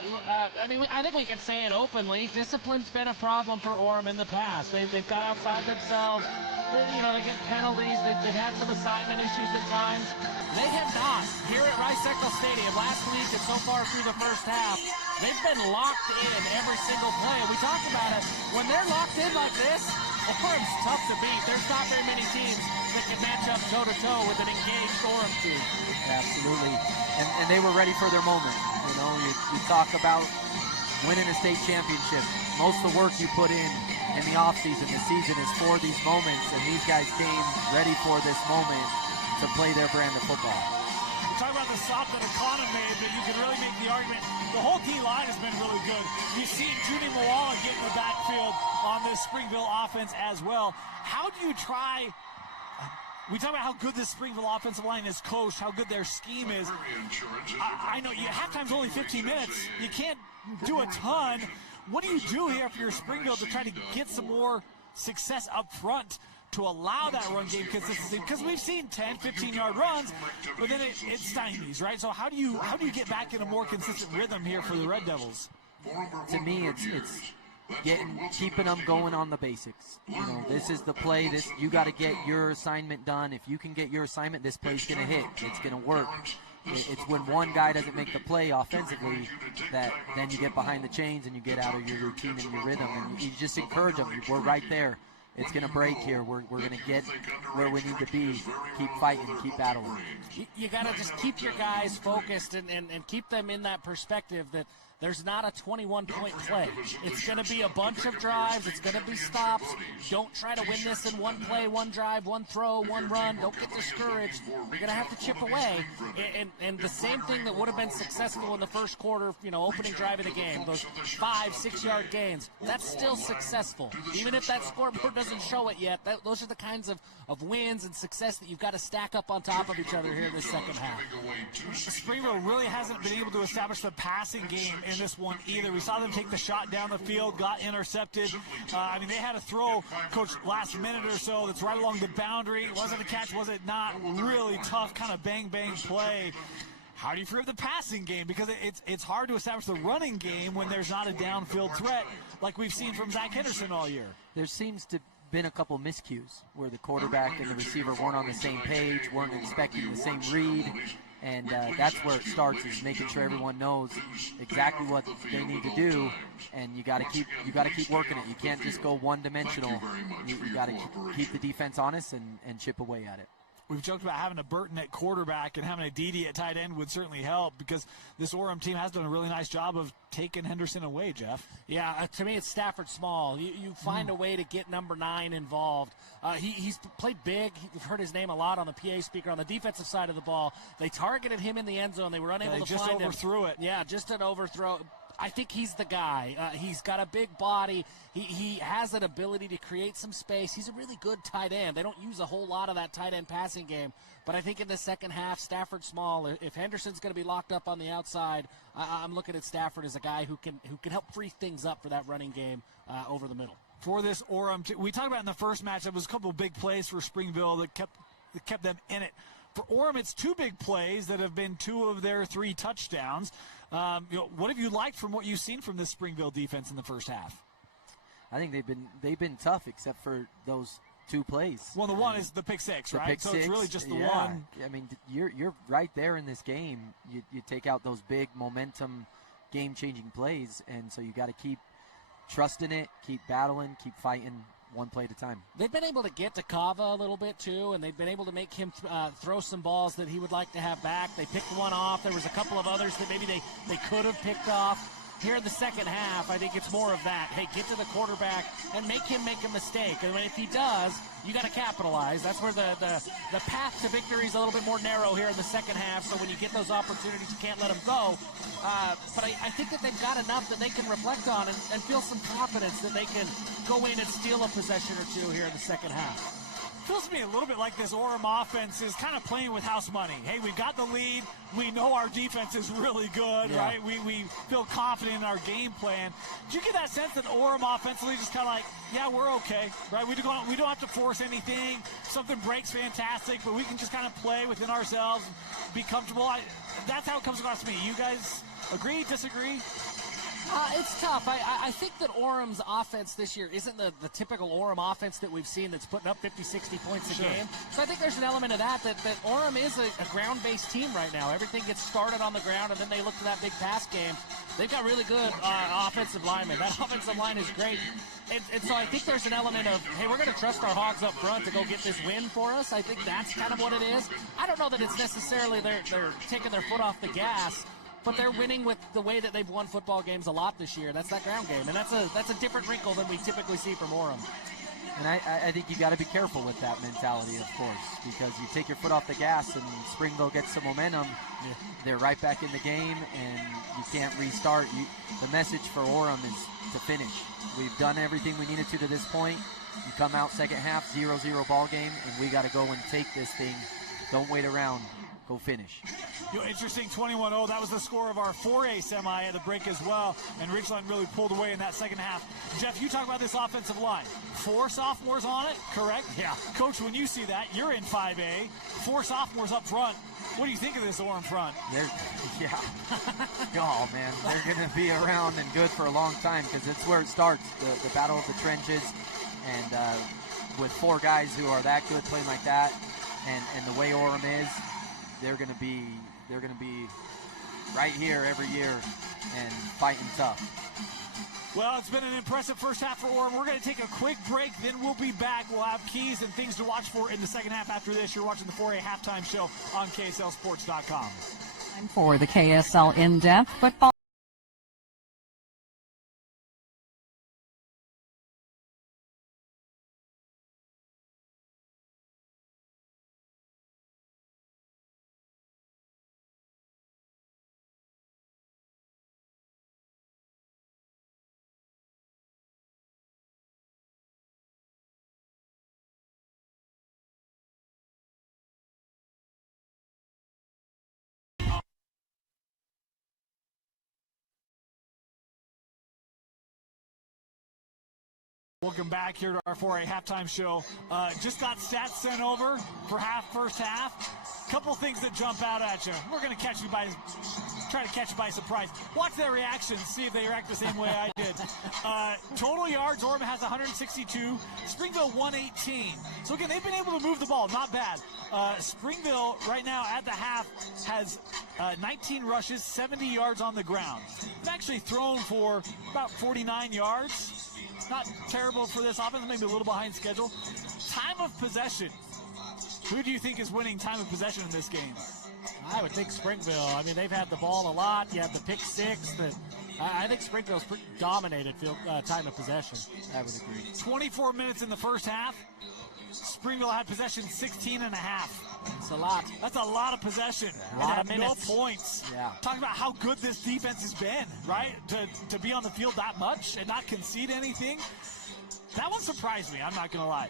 think we can say it openly. Discipline's been a problem for Orem in the past. They've got outside themselves. They get penalties. They've had some assignment issues at times. They have not. Here at Rice-Eccles Stadium last week and so far through the first half, they've been locked in every single play. We talked about it. When they're locked in like this, Orem's tough to beat. There's not very many teams that can match up toe-to-toe with an engaged Orem team. Absolutely. And they were ready for their moment. You talk about winning a state championship. Most of the work you put in the offseason, the season is for these moments, and these guys came ready for this moment to play their brand of football. We talk about the stop that Akana made, but you can really make the argument the whole D-line has been really good. You see Judy Moala get in the backfield on this Springville offense as well. How do you try... We talk about how good this Springville offensive line is coached, how good their scheme is. I know halftime's only 15 minutes. You can't do a ton. What do you do here for your Springville to try to get some more success up front to allow that run game consistency? Because we've seen 10, 15-yard runs, but then it stymies, right? So how do you get back in a more consistent rhythm here for the Red Devils? To me, it's keeping them going on the basics. This is the play. You got to get your assignment done. If you can get your assignment, this play's going to hit. It's going to work. It's when one guy doesn't make the play offensively that then you get behind the chains and you get out of your routine and your rhythm, and you just encourage them. We're right there. It's going to break here. We're going to get where we need to be. Keep fighting. Keep battling. You got to just keep your guys focused and keep them in that perspective that there's not a 21-point play. It's going to be a bunch of drives. It's going to be stops. Don't try to win this in one play, one drive, one throw, one run. Don't get discouraged. You're going to have to chip away. And the same thing that would have been successful in the first quarter, opening drive of the game, those 5-6-yard gains, that's still successful. Even if that scoreboard doesn't show it yet, those are the kinds of wins and success that you've got to stack up on top of each other here in the second half. Springville really hasn't been able to establish the passing game in this one either. We saw them take the shot down the field, got intercepted. They had a throw, Coach, last minute or so that's right along the boundary. Was it a catch? Was it not? Really tough kind of bang-bang play. How do you free up the passing game? Because it's hard to establish the running game when there's not a downfield threat like we've seen from Zach Henderson all year. There seems to been a couple miscues where the quarterback and the receiver weren't on the same page, weren't expecting the same read, and that's where it starts, is making sure everyone knows exactly what they need to do, and you got to keep working it. You can't just go one-dimensional. You got to keep the defense honest and chip away at it. We've joked about having a Burton at quarterback and having a Dede at tight end would certainly help, because this Orem team has done a really nice job of taking Henderson away, Jeff. Yeah, to me it's Stafford Small. You find a way to get number 9 involved. He's played big. You've heard his name a lot on the PA speaker on the defensive side of the ball. They targeted him in the end zone. They were unable to find him. Just overthrew it. Yeah, just an overthrow. I think he's the guy. He's got a big body. He has an ability to create some space. He's a really good tight end. They don't use a whole lot of that tight end passing game. But I think in the second half, Stafford Small, if Henderson's going to be locked up on the outside, I'm looking at Stafford as a guy who can help free things up for that running game over the middle. For this Orem, we talked about in the first match, there was a couple of big plays for Springville that kept them in it. For Orem, it's 2 big plays that have been 2 of their 3 touchdowns. What have you liked from what you've seen from this Springville defense in the first half? I think they've been tough, except for those 2 plays. Well, the one is the pick six, right? So it's really just the one. I mean, you're right there in this game. You take out those big momentum, game-changing plays, and so you got to keep trusting it, keep battling, keep fighting. One play at a time. They've been able to get to Kava a little bit too, and they've been able to make him throw some balls that he would like to have back. They picked one off. There was a couple of others that maybe they could have picked off. Here in the second half, I think it's more of that. Hey, get to the quarterback and make him make a mistake. And if he does, you got to capitalize. That's where the path to victory is a little bit more narrow here in the second half. So when you get those opportunities, you can't let them go. But I think that they've got enough that they can reflect on and feel some confidence that they can go in and steal a possession or 2 here in the second half. Feels to me a little bit like this Orem offense is kind of playing with house money. Hey, we've got the lead. We know our defense is really good, right? We feel confident in our game plan. Do you get that sense that Orem offensively just kind of like, yeah, we're okay, right? We don't have to force anything. If something breaks, fantastic, but we can just kind of play within ourselves, be comfortable. That's how it comes across to me. You guys agree, disagree? It's tough. I think that Orem's offense this year isn't the typical Orem offense that we've seen that's putting up 50, 60 points a game. So I think there's an element of that Orem is a ground-based team right now. Everything gets started on the ground, and then they look to that big pass game. They've got really good offensive linemen. That offensive line is great. And so I think there's an element of, hey, we're going to trust our Hogs up front to go get this win for us. I think that's kind of what it is. I don't know that it's necessarily they're taking their foot off the gas, but they're winning with the way that they've won football games a lot this year. That's that ground game, and that's a different wrinkle than we typically see from Orem. And I think you got to be careful with that mentality, of course, because you take your foot off the gas and Springville gets some momentum. Yeah. They're right back in the game, and you can't restart. The message for Orem is to finish. We've done everything we needed to this point. You come out second half, 0-0 ball game, and we got to go and take this thing. Don't wait around. Go finish. Interesting, 21-0. That was the score of our 4A semi at the break as well. And Ridgeline really pulled away in that second half. Jeff, you talk about this offensive line. 4 sophomores on it, correct? Yeah. Coach, when you see that, you're in 5A. 4 sophomores up front. What do you think of this Orem front? Oh, man. They're going to be around and good for a long time because it's where it starts, the battle of the trenches. And with 4 guys who are that good playing like that and the way Orem is, they're going to be right here every year and fighting tough. Well, it's been an impressive first half for Orem. We're going to take a quick break, then we'll be back. We'll have keys and things to watch for in the second half after this. You're watching the 4A halftime show on KSLSports.com. For the KSL In-Depth Football Welcome back here to our 4A halftime show. Just got stats sent over for first half. Couple things that jump out at you. We're going to try to catch you by surprise. Watch their reactions, see if they react the same way I did. Total yards, Orem has 162. Springville 118. So again, they've been able to move the ball, not bad. Springville right now at the half has 19 rushes, 70 yards on the ground. They've actually thrown for about 49 yards. Not terrible for this offense, maybe a little behind schedule. Time of possession. Who do you think is winning time of possession in this game? I would think Springville. I mean, they've had the ball a lot. You have the pick six. I think Springville's dominated time of possession. I would agree. 24 minutes in the first half. Springville had possession 16 and a half. That's a lot. That's a lot of possession. A lot of no minutes. Points. Yeah. Talking about how good this defense has been, right? To be on the field that much and not concede anything. That one surprised me, I'm not going to lie.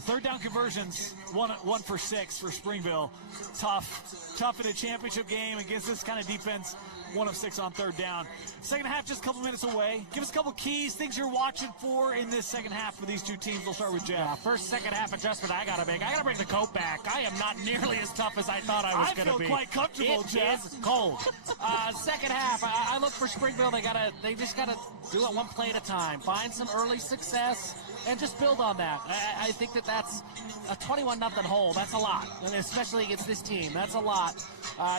Third down conversions, one for 6 for Springville. Tough in a championship game against this kind of defense. 1 of 6 on third down. Second half just a couple minutes away. Give us a couple keys, things you're watching for in this second half for these two teams. We'll start with Jeff. Second half adjustment I got to make. I got to bring the coat back. I am not nearly as tough as I thought I was going to be. I feel quite comfortable, Jeff. It is cold. Second half, I look for Springville. They just got to do it one play at a time. Find some early success and just build on that. I think that's a 21-0 hole. That's a lot, and especially against this team. That's a lot.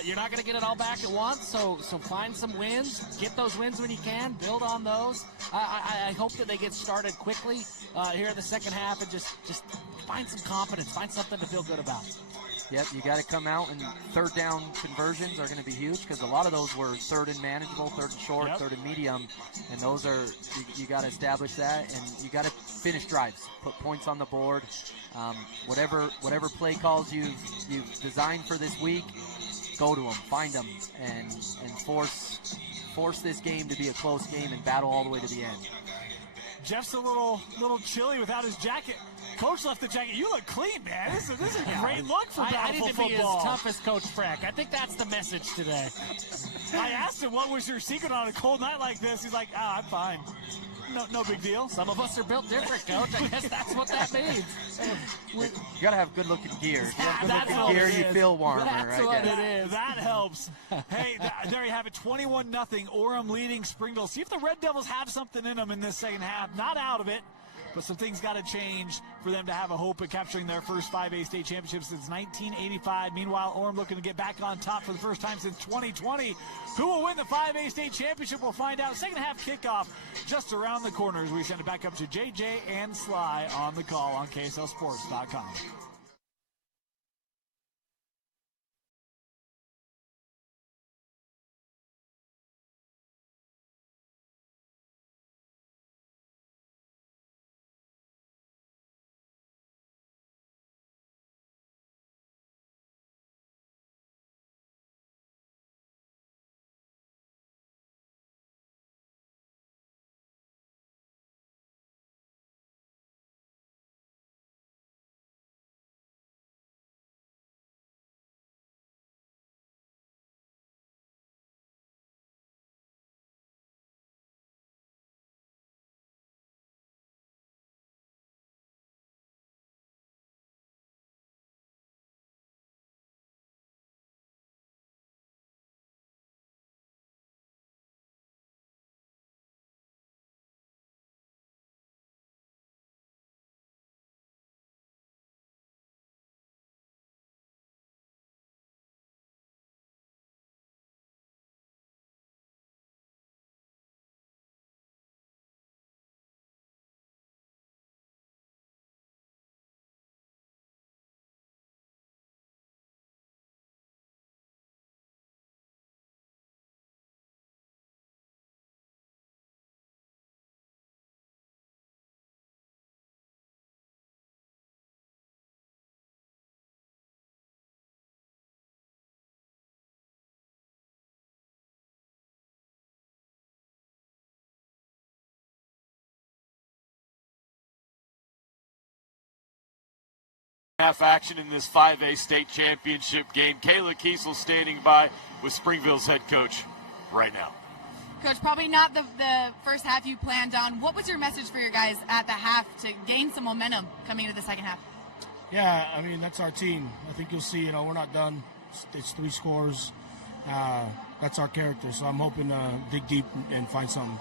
You're not going to get it all back at once, so find some wins. Get those wins when you can. Build on those. I hope that they get started quickly here in the second half and just find some confidence. Find something to feel good about. Yep, you got to come out, and third down conversions are going to be huge because a lot of those were third and manageable, third and short, third and medium, and those are you got to establish that, and you got to finish drives, put points on the board. Whatever play calls you've designed for this week, go to them, find them, and force this game to be a close game and battle all the way to the end. Jeff's a little chilly without his jacket. Coach left the jacket. You look clean, man. This is a great look for Battlefield I need to be football. as tough as Coach Freck. I think that's the message today. I asked him what was your secret on a cold night like this. He's like, I'm fine. No big deal. Some of us are built different, Coach. I guess that's what that means. You got to have good-looking gear. If you have good-looking gear, you feel warmer. That's what it is. That helps. Hey, there you have it. 21-0. Orem leading Springville. See if the Red Devils have something in them in this second half. Not out of it, but some things got to change for them to have a hope at capturing their first 5A state championship since 1985. Meanwhile, Orem looking to get back on top for the first time since 2020. Who will win the 5A state championship? We'll find out. Second half kickoff just around the corner as we send it back up to JJ and Sly on the call on KSLSports.com. Half action in this 5A state championship game. Kayla Kiesel standing by with Springville's head coach right now. Coach, probably not the first half you planned on. What was your message for your guys at the half to gain some momentum coming into the second half? Yeah, I mean, that's our team. I think you'll see, we're not done. It's 3 scores. That's our character, so I'm hoping to dig deep and find something.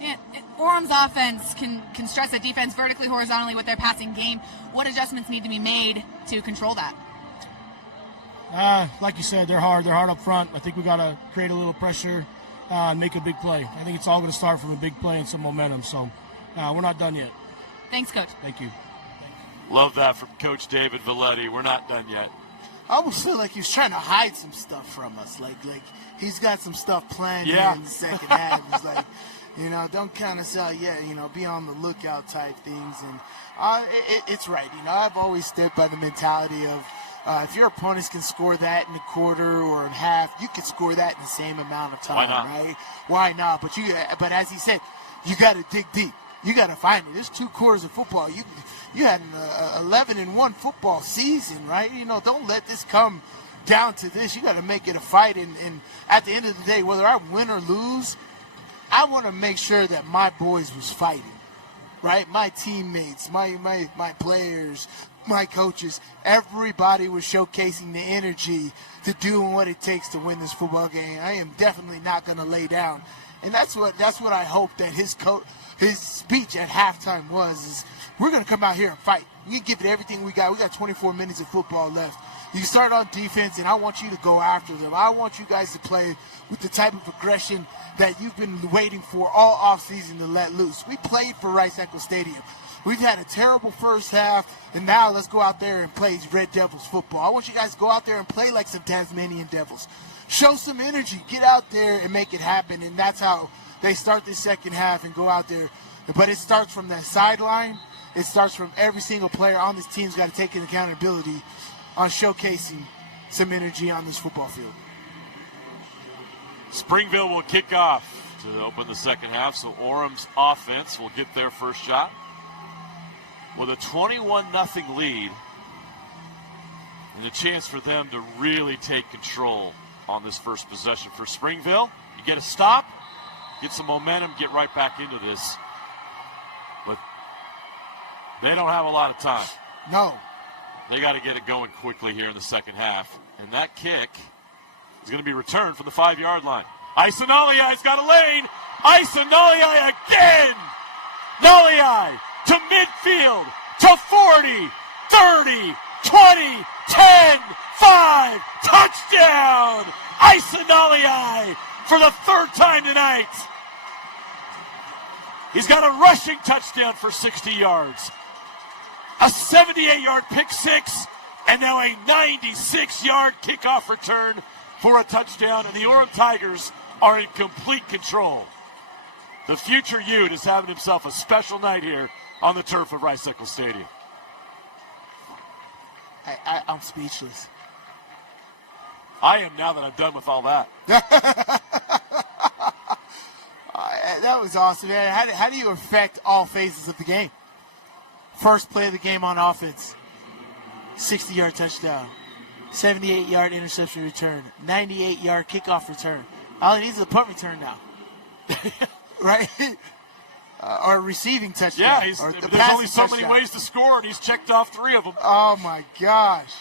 Yeah, Orem's offense can stress the defense vertically, horizontally with their passing game. What adjustments need to be made to control that? Like you said, they're hard up front. I think we got to create a little pressure and make a big play. I think it's all going to start from a big play and some momentum, so we're not done yet. Thanks, Coach. Thank you. Love that from Coach David Valetti. We're not done yet. I almost feel like he was trying to hide some stuff from us. Like he's got some stuff planned in the second half. It's like, don't kind of say, be on the lookout type things. And it's right. I've always stood by the mentality of if your opponents can score that in a quarter or in half, you can score that in the same amount of time. Why not? Right? Why not? But as he said, you got to dig deep. You got to find it. There's 2 quarters of football. You had an 11-1 football season, right? Don't let this come down to this. You got to make it a fight. And at the end of the day, whether I win or lose, I want to make sure that my boys was fighting, right? My teammates, my players, my coaches, everybody was showcasing the energy to doing what it takes to win this football game. I am definitely not going to lay down. And that's what I hope that his speech at halftime was, is we're going to come out here and fight. We give it everything we got. We got 24 minutes of football left. You start on defense, and I want you to go after them. I want you guys to play with the type of aggression that you've been waiting for all offseason to let loose. We played for Rice-Eccles Stadium. We've had a terrible first half, and now let's go out there and play Red Devils football. I want you guys to go out there and play like some Tasmanian Devils. Show some energy. Get out there and make it happen, and that's how they start this second half and go out there. But it starts from that sideline. It starts from every single player on this team's got to take an accountability on showcasing some energy on this football field. Springville will kick off to open the second half, so Orem's offense will get their first shot with a 21-0 lead and a chance for them to really take control on this first possession. For Springville, you get a stop, get some momentum, get right back into this. But they don't have a lot of time. No. They got to get it going quickly here in the second half. And that kick is going to be returned from the 5-yard line. Isali-I's got a lane. Isali again. Naliai to midfield, to 40, 30, 20, 10, 5. Touchdown. Isali for the 3rd time tonight. He's got a rushing touchdown for 60 yards. A 78-yard pick six, and now a 96-yard kickoff return for a touchdown, and the Oram Tigers are in complete control. The future Ute is having himself a special night here on the turf of Rice-Eccles Stadium. I'm speechless. I am now that I'm done with all that. That was awesome, man. How do you affect all phases of the game? First play of the game on offense, 60-yard touchdown, 78-yard interception return, 98-yard kickoff return. All he needs is a punt return now. Right? Or a receiving touchdown. Yeah, there's only so many ways to score, and he's checked off 3 of them. Oh, my gosh.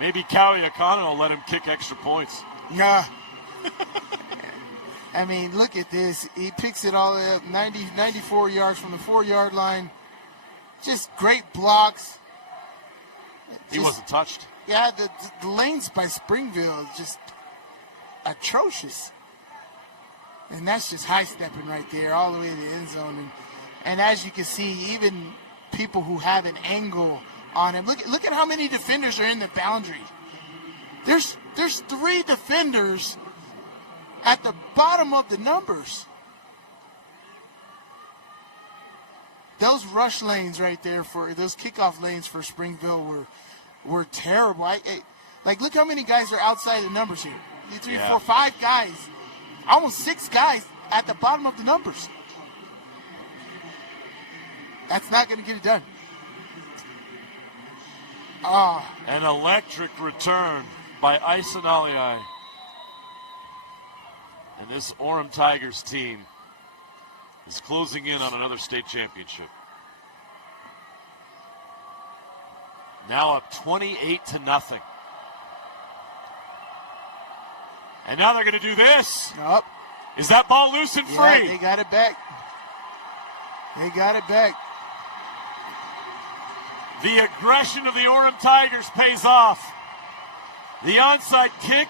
Maybe Cowie Akano will let him kick extra points. Nah. I mean, look at this. He picks it all the way up, 94 yards from the 4-yard line. Just great blocks. He wasn't touched. Yeah, the lanes by Springville just atrocious. And that's just high-stepping right there all the way to the end zone. And as you can see, even people who have an angle on him. Look at how many defenders are in the boundary. There's 3 defenders at the bottom of the numbers. Those rush lanes right there, for those kickoff lanes for Springville were terrible. Like, look how many guys are outside the numbers here. 3, 4, 5 guys. Almost 6 guys at the bottom of the numbers. That's not going to get it done. An electric return by Isali. And this Oram Tigers team is closing in on another state championship. Now up 28-0. And now they're going to do this. Nope. Is that ball loose and free? Yeah, they got it back. They got it back. The aggression of the Orem Tigers pays off. The onside kick,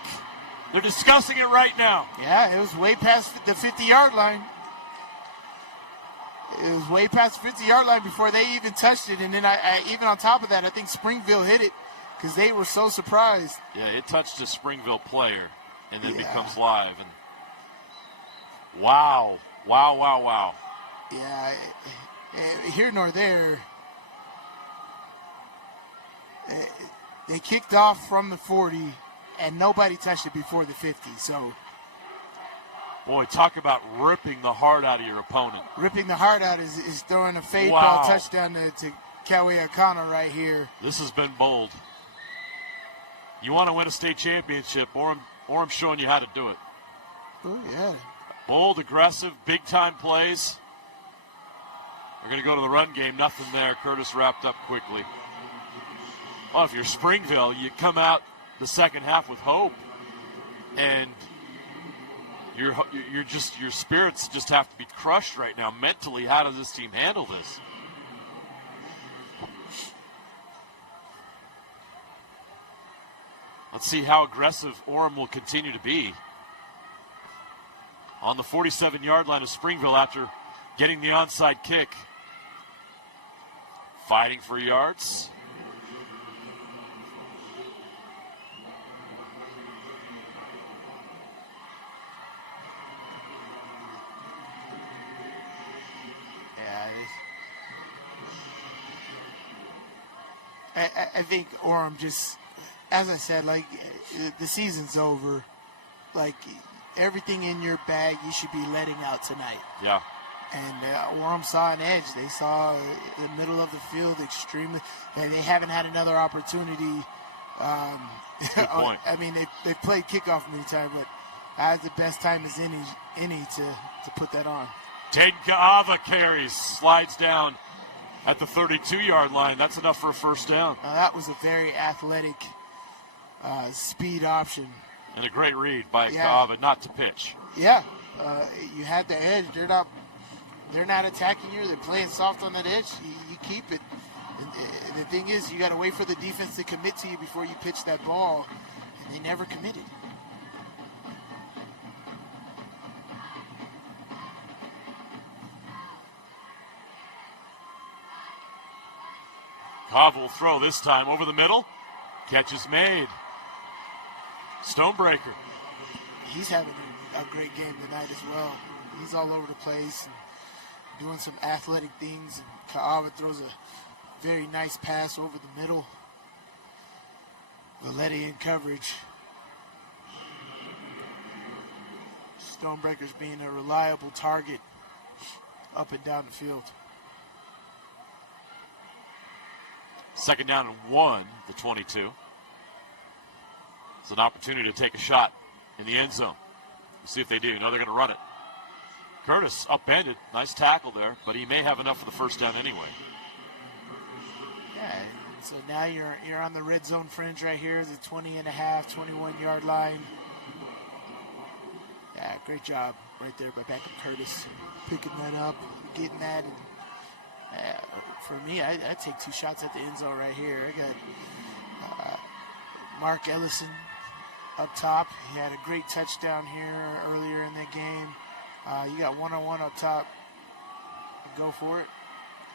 they're discussing it right now. Yeah, it was way past the 50-yard line. It was way past the 50-yard line before they even touched it. And then even on top of that, I think Springville hit it because they were so surprised. Yeah, it touched a Springville player and then becomes live. And wow. Yeah, here nor there. They kicked off from the 40, and nobody touched it before the 50. So, boy, talk about ripping the heart out of your opponent. Ripping the heart out is throwing a fade ball touchdown to Kawe Akana right here. This has been bold. You want to win a state championship, Orem's showing you how to do it. Oh, yeah. Bold, aggressive, big-time plays. We're going to go to the run game. Nothing there. Curtis wrapped up quickly. Well, if you're Springville, you come out the second half with hope, and your spirits just have to be crushed right now mentally. How does this team handle this? Let's see how aggressive Orem will continue to be. On the 47-yard line of Springville after getting the onside kick. Fighting for yards. I think Orem just, as I said, like, the season's over. Like, everything in your bag you should be letting out tonight. Yeah. And Orem saw an edge. They saw the middle of the field extremely, and they haven't had another opportunity. Good point. I mean, they've played kickoff many times, but I had the best time as any to put that on. Ted Kaava carries, slides down at the 32-yard line. That's enough for a first down. That was a very athletic speed option. And a great read by Kaava not to pitch. Yeah, you had the edge. They're not attacking you. They're playing soft on that edge. You keep it. And the thing is, you got to wait for the defense to commit to you before you pitch that ball. And they never committed. Kaava will throw this time over the middle. Catch is made. Stonebreaker. He's having a great game tonight as well. He's all over the place and doing some athletic things. And Kaava throws a very nice pass over the middle. Valetti in coverage. Stonebreaker's being a reliable target up and down the field. Second down and 1, the 22. It's an opportunity to take a shot in the end zone. We'll see if they do. No, they're going to run it. Curtis upended. Nice tackle there, but he may have enough for the first down anyway. Yeah, so now you're on the red zone fringe right here, the 20.5, 21-yard line. Yeah, great job right there by backup Curtis. Picking that up, getting that. And, for me, I take two shots at the end zone right here. I got Mark Ellison up top. He had a great touchdown here earlier in the game. You got one-on-one up top. Go for it.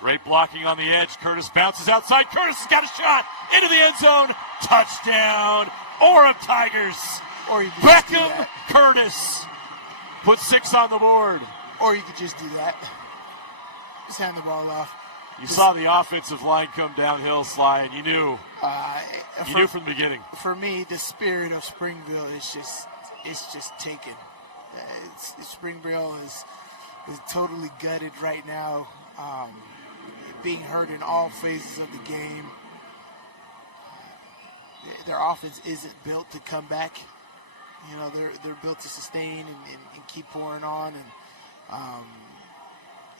Great blocking on the edge. Curtis bounces outside. Curtis has got a shot into the end zone. Touchdown, Oram Tigers. Or you could Beckham Curtis put 6 on the board. Or you could just do that. Just hand the ball off. You saw the offensive line come downhill, Sly, and you knew. You knew from the beginning. For me, the spirit of Springville is just taken. Springville is totally gutted right now, being hurt in all phases of the game. Their offense isn't built to come back. You know, they're built to sustain and keep pouring on. And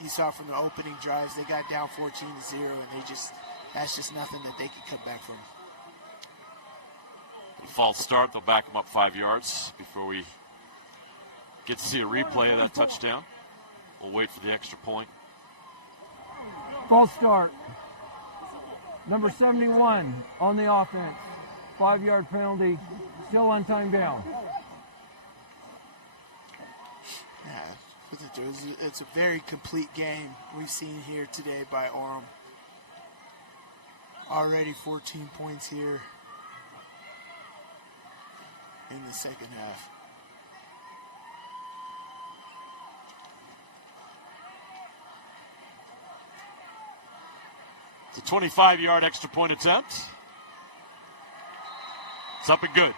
you saw from the opening drives, they got down 14-0, and that's just nothing that they could come back from. False start, they'll back them up 5 yards before we get to see a replay of that touchdown. We'll wait for the extra point. False start. Number 71 on the offense. 5-yard penalty. Still on time down. Yeah, it's a very complete game we've seen here today by Orem. Already 14 points here in the second half. It's a 25-yard extra point attempt. It's up and good.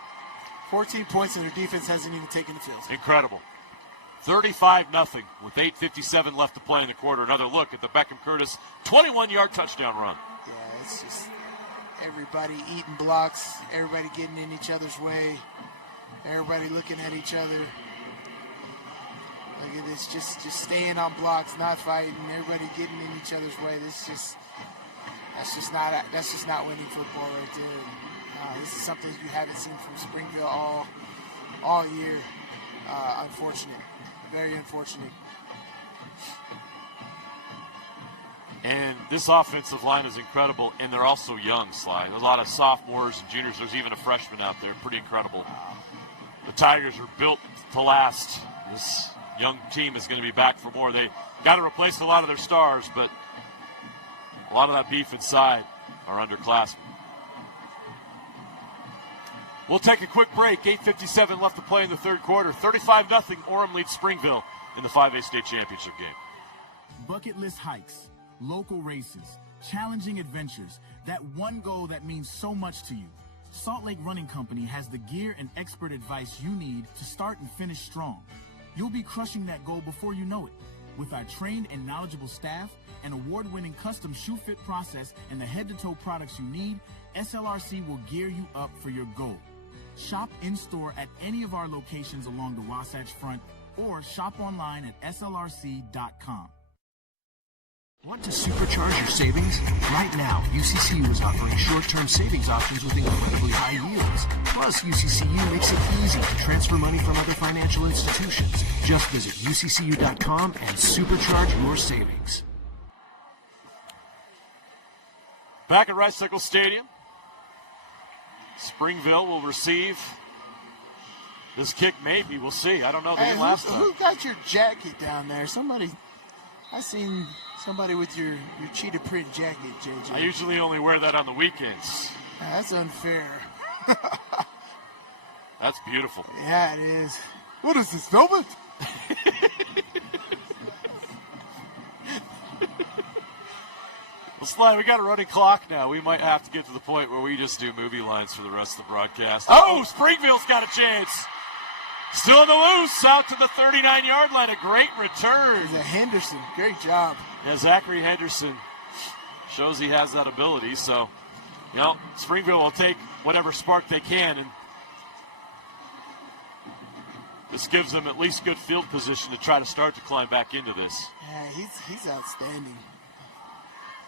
14 points and their defense hasn't even taken the field. Incredible. 35-0 with 8:57 left to play in the quarter. Another look at the Beckham Curtis 21-yard touchdown run. Yeah, it's just everybody eating blocks, everybody getting in each other's way, everybody looking at each other. Like it's just staying on blocks, not fighting, everybody getting in each other's way. That's just not winning football right there. This is something you haven't seen from Springville all year. Unfortunate, very unfortunate. And this offensive line is incredible, and they're also young, Sly. A lot of sophomores and juniors. There's even a freshman out there. Pretty incredible. The Tigers are built to last. This young team is going to be back for more. They got to replace a lot of their stars, but a lot of that beef inside are underclassmen. We'll take a quick break. 8:57 left to play in the third quarter. 35-0. Orem leads Springville in the 5A state championship game. Bucket list hikes, local races, challenging adventures, that one goal that means so much to you. Salt Lake Running Company has the gear and expert advice you need to start and finish strong. You'll be crushing that goal before you know it. With our trained and knowledgeable staff, an award-winning custom shoe fit process, and the head-to-toe products you need, SLRC will gear you up for your goal. Shop in-store at any of our locations along the Wasatch Front or shop online at slrc.com. Want to supercharge your savings? Right now, UCCU is offering short-term savings options with incredibly high yields. Plus, UCCU makes it easy to transfer money from other financial institutions. Just visit uccu.com and supercharge your savings. Back at Rice-Eccles Stadium, Springville will receive this kick. Maybe we'll see. I don't know. They didn't last time. Who got your jacket down there? I seen somebody with your cheetah print jacket, JJ. I usually only wear that on the weekends. That's unfair. That's beautiful. Yeah, it is. What is this, velvet? Well, Sly, we got a running clock now. We might have to get to the point where we just do movie lines for the rest of the broadcast. Oh, Springville's got a chance. Still on the loose, out to the 39-yard line. A great return. Henderson, great job. Yeah, Zachary Henderson shows he has that ability. So, Springville will take whatever spark they can, and this gives them at least good field position to try to start to climb back into this. Yeah, he's outstanding.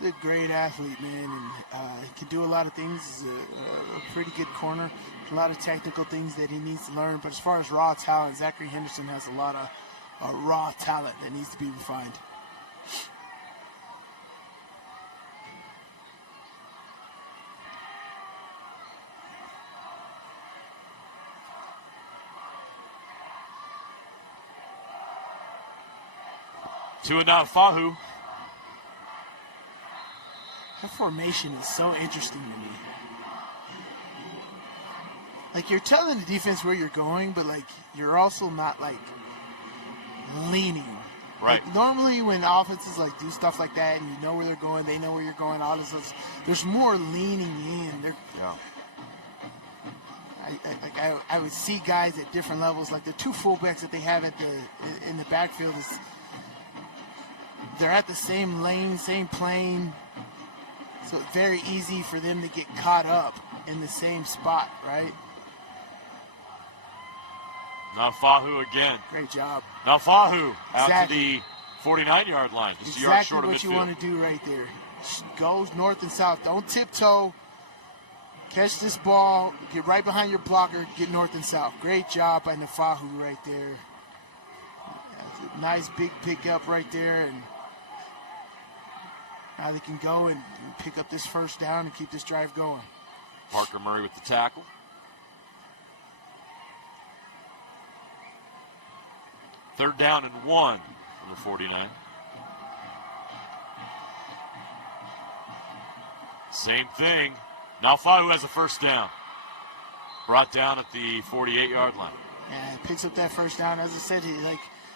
He's a great athlete, man, and he can do a lot of things. He's a pretty good corner. A lot of technical things that he needs to learn. But as far as raw talent, Zachary Henderson has a lot of raw talent that needs to be refined. Two and now Fahu. That formation is so interesting to me. Like, you're telling the defense where you're going, but, like, you're also not, like, leaning. Right. Like, normally when offenses, like, do stuff like that and you know where they're going, they know where you're going, all this stuff, there's more leaning in. I would see guys at different levels. Like, the two fullbacks that they have in the backfield, they're at the same lane, same plane. So it's very easy for them to get caught up in the same spot, right? Now Fahu again. Great job. Now Fahu out Exactly. to the 49-yard line. Just a yard Exactly short of what you midfield. want to do right there. Goes north and south. Don't tiptoe. Catch this ball. Get right behind your blocker. Get north and south. Great job by Nafahu right there. That's a nice big pickup right there. And now they can go and pick up this first down and keep this drive going. Parker Murray with the tackle. Third down and 1 from the 49. Same thing. Now Fahu has a first down. Brought down at the 48-yard line. Yeah, picks up that first down. As I said,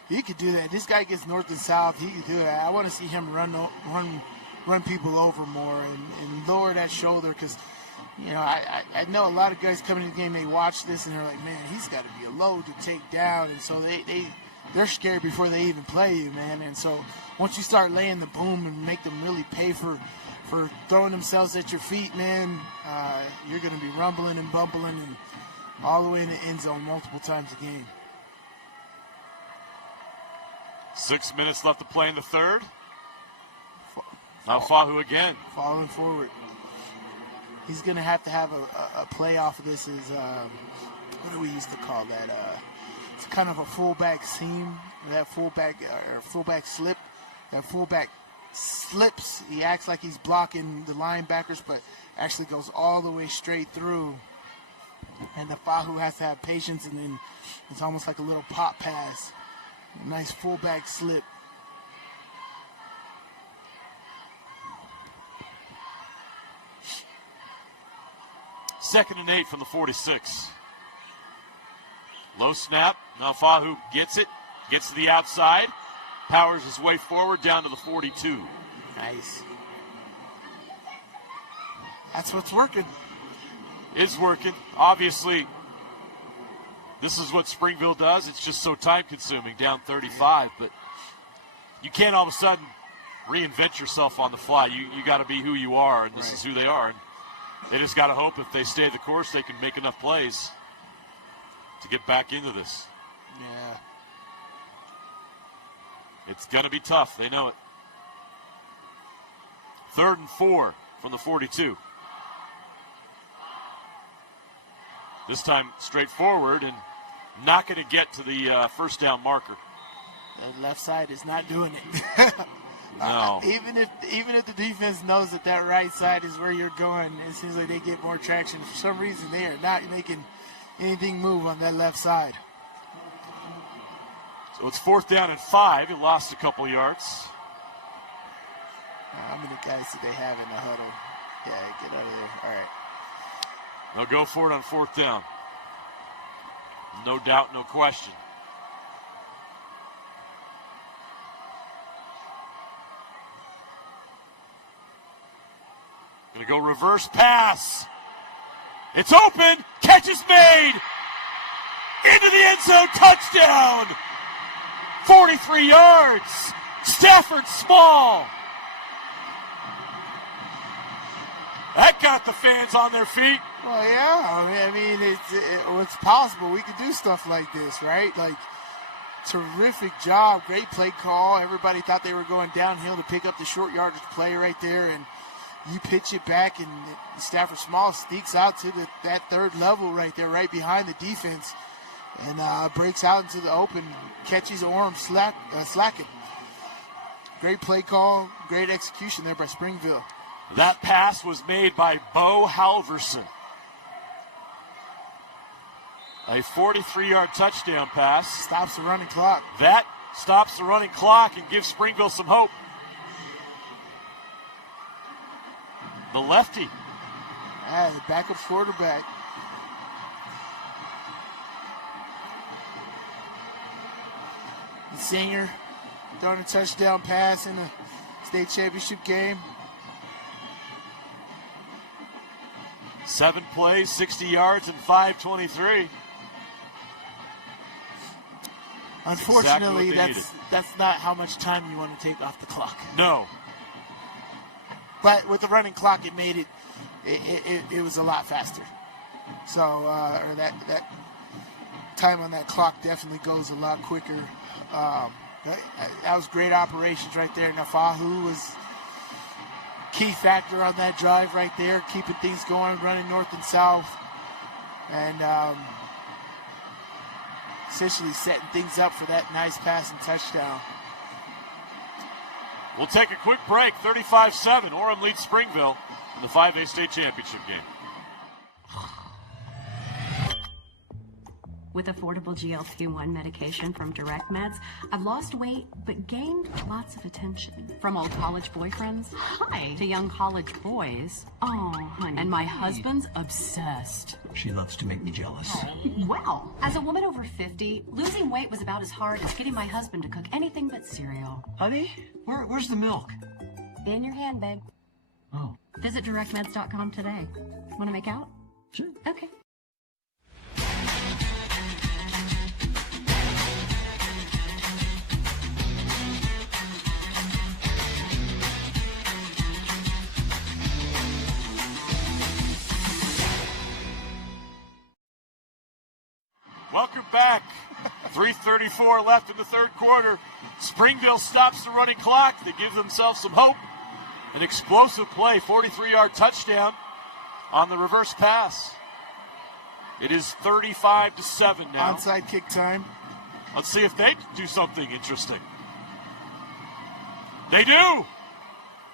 he could do that. This guy gets north and south. He could do that. I want to see him run people over more and lower that shoulder because, you know, I know a lot of guys coming in the game, they watch this and they're like, man, he's got to be a load to take down. And so they're scared before they even play you, man. And so once you start laying the boom and make them really pay for throwing themselves at your feet, man, you're going to be rumbling and bumbling and all the way in the end zone multiple times a game. 6 minutes left to play in the third. Now Fahu again. Falling forward. He's going to have a play off of this is, what do we used to call that? It's kind of a fullback seam, that fullback slip. That fullback slips. He acts like he's blocking the linebackers, but actually goes all the way straight through. And the Fahu has to have patience, and then it's almost like a little pop pass. A nice fullback slip. Second and 8 from the 46. Low snap. Now Fahu gets it. Gets to the outside. Powers his way forward down to the 42. Nice. That's what's working. Is working. Obviously, this is what Springville does. It's just so time-consuming, down 35. But you can't all of a sudden reinvent yourself on the fly. You got to be who you are, and this is who they are. And they just got to hope if they stay the course, they can make enough plays to get back into this. Yeah. It's going to be tough. They know it. 3rd and 4 from the 42. This time straightforward and not going to get to the first down marker. That left side is not doing it. No. Even if the defense knows that right side is where you're going, it seems like they get more traction. For some reason, they are not making anything move on that left side. So it's 4th down and 5. He lost a couple yards. How many guys do they have in the huddle? Yeah, get out of there. All right. They'll go for it on 4th down. No doubt, no question. Going to go reverse pass. It's open. Catch is made. Into the end zone. Touchdown. 43 yards. Stafford Small. That got the fans on their feet. Well, yeah. I mean, it's possible. We could do stuff like this, right? Like, terrific job. Great play call. Everybody thought they were going downhill to pick up the short yardage play right there, and you pitch it back, and Stafford Small sneaks out to that third level right there, right behind the defense, and breaks out into the open, catches Orem slacking. Great play call, great execution there by Springville. That pass was made by Bo Halverson. A 43-yard touchdown pass. Stops the running clock. That stops the running clock and gives Springville some hope. The lefty. Yeah, the backup quarterback. The Singer throwing a touchdown pass in the state championship game. 7 plays, 60 yards, and 5:23. Unfortunately, exactly that's not how much time you want to take off the clock. No. But with the running clock, it made it was a lot faster. So, or that time on that clock definitely goes a lot quicker. That was great operations right there. Nafahu was key factor on that drive right there, keeping things going, running north and south, and essentially setting things up for that nice passing touchdown. We'll take a quick break. 35-7. Orem leads Springville in the 5A state championship game. With affordable GLP-1 medication from Direct Meds, I've lost weight but gained lots of attention. From old college boyfriends, hi, to young college boys, oh, honey. And my husband's obsessed. She loves to make me jealous. Well, as a woman over 50, losing weight was about as hard as getting my husband to cook anything but cereal. Honey, where's the milk? In your hand, babe. Oh. Visit directmeds.com today. Want to make out? Sure. Okay. Welcome back. 3:34 left in the third quarter. Springville stops the running clock. They give themselves some hope. An explosive play, 43-yard touchdown on the reverse pass. It is 35-7 now. Onside kick time. Let's see if they do something interesting. They do.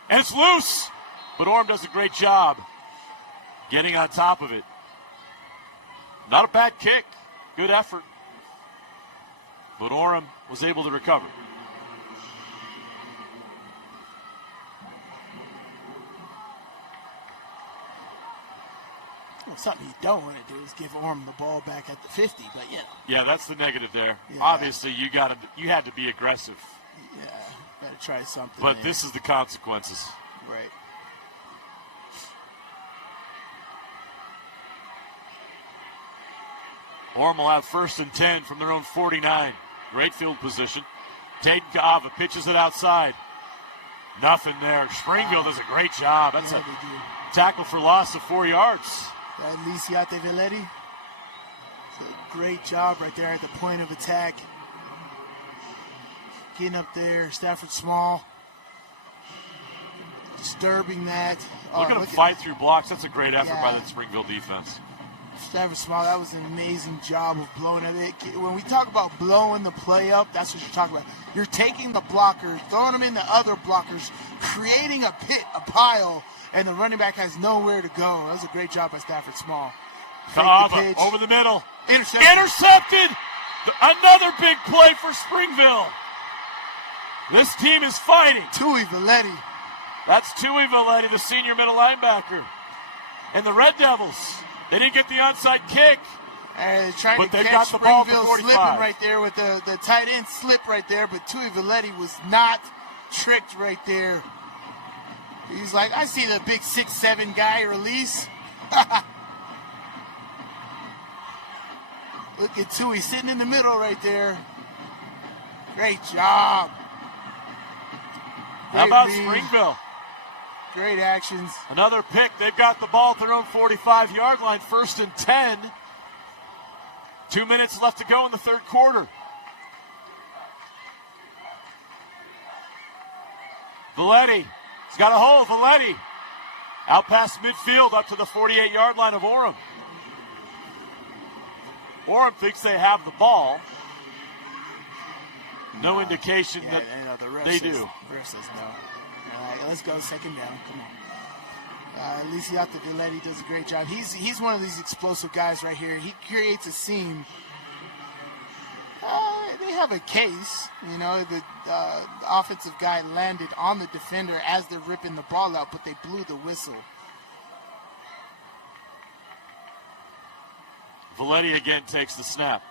And it's loose. But Orem does a great job getting on top of it. Not a bad kick. Good effort. But Orem was able to recover. Well, something you don't want to do is give Orem the ball back at the 50, but yeah. Yeah, that's the negative there. Yeah. Obviously, you had to be aggressive. Yeah, better try something. But this is the consequences. Right. Orem will have 1st and 10 from their own 49. Great field position. Taden Kava pitches it outside. Nothing there. Springville does a great job. That's a tackle for loss of 4 yards. Lisiate Villetti. A great job right there at the point of attack. Getting up there. Stafford Small. Disturbing that. Look at him fight through blocks. That's a great effort by the Springville defense. Stafford Small, that was an amazing job of blowing it. When we talk about blowing the play up, that's what you're talking about. You're taking the blockers, throwing them into other blockers, creating a pit, a pile, and the running back has nowhere to go. That was a great job by Stafford Small. Kava over the middle. Intercepted! Another big play for Springville. This team is fighting. Tui Villetti. That's Tui Villetti, the senior middle linebacker. And the Red Devils, they didn't get the onside kick. But they've got the ball for 45. Slipping right there with the tight end slip right there, but Tui Villetti was not tricked right there. He's like, I see the big 6'7" guy release. Look at Tui sitting in the middle right there. Great job. How about Springville? Great actions. Another pick. They've got the ball at their own 45-yard line, 1st and 10. 2 minutes left to go in the third quarter. Villetti. He's got a hole. Villetti. Out past midfield up to the 48-yard line of Orem. Orem thinks they have the ball. No indication that they do. The ref says no. All right, let's go second down. Come on. Lisiate Villetti does a great job. He's one of these explosive guys right here. He creates a seam. They have a case. You know, the offensive guy landed on the defender as they're ripping the ball out, but they blew the whistle. Villetti again takes the snap.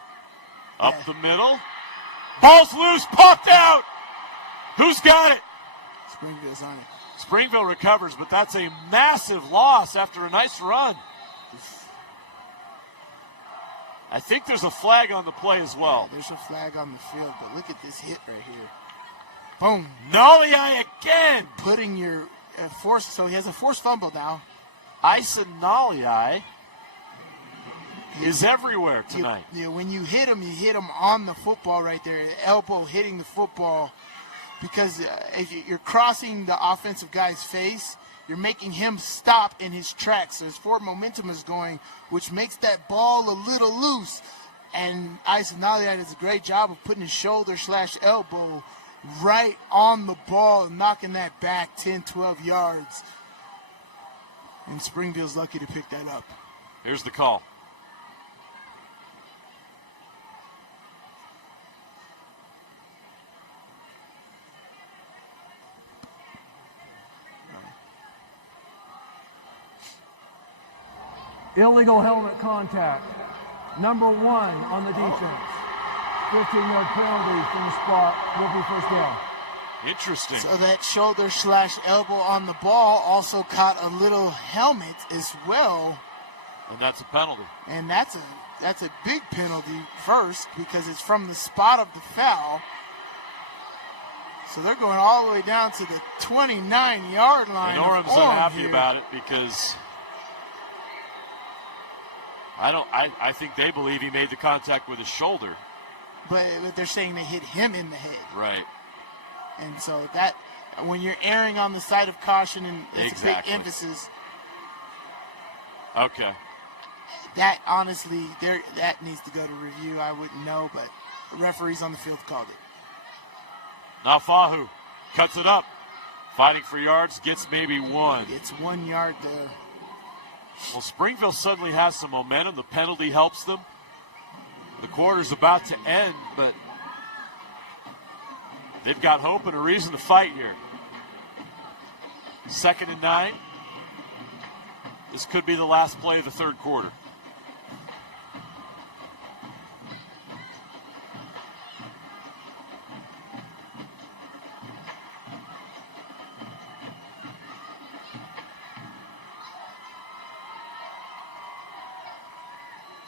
Up the middle. Ball's loose, popped out. Who's got it? Springville's on it. Springville recovers, but that's a massive loss after a nice run. I think there's a flag on the play as well. There's a flag on the field, but look at this hit right here. Boom. Naliai again. Putting your force, so he has a forced fumble now. Isali is everywhere tonight. When you hit him on the football right there, elbow hitting the football, because if you're crossing the offensive guy's face, you're making him stop in his tracks. So his forward momentum is going, which makes that ball a little loose. And Isali does a great job of putting his shoulder/elbow right on the ball and knocking that back 10, 12 yards. And Springville's lucky to pick that up. Here's the call. Illegal helmet contact. Number 1 on the defense. 15-yard penalty from the spot. Will be first down. Interesting. So that shoulder/elbow on the ball also caught a little helmet as well. And that's a penalty. And that's a big penalty first, because it's from the spot of the foul. So they're going all the way down to the 29-yard line. And Orem's unhappy about it because I think they believe he made the contact with his shoulder. But they're saying they hit him in the head. Right. And so that, when you're erring on the side of caution, and it's a big emphasis. Okay. That honestly, that needs to go to review. I wouldn't know, but the referees on the field called it. Now Fahu cuts it up, fighting for yards, gets maybe 1. Gets 1 yard there. Well, Springville suddenly has some momentum. The penalty helps them. The quarter's about to end, but they've got hope and a reason to fight here. 2nd and 9. This could be the last play of the third quarter.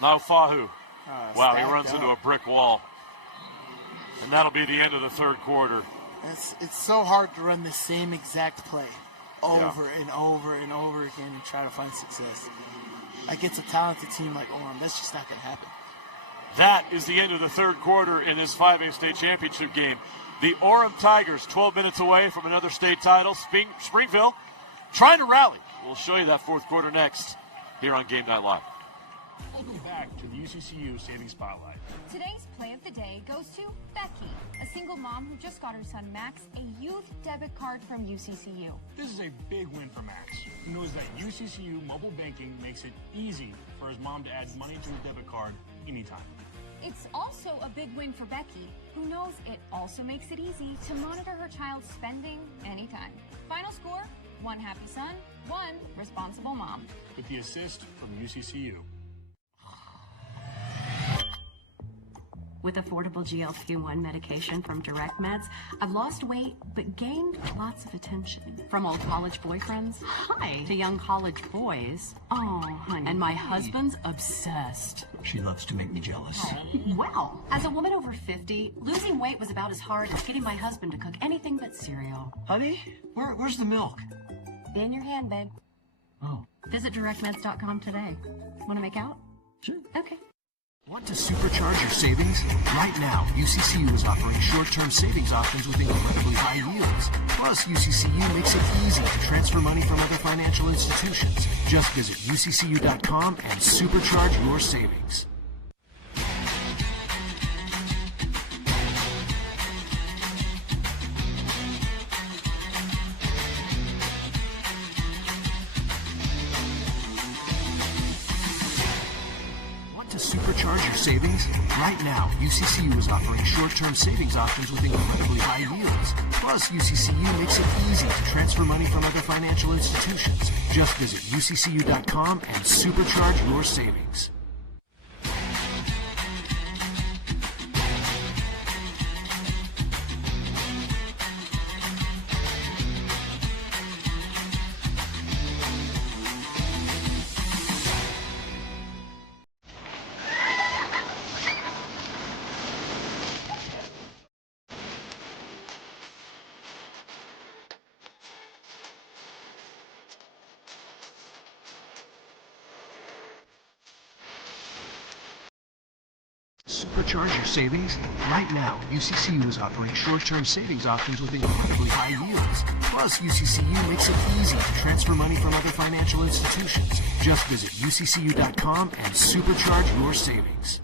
Now Fahu. Wow, he runs into a brick wall. And that'll be the end of the third quarter. It's so hard to run the same exact play over and over and over again and try to find success. Against a talented team like Orem, that's just not going to happen. That is the end of the third quarter in this 5A state championship game. The Oram Tigers, 12 minutes away from another state title. Springville trying to rally. We'll show you that fourth quarter next here on Game Night Live. Welcome back to the UCCU Savings Spotlight. Today's play of the day goes to Becky, a single mom who just got her son Max a youth debit card from UCCU. This is a big win for Max, who knows that UCCU mobile banking makes it easy for his mom to add money to his debit card anytime. It's also a big win for Becky, who knows it also makes it easy to monitor her child's spending anytime. Final score, 1 happy son, 1 responsible mom. With the assist from UCCU. With affordable GLP-1 medication from Direct Meds, I've lost weight but gained lots of attention. From old college boyfriends, hi, to young college boys, oh, honey. And my husband's obsessed. She loves to make me jealous. Well, as a woman over 50, losing weight was about as hard as getting my husband to cook anything but cereal. Honey, where's the milk? In your hand, babe. Oh. Visit directmeds.com today. Want to make out? Sure. Okay. Want to supercharge your savings? Right now, UCCU is offering short-term savings options with incredibly high yields. Plus, UCCU makes it easy to transfer money from other financial institutions. Just visit uccu.com and supercharge your savings. Supercharge your savings? Right now, UCCU is offering short-term savings options with incredibly high yields. Plus, UCCU makes it easy to transfer money from other financial institutions. Just visit uccu.com and supercharge your savings. Supercharge your savings? Right now, UCCU is offering short-term savings options with incredibly high yields. Plus, UCCU makes it easy to transfer money from other financial institutions. Just visit uccu.com and supercharge your savings.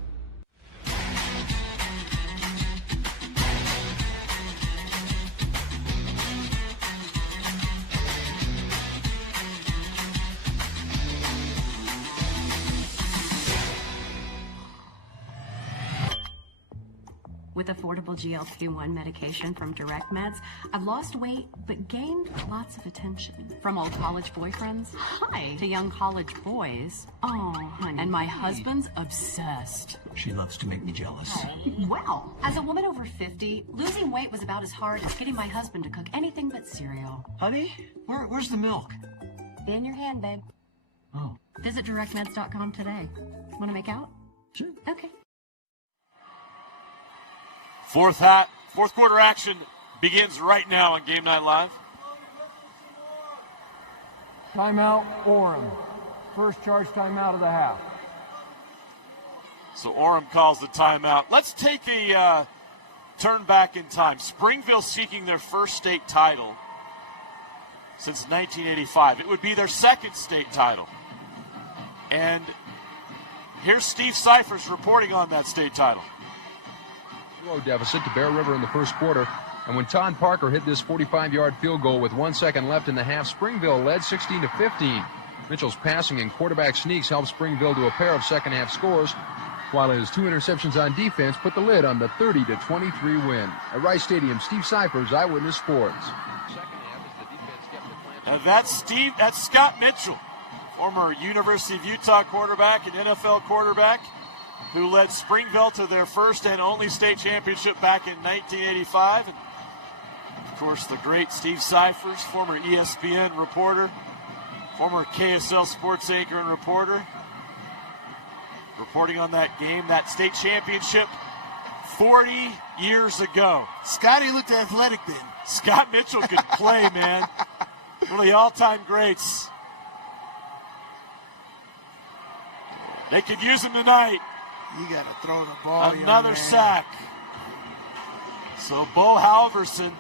With affordable GLP-1 medication from Direct Meds, I've lost weight but gained lots of attention. From old college boyfriends, hi, to young college boys, oh, honey. And my husband's obsessed. She loves to make me jealous. Well, as a woman over 50, losing weight was about as hard as getting my husband to cook anything but cereal. Honey, where's the milk? In your hand, babe. Oh. Visit directmeds.com today. Want to make out? Sure. Okay. Fourth quarter action begins right now on Game Night Live. Timeout, Orem. First charge timeout of the half. So Orem calls the timeout. Let's take a turn back in time. Springville seeking their first state title since 1985. It would be their second state title. And here's Steve Cyphers reporting on that state title. Deficit to Bear River in the first quarter, and when Todd Parker hit this 45-yard field goal with 1 second left in the half, Springville led 16-15. Mitchell's passing and quarterback sneaks helped Springville to a pair of second-half scores, while his 2 interceptions on defense put the lid on the 30-23 win. At Rice Stadium, Steve Cyphers, Eyewitness Sports. That's Scott Mitchell, former University of Utah quarterback and NFL quarterback, who led Springville to their first and only state championship back in 1985. And of course, the great Steve Cyphers, former ESPN reporter, former KSL sports anchor and reporter, reporting on that game, that state championship 40 years ago. Scotty looked athletic then. Scott Mitchell could play, man. One of the all-time greats. They could use him tonight. You got to throw the ball. Another sack. So Bo Halverson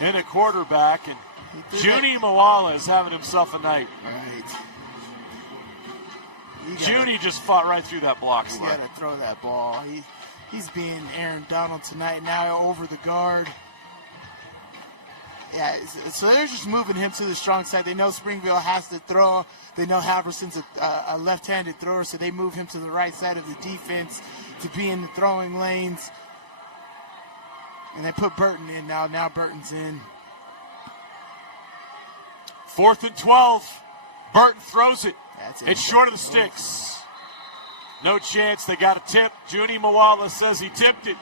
in a quarterback, and Junie Moala is having himself a night. Right. Junie just fought right through that block You slide. got to throw that ball. He's being Aaron Donald tonight. Now over the guard. Yeah, so they're just moving him to the strong side. They know Springville has to throw. They know Halverson's a left-handed thrower, so they move him to the right side of the defense to be in the throwing lanes. And they put Burton in now. Now Burton's in. 4th and 12. Burton throws it. It's short of the Good. sticks. No chance. They got a tip. Junie Moala says he tipped it.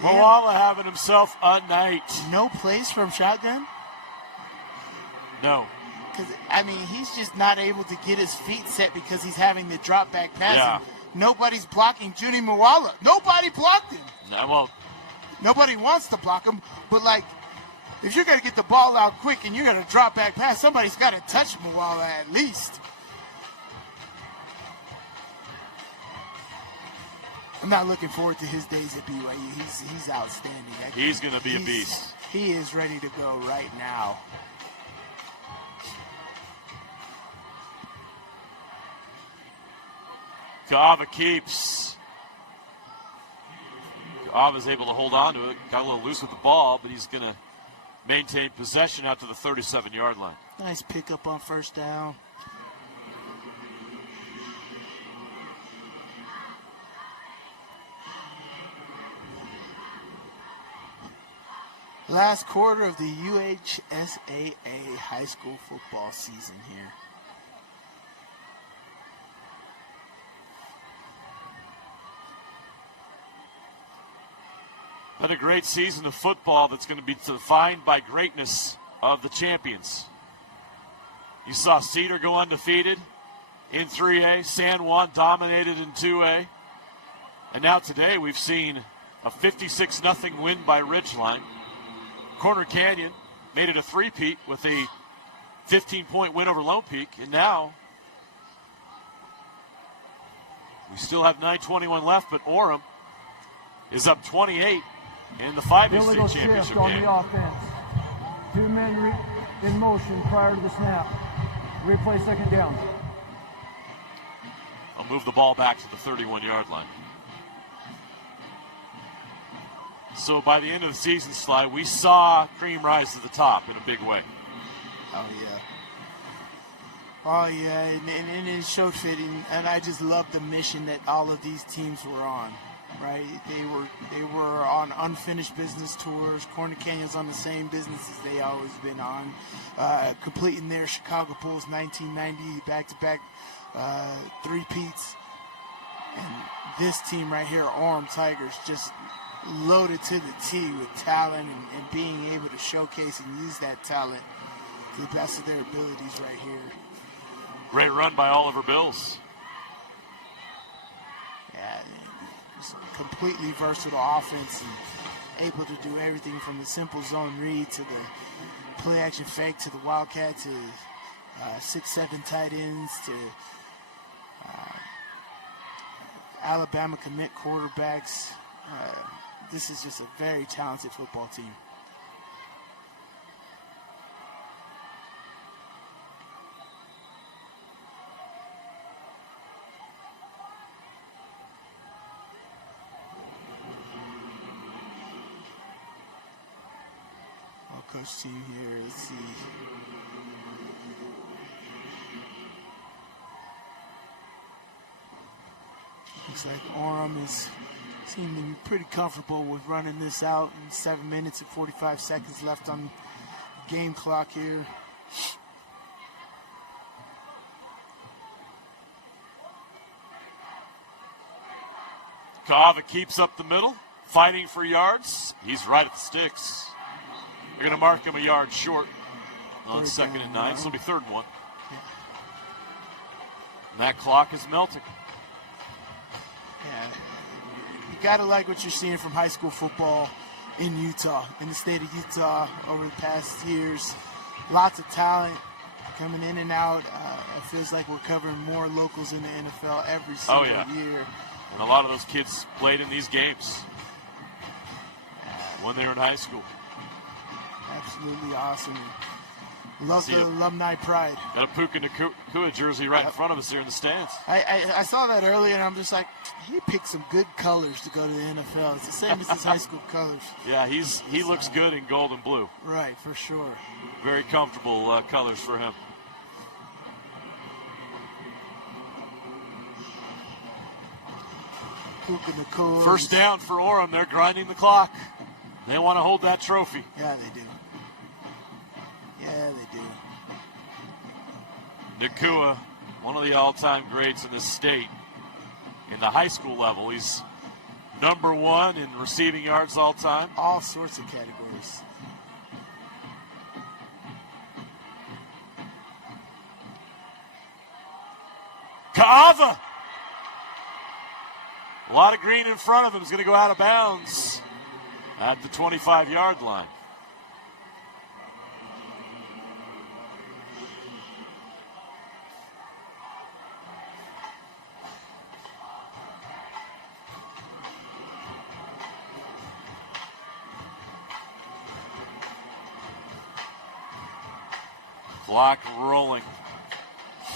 Moala having himself a night. No place from shotgun? No. Because, I mean, he's just not able to get his feet set because he's having the drop back pass. Yeah. Nobody's blocking Junie Moala. Nobody blocked him. Well, nobody wants to block him, but like, if you're going to get the ball out quick and you're going to drop back pass, somebody's got to touch Moala at least. I'm not looking forward to his days at BYU. He's outstanding. He's going to be a beast. He is ready to go right now. Kava keeps. Kava's able to hold on to it. Got a little loose with the ball, but he's going to maintain possession out to the 37-yard line. Nice pickup on first down. Last quarter of the UHSAA high school football season here. Been a great season of football that's going to be defined by greatness of the champions. You saw Cedar go undefeated in 3A. San Juan dominated in 2A. And now today we've seen a 56-0 win by Ridgeline. Corner Canyon made it a three-peat with a 15-point win over Lone Peak. And now We still have 9:21 left, but Orem is up 28 in the 5A Illegal state championship shift on game. the offense. 2 men in motion prior to the snap. Replay second down. I'll move the ball back to the 31-yard line. So by the end of the season, Sly, we saw Cream rise to the top in a big way. Oh, yeah. Oh, yeah, and it showed fitting, and I just love the mission that all of these teams were on, right? They were on unfinished business tours. Corner Canyon's on the same business as they always been on, completing their Chicago Bulls 1990 back-to-back three-peats. And this team right here, Oram Tigers, just loaded to the T with talent and being able to showcase and use that talent to the best of their abilities right here. Great run by Oliver Bills. Yeah, just completely versatile offense and able to do everything from the simple zone read to the play action fake to the wildcat to 6-7 tight ends to Alabama commit quarterbacks. This is just a very talented football team. Coach team here. Let's see. Looks like Orem is seeming to be pretty comfortable with running this out in 7 minutes and 45 seconds left on the game clock here. Kava keeps up the middle, fighting for yards. He's right at the sticks. They're going to mark him a yard short on 2nd and 9, so it'll be 3rd and 1. And that clock is melting. Yeah, you got to like what you're seeing from high school football in Utah, in the state of Utah over the past years. Lots of talent coming in and out. It feels like we're covering more locals in the NFL every single year. And a lot of those kids played in these games when they were in high school. Absolutely awesome. Love the alumni pride. Got a Puka Nakua jersey right in front of us here in the stands. I saw that earlier, and I'm just like, he picked some good colors to go to the NFL. It's the same as his high school colors. Yeah, he looks good in gold and blue. Right, for sure. Very comfortable colors for him. Puka Nakua. First down for Orem. They're grinding the clock. They want to hold that trophy. Yeah, they do. Yeah, they do. Nakua, one of the all-time greats in this state. In the high school level, he's number 1 in receiving yards all time. All sorts of categories. Kava! A lot of green in front of him. Is going to go out of bounds at the 25-yard line. Clock rolling.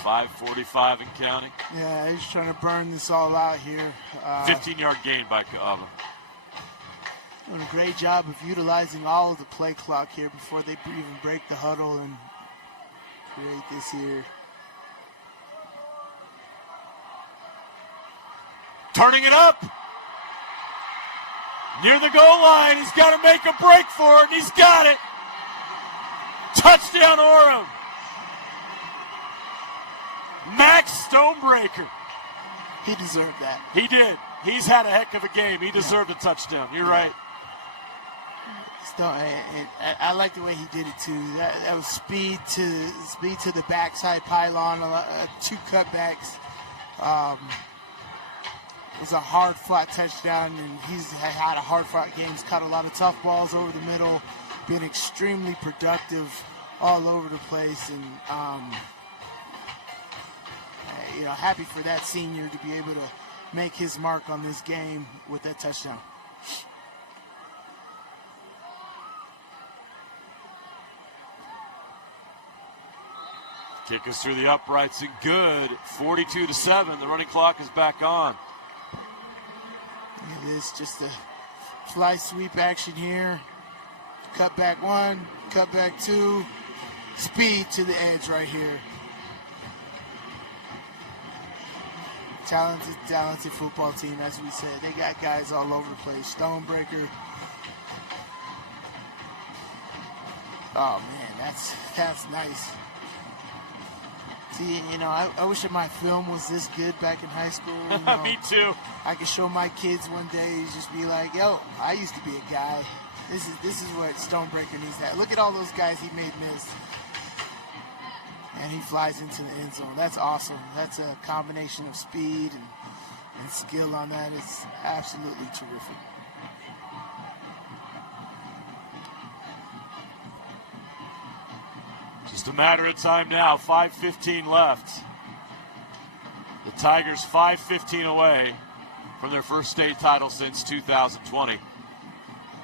5:45 and counting. Yeah, he's trying to burn this all out here. 15-yard gain by Kava. Doing a great job of utilizing all of the play clock here before they even break the huddle and create this here. Turning it up. Near the goal line. He's got to make a break for it, and he's got it. Touchdown, Orem. Max Stonebreaker. He deserved that. He did. He's had a heck of a game. He deserved a touchdown. You're right. I like the way he did it too. That was speed to the backside pylon, 2 cutbacks. It was a hard-fought touchdown, and he's had a hard-fought game. He's caught a lot of tough balls over the middle, been extremely productive all over the place, and happy for that senior to be able to make his mark on this game with that touchdown. Kick is through the uprights and good. 42-7. The running clock is back on. It is just a fly sweep action here. Cut back one, cut back two. Speed to the edge right here. Talented football team, as we said. They got guys all over the place. Stonebreaker. Oh man, that's nice. See, you know, I wish that my film was this good back in high school. You know, Me too. I could show my kids one day, just be like, yo, I used to be a guy. This is what Stonebreaker needs to have. Look at all those guys he made miss. And he flies into the end zone. That's awesome. That's a combination of speed and skill on that. It's absolutely terrific. Just a matter of time now. 5:15 left. The Tigers 5:15 away from their first state title since 2020.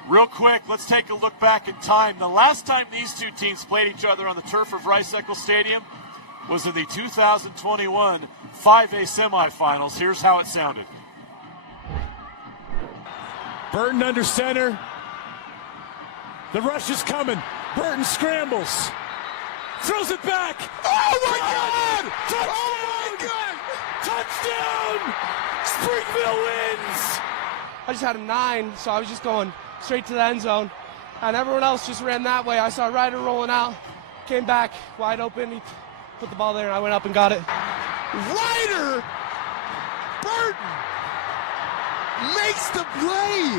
Real quick, let's take a look back in time. The last time these two teams played each other on the turf of Rice-Eccles Stadium was in the 2021 5A semifinals. Here's how it sounded. Burton under center. The rush is coming. Burton scrambles. Throws it back. Oh my God! Touchdown! Oh my God! Touchdown! Springville wins! I just had a 9, so I was just going straight to the end zone. And everyone else just ran that way. I saw Ryder rolling out, came back wide open. He put the ball there, and I went up and got it. Ryder Burton makes the play.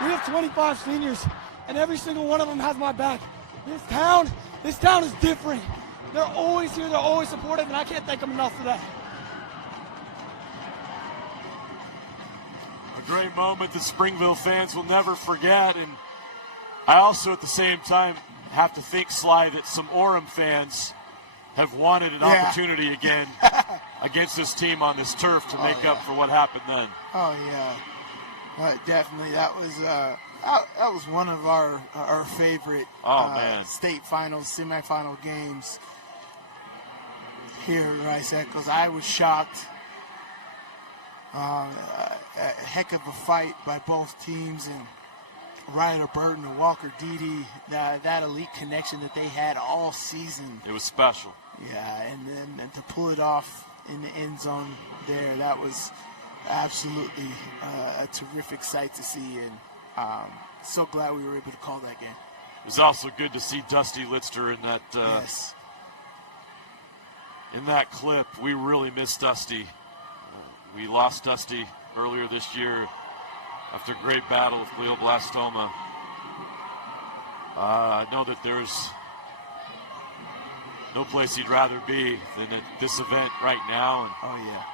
We have 25 seniors, and every single one of them has my back. This town is different. They're always here. They're always supportive, and I can't thank them enough for that. A great moment that Springville fans will never forget. And I also, at the same time, have to think, Sly, that some Orem fans have wanted an opportunity again against this team on this turf to make up for what happened then. Oh, yeah. But definitely, that was one of our favorite state finals, semifinal games here at Rice-Eccles. I was shocked. A heck of a fight by both teams, and Ryder Burton and Walker Deedy, that elite connection that they had all season. It was special. Yeah, and to pull it off in the end zone there, that was absolutely a terrific sight to see, and so glad we were able to call that game. It was also good to see Dusty Litster in that in that clip. We really missed Dusty. We lost Dusty earlier this year after a great battle with glioblastoma. I know that there's no place he'd rather be than at this event right now. And oh yeah,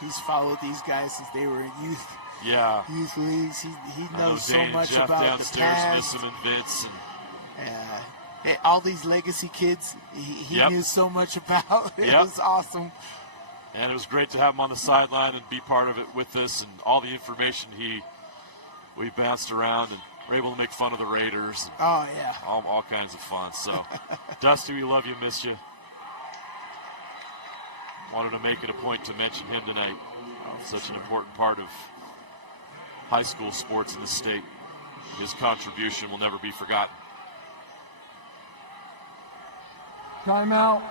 he's followed these guys since they were in youth leagues. He knows so much Jeff about downstairs, the past. miss him and Vince. And all these legacy kids, he knew so much about. It was awesome. And it was great to have him on the sideline and be part of it with us, and all the information we bounced around, and were able to make fun of the Raiders. And all kinds of fun. So, Dusty, we love you, miss you. Wanted to make it a point to mention him tonight. Such an important part of high school sports in the state. His contribution will never be forgotten. Timeout.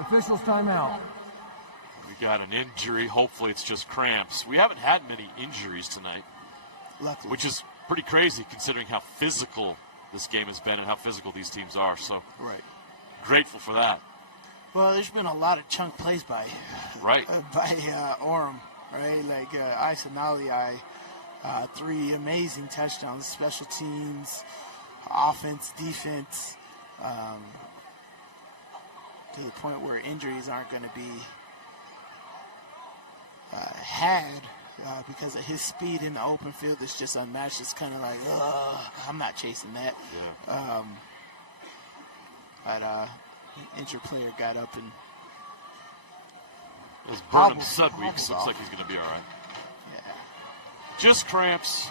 Officials timeout. We got an injury. Hopefully it's just cramps. We haven't had many injuries tonight, luckily, which is pretty crazy considering how physical this game has been and how physical these teams are. So grateful for that. Well, there's been a lot of chunk plays by Orem, right? Like Isali, 3 amazing touchdowns, special teams, offense, defense, to the point where injuries aren't going to be had because of his speed in the open field is just unmatched. It's kind of like, I'm not chasing that. But injured player got up and Those Burnham Sud weeks. Looks like he's going to be all right. Yeah. Just cramps.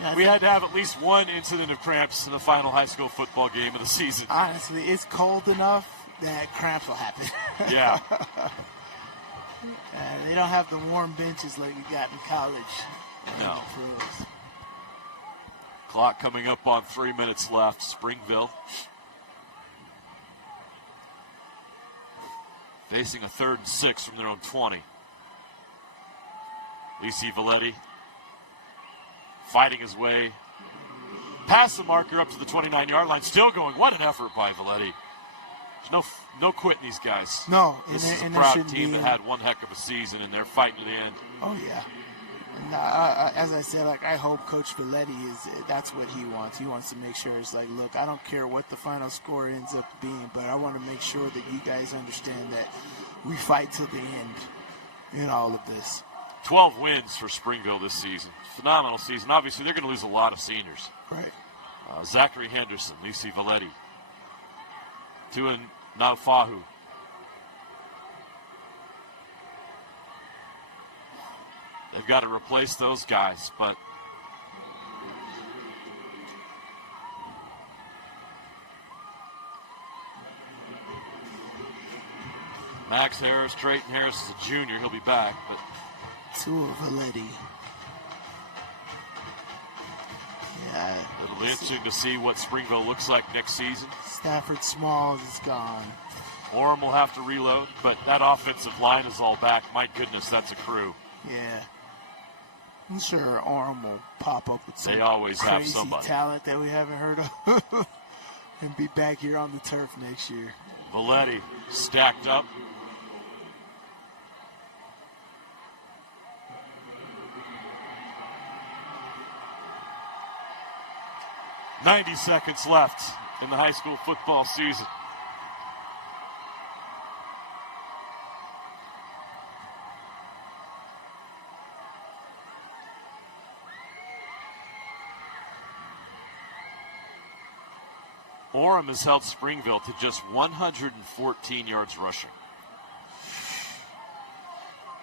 Yeah, we had to have at least one incident of cramps in the final high school football game of the season. Honestly, it's cold enough that cramps will happen. Yeah. They don't have the warm benches like we got in college. No. Clock coming up on 3 minutes left. Springville facing a 3rd and 6 from their own 20. Lisi Valetti fighting his way past the marker up to the 29-yard line. Still going. What an effort by Valetti. There's no quitting these guys. No. This is a proud team that had one heck of a season, and they're fighting to the end. Oh, yeah. And, as I said, like, I hope Coach Valetti that's what he wants. He wants to make sure it's like, look, I don't care what the final score ends up being, but I want to make sure that you guys understand that we fight to the end in all of this. 12 wins for Springville this season. Phenomenal season. Obviously, they're going to lose a lot of seniors. Right. Zachary Henderson, Lisi Valetti, Tuan Naufahu. They've got to replace those guys, but Max Harris, Trayton Harris is a junior. He'll be back, but Tua Valetti. Yeah. It'll be interesting to see what Springville looks like next season. Stafford Smalls is gone. Orem will have to reload, but that offensive line is all back. My goodness, that's a crew. Yeah. I'm sure Orem will pop up with some they always have crazy somebody. Talent that we haven't heard of and be back here on the turf next year. Valetti stacked up. "90 seconds left in the high school football season. Orem has held Springville to just 114 yards rushing,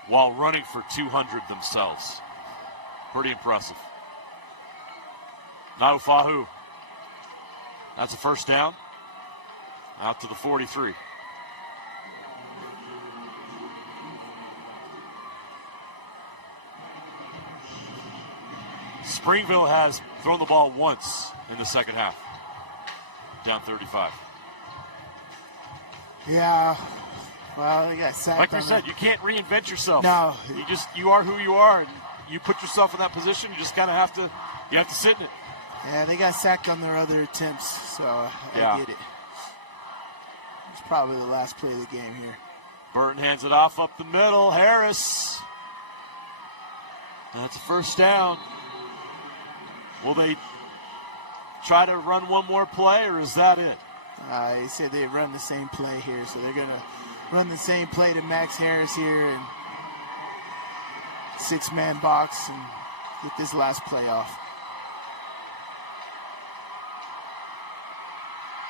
while running for 200 themselves. Pretty impressive. Naufahu. That's a first down. Out to the 43. Springville has thrown the ball once in the second half. Down 35. Yeah. Well, they got sacked. Like I said, you can't reinvent yourself. No. You are who you are, and you put yourself in that position. You just kind of have to sit in it. Yeah, they got sacked on their other attempts, so I get it. It's probably the last play of the game here. Burton hands it off up the middle. Harris. That's a first down. Will they try to run one more play, or is that it? He said they'd run the same play here, so they're going to run the same play to Max Harris here and 6-man box and get this last play off.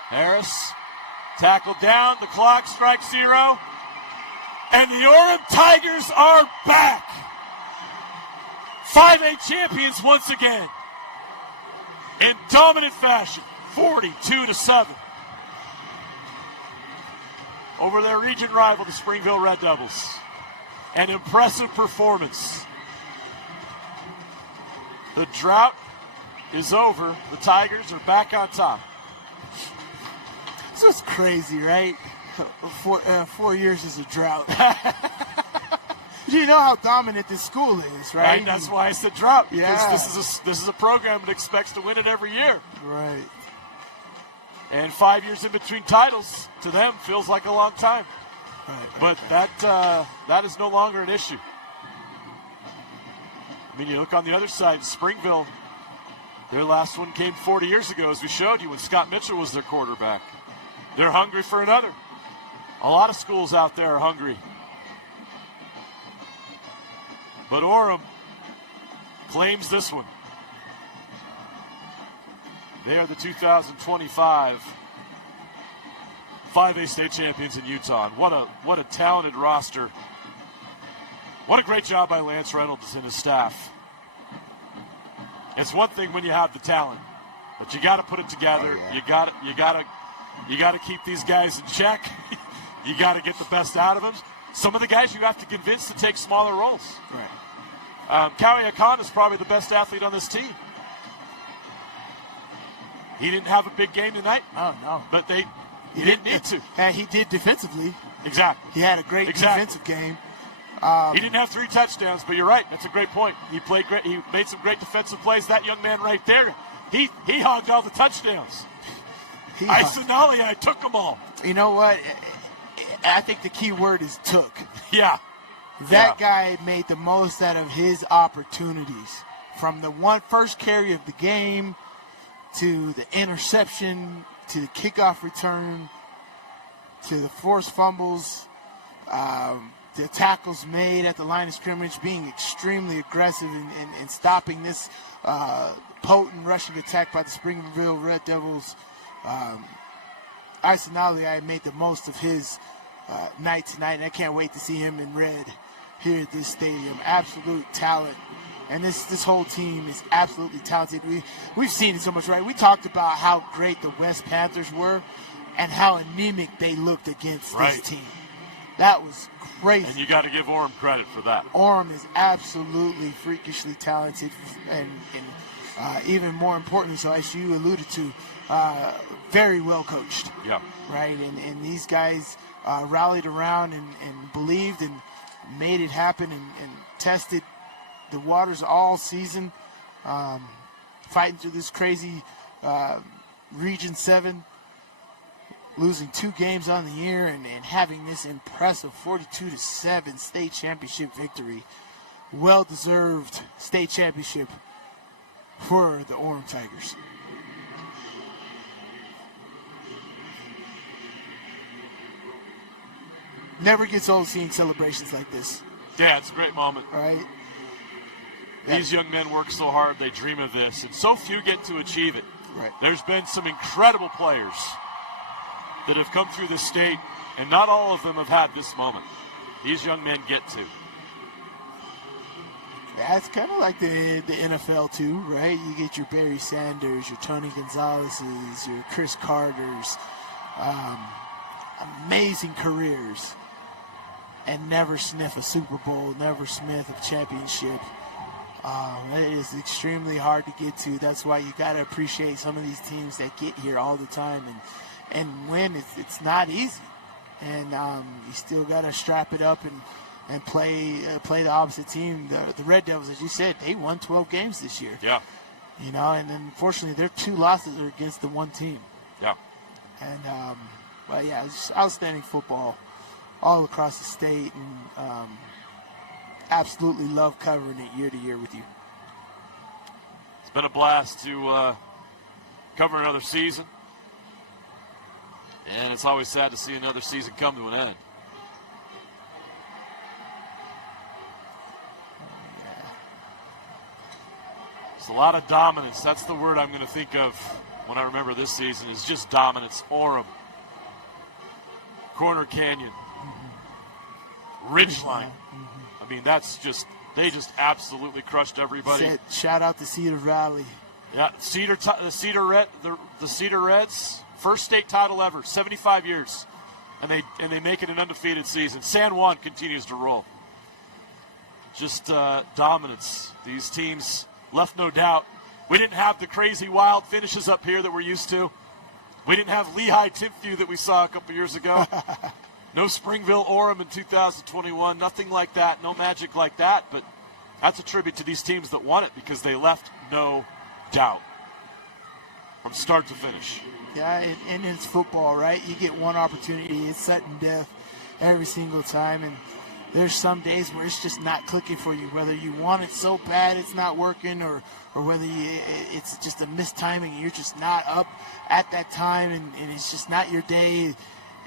Harris tackled down. The clock strikes 0. And the Oram Tigers are back. 5A champions once again. In dominant fashion, 42-7. Over their region rival, the Springville Red Devils. An impressive performance. The drought is over. The Tigers are back on top. This is crazy, right? 4 years is a drought. You know how dominant this school is, right? That's why it's the drought. Because Yeah. this is a program that expects to win it every year. Right. And 5 years in between titles to them feels like a long time. But that is no longer an issue. I mean, you look on the other side, Springville, their last one came 40 years ago, as we showed you, when Scott Mitchell was their quarterback. They're hungry for another. A lot of schools out there are hungry. But Orem claims this one. They are the 2025 5A state champions in Utah. And what a talented roster. What a great job by Lance Reynolds and his staff. It's one thing when you have the talent, but you got to put it together. You got to keep these guys in check. You got to get the best out of them. Some of the guys you have to convince to take smaller roles. Right. Kawi Akan is probably the best athlete on this team. He didn't have a big game tonight. Oh, no. But he didn't need to. And he did defensively. Exactly. He had a great defensive game. He didn't have 3 touchdowns, but you're right. That's a great point. He played great. He made some great defensive plays. That young man right there, he hogged all the touchdowns. Isali, I took them all. You know what? I think the key word is took. Yeah. That guy made the most out of his opportunities. From the first carry of the game to the interception to the kickoff return to the forced fumbles, the tackles made at the line of scrimmage, being extremely aggressive in stopping this potent rushing attack by the Springville Red Devils. Isali made the most of his night tonight, and I can't wait to see him in red here at this stadium. Absolute talent. And this whole team is absolutely talented. We've seen it so much, right? We talked about how great the West Panthers were and how anemic they looked against this team. That was crazy. And you got to give Orem credit for that. Orem is absolutely freakishly talented, and even more importantly, so as you alluded to, very well coached. Yeah. Right? And these guys rallied around and believed and made it happen and tested the waters all season, fighting through this crazy Region 7, losing 2 games on the year and having this impressive 42-7 state championship victory. Well-deserved state championship for the Oram Tigers. Never gets old seeing celebrations like this. Yeah, it's a great moment. Right? These young men work so hard, they dream of this, and so few get to achieve it. Right. There's been some incredible players that have come through this state, and not all of them have had this moment. These young men get to. Yeah, it's kind of like the NFL too, right? You get your Barry Sanders, your Tony Gonzalez's, your Chris Carter's, amazing careers, and never sniff a Super Bowl, never sniff a championship. It is extremely hard to get to. That's why you got to appreciate some of these teams that get here all the time and win. It's not easy, and you still got to strap it up and play the opposite team. The Red Devils, as you said, they won 12 games this year. Yeah. You know, and unfortunately, their 2 losses are against the one team. Yeah. And but yeah, it's just outstanding football all across the state, and absolutely love covering it year to year with you. It's been a blast to cover another season, and it's always sad to see another season come to an end. It's a lot of dominance. That's the word I'm going to think of when I remember this season, is just dominance. Orem, Corner Canyon, Ridgeline. I mean, they just absolutely crushed everybody. Shout out to Cedar Valley. Yeah, the Cedar Reds, first state title ever, 75 years, and they make it an undefeated season. San Juan continues to roll. Just dominance. These teams left no doubt. We didn't have the crazy wild finishes up here that we're used to. We didn't have Lehigh Timpview that we saw a couple years ago. No Springville Orem in 2021. Nothing like that. No magic like that. But that's a tribute to these teams that won it, because they left no doubt from start to finish. Yeah, and it's football, right? You get one opportunity. It's sudden death every single time. And there's some days where it's just not clicking for you, whether you want it so bad it's not working, or whether it's just a mistiming and you're just not up at that time, and it's just not your day.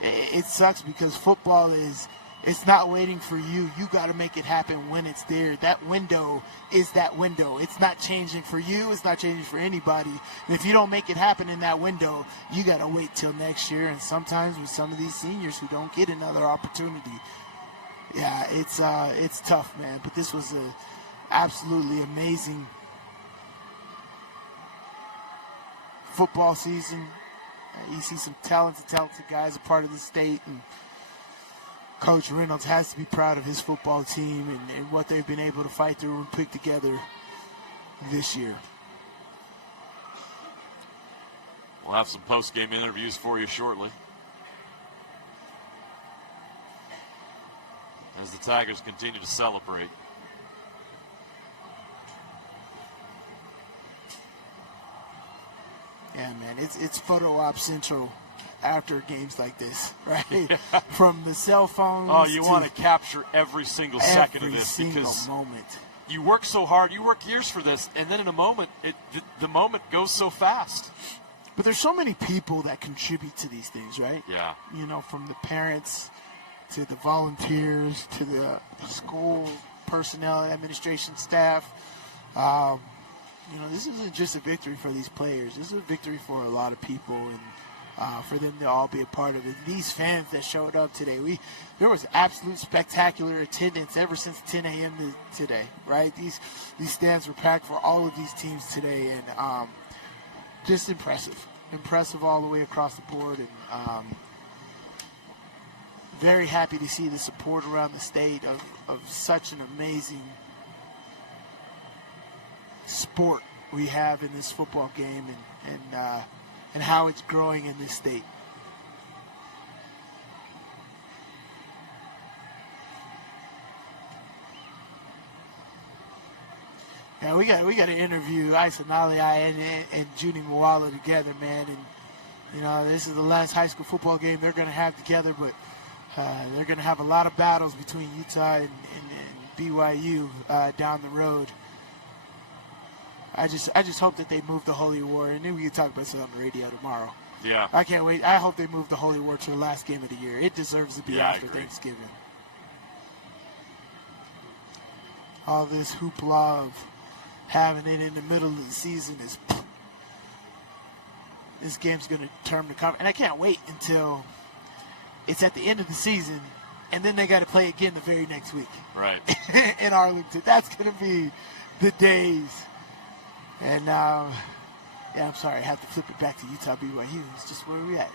It sucks, because football is It's not waiting for you. You got to make it happen when it's there. That window is that window. It's not changing for you. It's not changing for anybody. And if you don't make it happen in that window, you got to wait till next year. And sometimes with some of these seniors who don't get another opportunity, yeah, it's tough, man. But this was a absolutely amazing football season. You see some talented guys a part of the state, and Coach Reynolds has to be proud of his football team and what they've been able to fight through and put together this year. We'll have some post-game interviews for you shortly, as the Tigers continue to celebrate. Yeah, man, it's photo op central after games like this, right? From the cell phones. Oh, you want to capture every single second of this because moment. You work so hard, you work years for this, and then in a moment, the moment goes so fast. But there's so many people that contribute to these things, right? Yeah. You know, from the parents to the volunteers to the school personnel, administration staff. You know, this isn't just a victory for these players. This is a victory for a lot of people, and for them to all be a part of it. These fans that showed up today, there was absolute spectacular attendance ever since 10 a.m. today, right? These stands were packed for all of these teams today, and just impressive all the way across the board, and very happy to see the support around the state of such an amazing sport we have in this football game, and how it's growing in this state. Yeah, we got to interview Isali and Junie Moala together, man. And you know, this is the last high school football game they're going to have together, but they're going to have a lot of battles between Utah and BYU down the road. I just hope that they move the Holy War, and then we can talk about it on the radio tomorrow. Yeah. I can't wait. I hope they move the Holy War to the last game of the year. It deserves to be after Thanksgiving. All this hoopla of having it in the middle of the season this game's going to turn to come, and I can't wait until it's at the end of the season, and then they got to play again the very next week. Right. In Arlington. That's going to be the days. And, yeah, I'm sorry. I have to flip it back to Utah BYU. It's just where we're at.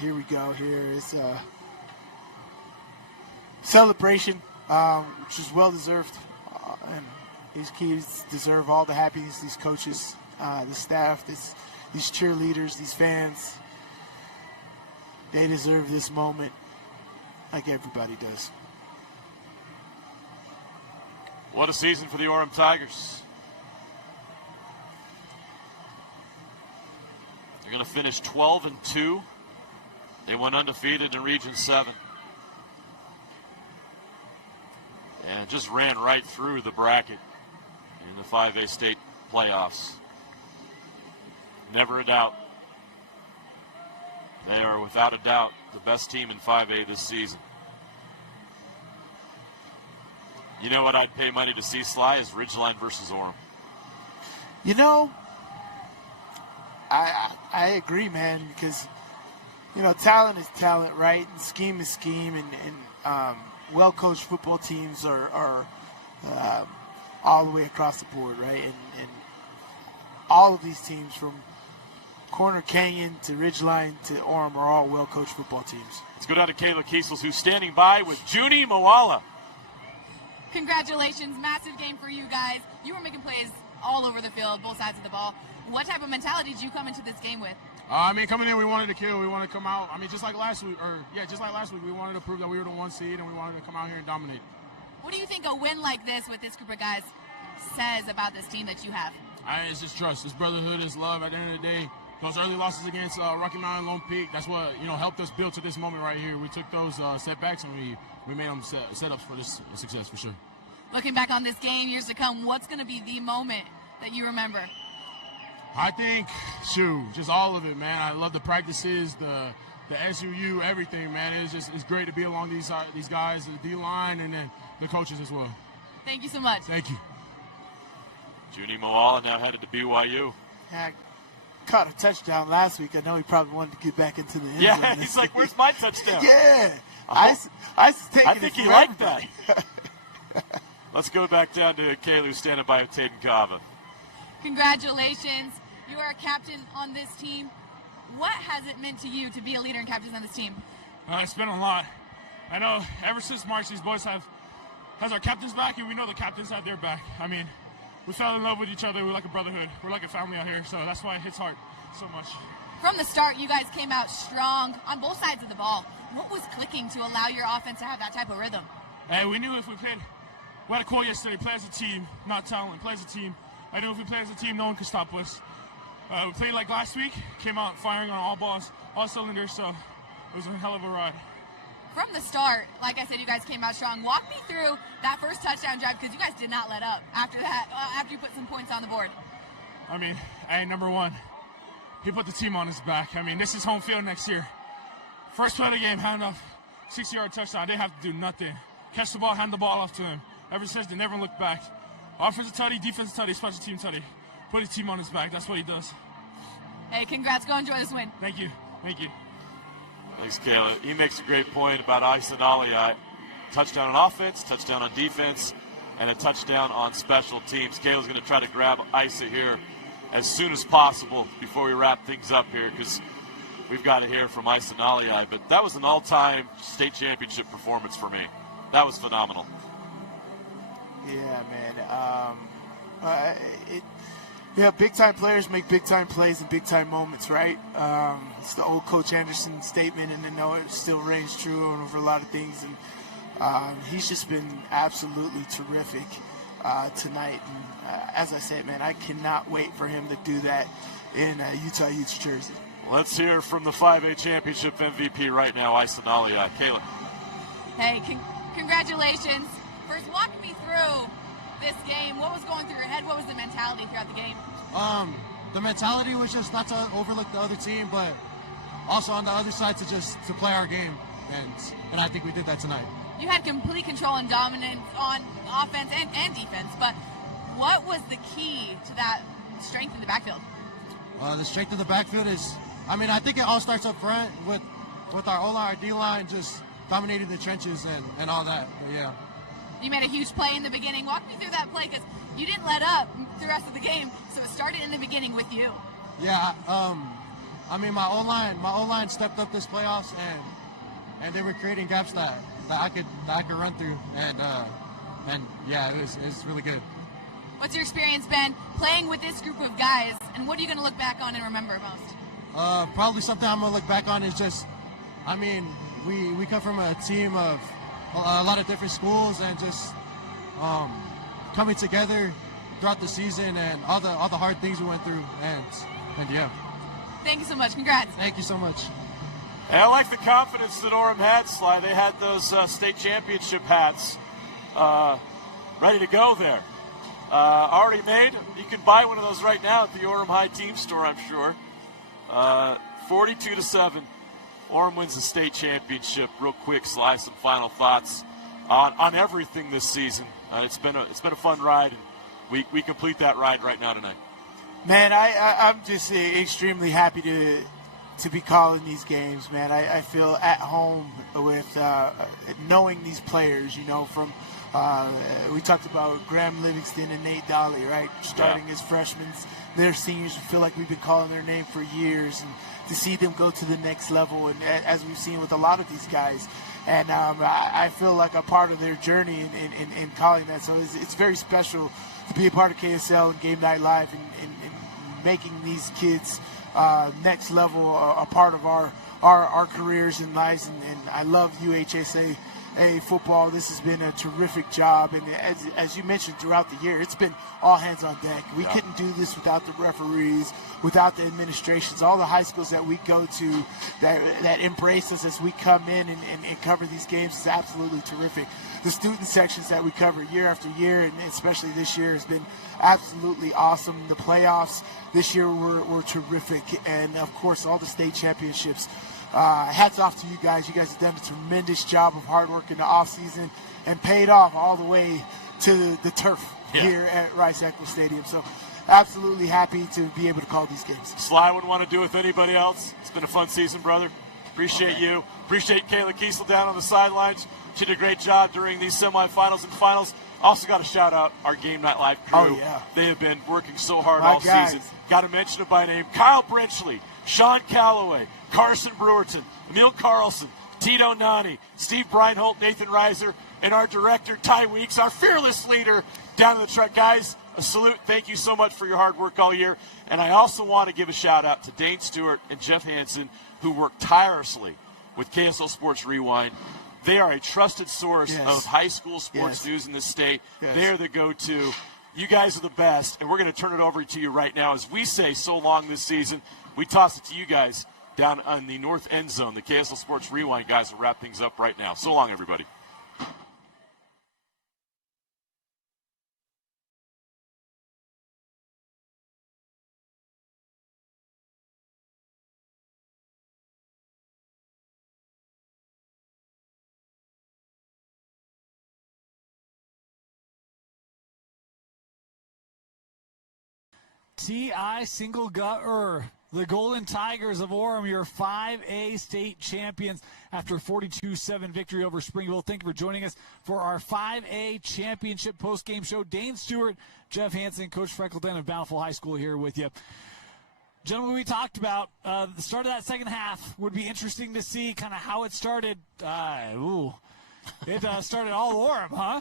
Here we go. Here is a celebration, which is well-deserved. And these kids deserve all the happiness, these coaches, the staff, these cheerleaders, these fans. They deserve this moment like everybody does. What a season for the Oram Tigers. They're going to finish 12-2. They went undefeated in Region 7. And just ran right through the bracket in the 5A state playoffs. Never a doubt. They are, without a doubt, the best team in 5A this season. You know what I'd pay money to see, Sly, is Ridgeline versus Orem. You know, I agree, man, because, you know, talent is talent, right? And scheme is scheme, and well-coached football teams are all the way across the board, right? And all of these teams from Corner Canyon to Ridgeline to Orem are all well-coached football teams. Let's go down to Kayla Kiesels, who's standing by with Junie Moala. Congratulations, massive game for you guys. You were making plays all over the field, both sides of the ball. What type of mentality did you come into this game with? I mean, coming in, we wanted to kill. We wanted to come out. I mean, just like last week, we wanted to prove that we were the 1 seed, and we wanted to come out here and dominate. What do you think a win like this with this group of guys says about this team that you have? It's just trust. It's brotherhood. It's love. At the end of the day, those early losses against Rocky Mountain, Lone Peak, that's what, you know, helped us build to this moment right here. We took those setbacks, and we made them setups for this success for sure. Looking back on this game, years to come, what's going to be the moment that you remember? I think, just all of it, man. I love the practices, the SUU, everything, man. It's great to be along these guys, the D-line, and then the coaches as well. Thank you so much. Thank you. Junie Moala now headed to BYU. Yeah, caught a touchdown last week. I know he probably wanted to get back into the end zone. Yeah, he's like, where's my touchdown? Yeah. I think he liked that. Let's go back down to Kayla, who's standing by Taden Kava. Congratulations. You are a captain on this team. What has it meant to you to be a leader and captain on this team? It's been a lot. I know ever since March, these boys has our captain's back, and we know the captains have their back. I mean, we fell in love with each other. We're like a brotherhood. We're like a family out here, so that's why it hits hard so much. From the start, you guys came out strong on both sides of the ball. What was clicking to allow your offense to have that type of rhythm? Hey, we knew if we had a quote yesterday, play as a team, not talent, play as a team. I knew if we play as a team, no one could stop us. We played like last week, came out firing on all balls, all cylinders, so it was a hell of a ride. From the start, like I said, you guys came out strong. Walk me through that first touchdown drive, because you guys did not let up after that, after you put some points on the board. I mean, hey, number one, he put the team on his back. I mean, this is home field next year. First play of the game, hand off, 60-yard touchdown. They didn't have to do nothing. Catch the ball, hand the ball off to him. Ever since, they never looked back. Offensive tutty, defensive tutty, special team tutty. Put his team on his back. That's what he does. Hey, congrats. Go enjoy this win. Thank you. Thank you. Thanks, Kayla. He makes a great point about Isali. Touchdown on offense, touchdown on defense, and a touchdown on special teams. Kayla's going to try to grab Isa here as soon as possible before we wrap things up here, because we've got to hear from Isali. But that was an all-time state championship performance for me. That was phenomenal. Yeah, man. Big-time players make big-time plays in big-time moments, right? It's the old Coach Anderson statement, and I know it still reigns true over a lot of things. And he's just been absolutely terrific tonight. And as I said, man, I cannot wait for him to do that in Utah Utes jersey. Let's hear from the 5A championship MVP right now, Isali. Kayla. Hey, congratulations. First, walk me through this game. What was going through your head? What was the mentality throughout the game? The mentality was just not to overlook the other team, but also on the other side to play our game, and I think we did that tonight. You had complete control and dominance on offense and defense, but what was the key to that strength in the backfield? The strength of the backfield is, I think it all starts up front with our O-line, our D-line just dominating the trenches and all that. But yeah. You made a huge play in the beginning. Walk me through that play, because you didn't let up the rest of the game, so it started in the beginning with you. Yeah, my O-line stepped up this playoffs, and they were creating gaps that I could run through, and yeah, it was really good. What's your experience been playing with this group of guys, and what are you going to look back on and remember most? Probably something I'm going to look back on is just, we come from a team of a lot of different schools, and just coming together throughout the season and all the hard things we went through, and yeah. Thank you so much. Congrats. Thank you so much. And I like the confidence that Orem had, Sly. They had those state championship hats ready to go there. Already made. You can buy one of those right now at the Orem High Team Store, I'm sure. 42-7. Orem wins the state championship. Real quick, Sly, some final thoughts on everything this season. It's been a fun ride, and we complete that ride right now tonight. Man, I'm just extremely happy to be calling these games, man. I feel at home with knowing these players, from we talked about Graham Livingston and Nate Dolly, right? Starting as freshmen. They're seniors. We feel like we've been calling their name for years, and to see them go to the next level, and as we've seen with a lot of these guys. And I feel like a part of their journey in calling that. So it's very special to be a part of KSL and Game Night Live and making these kids next level a part of our careers and lives. And I love UHSA football. This has been a terrific job, and as you mentioned, throughout the year, it's been all hands on deck. We couldn't do this without the referees, without the administrations, all the high schools that we go to that embrace us as we come in and cover these games is absolutely terrific. The student sections that we cover year after year, and especially this year, has been absolutely awesome. The playoffs this year were terrific, and of course all the state championships. Hats off to you guys. You guys have done a tremendous job of hard work in the offseason and paid off all the way to the turf here at Rice-Eccles Stadium. So absolutely happy to be able to call these games. Sly wouldn't want to do it with anybody else. It's been a fun season, brother. Appreciate you. Appreciate Kayla Kiesel down on the sidelines. She did a great job during these semifinals and finals. Also got to shout out our Game Night Live crew. Oh, yeah. They have been working so hard all season. Got to mention it by name. Kyle Brinchley, Sean Calloway, Carson Brewerton, Emil Carlson, Tito Nani, Steve Breinholt, Nathan Reiser, and our director, Ty Weeks, our fearless leader down in the truck. Guys, a salute. Thank you so much for your hard work all year. And I also want to give a shout-out to Dane Stewart and Jeff Hansen, who work tirelessly with KSL Sports Rewind. They are a trusted source of high school sports news in this state. They're the go-to. You guys are the best, and we're going to turn it over to you right now. As we say so long this season, we toss it to you guys down on the north end zone. The KSL Sports Rewind guys will wrap things up right now. So long, everybody. T.I. single gutter. The Golden Tigers of Orem, your 5A state champions after a 42-7 victory over Springville. Thank you for joining us for our 5A championship postgame show. Dane Stewart, Jeff Hansen, Coach Freckleton of Bountiful High School here with you. Gentlemen, we talked about the start of that second half. Would be interesting to see kind of how it started. It started all Orem, huh?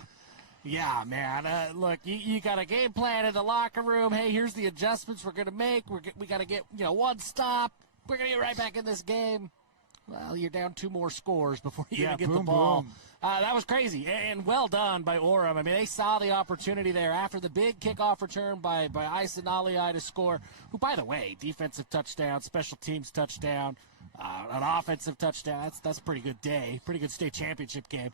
Yeah, man. Look, you got a game plan in the locker room. Hey, here's the adjustments we're going to make. We got to get one stop. We're going to get right back in this game. Well, you're down 2 more scores before you even get the ball. That was crazy, and well done by Orem. I mean, they saw the opportunity there after the big kickoff return by Isali to score, who, by the way, defensive touchdown, special teams touchdown, an offensive touchdown. That's a pretty good day, pretty good state championship game.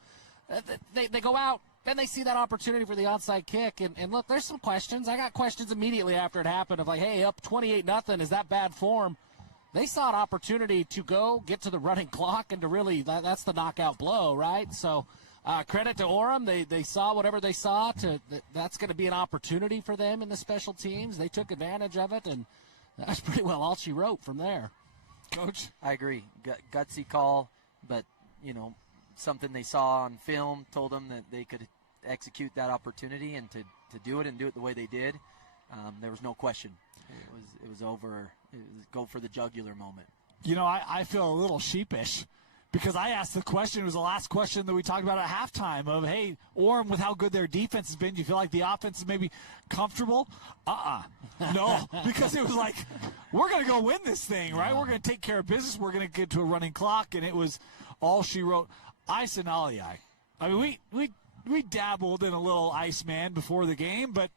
They go out, and they see that opportunity for the onside kick. And look, there's some questions. I got questions immediately after it happened of like, hey, up 28-0, is that bad form? They saw an opportunity to go get to the running clock and to really, that's the knockout blow, right? So credit to Orem. They saw whatever they saw. That's going to be an opportunity for them in the special teams. They took advantage of it, and that's pretty well all she wrote from there. Coach? I agree. Gutsy call, but, something they saw on film told them that they could execute that opportunity, and to do it and do it the way they did, there was no question. It was over. It was go for the jugular moment. I feel a little sheepish because I asked the question. It was the last question that we talked about at halftime of, hey, Orem, with how good their defense has been, do you feel like the offense is maybe comfortable? No, because it was like, we're going to go win this thing, right? We're going to take care of business. We're going to get to a running clock, and it was all she wrote. Isali. I mean, we dabbled in a little Iceman before the game, but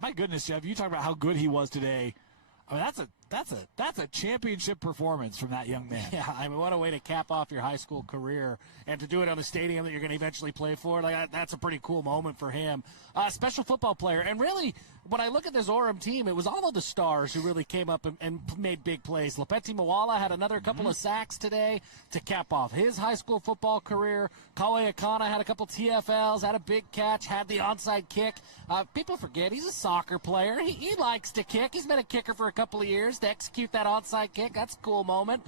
my goodness, Jeff, you talk about how good he was today. I mean, that's a championship performance from that young man. Yeah, I mean, what a way to cap off your high school career and to do it on the stadium that you're going to eventually play for. Like that's a pretty cool moment for him. Special football player, and really, when I look at this Orem team, it was all of the stars who really came up and made big plays. Lopeti Mawala had another couple of sacks today to cap off his high school football career. Kawe Akana had a couple TFLs, had a big catch, had the onside kick. People forget he's a soccer player. He likes to kick. He's been a kicker for a couple of years to execute that onside kick. That's a cool moment.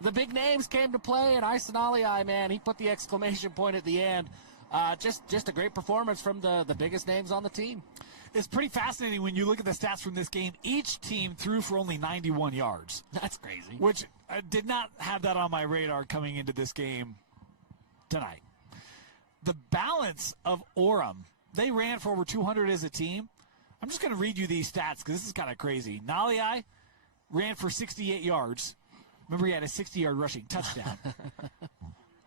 The big names came to play, and Isali, man, he put the exclamation point at the end. Just a great performance from the biggest names on the team. It's pretty fascinating when you look at the stats from this game. Each team threw for only 91 yards. That's crazy. Which I did not have that on my radar coming into this game tonight. The balance of Orem, they ran for over 200 as a team. I'm just going to read you these stats because this is kind of crazy. Naliai ran for 68 yards. Remember, he had a 60-yard rushing touchdown.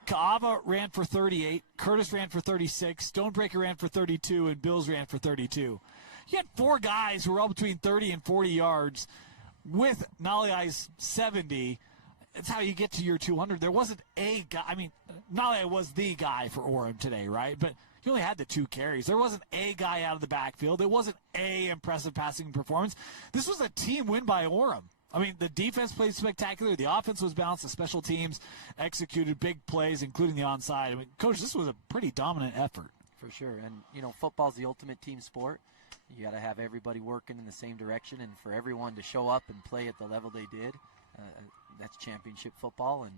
Kaava ran for 38, Curtis ran for 36, Stonebreaker ran for 32, and Bills ran for 32. You had 4 guys who were all between 30 and 40 yards with Naliai's 70. It's how you get to your 200. There wasn't a guy. I mean, Naliai was the guy for Orem today, right? But he only had the 2 carries. There wasn't a guy out of the backfield. It wasn't a impressive passing performance. This was a team win by Orem. I mean, the defense played spectacular. The offense was balanced. The special teams executed big plays, including the onside. I mean, Coach, this was a pretty dominant effort. For sure. And, football's the ultimate team sport. You got to have everybody working in the same direction, and for everyone to show up and play at the level they did, that's championship football. And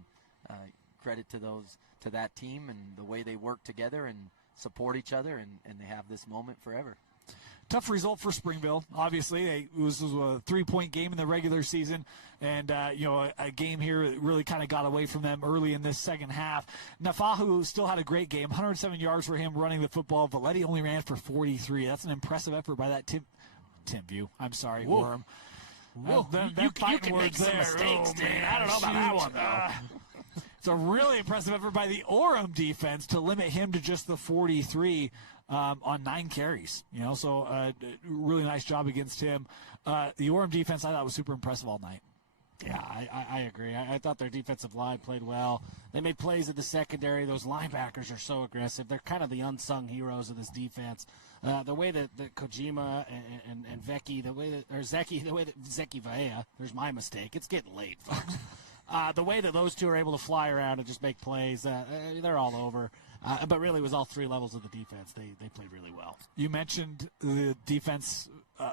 credit to that team and the way they work together and support each other, and they have this moment forever. Tough result for Springville. Obviously, it was a 3-point game in the regular season, and a game here that really kind of got away from them early in this second half. Nafahu still had a great game, 107 yards for him running the football. Valetti only ran for 43. That's an impressive effort by that Timview. I'm sorry, Orem. You can make some mistakes, man. I don't know about that one, though. It's a really impressive effort by the Orem defense to limit him to just the 43 on 9 carries. So really nice job against him. The Orem defense, I thought, was super impressive all night. Yeah, I agree. I thought their defensive line played well. They made plays in the secondary. Those linebackers are so aggressive. They're kind of the unsung heroes of this defense. The way that Kojima and Zeki, the way that Zeki Vaea, there's my mistake. It's getting late, folks. The way that those two are able to fly around and just make plays, they're all over. But really, it was all 3 levels of the defense. They played really well. You mentioned the defense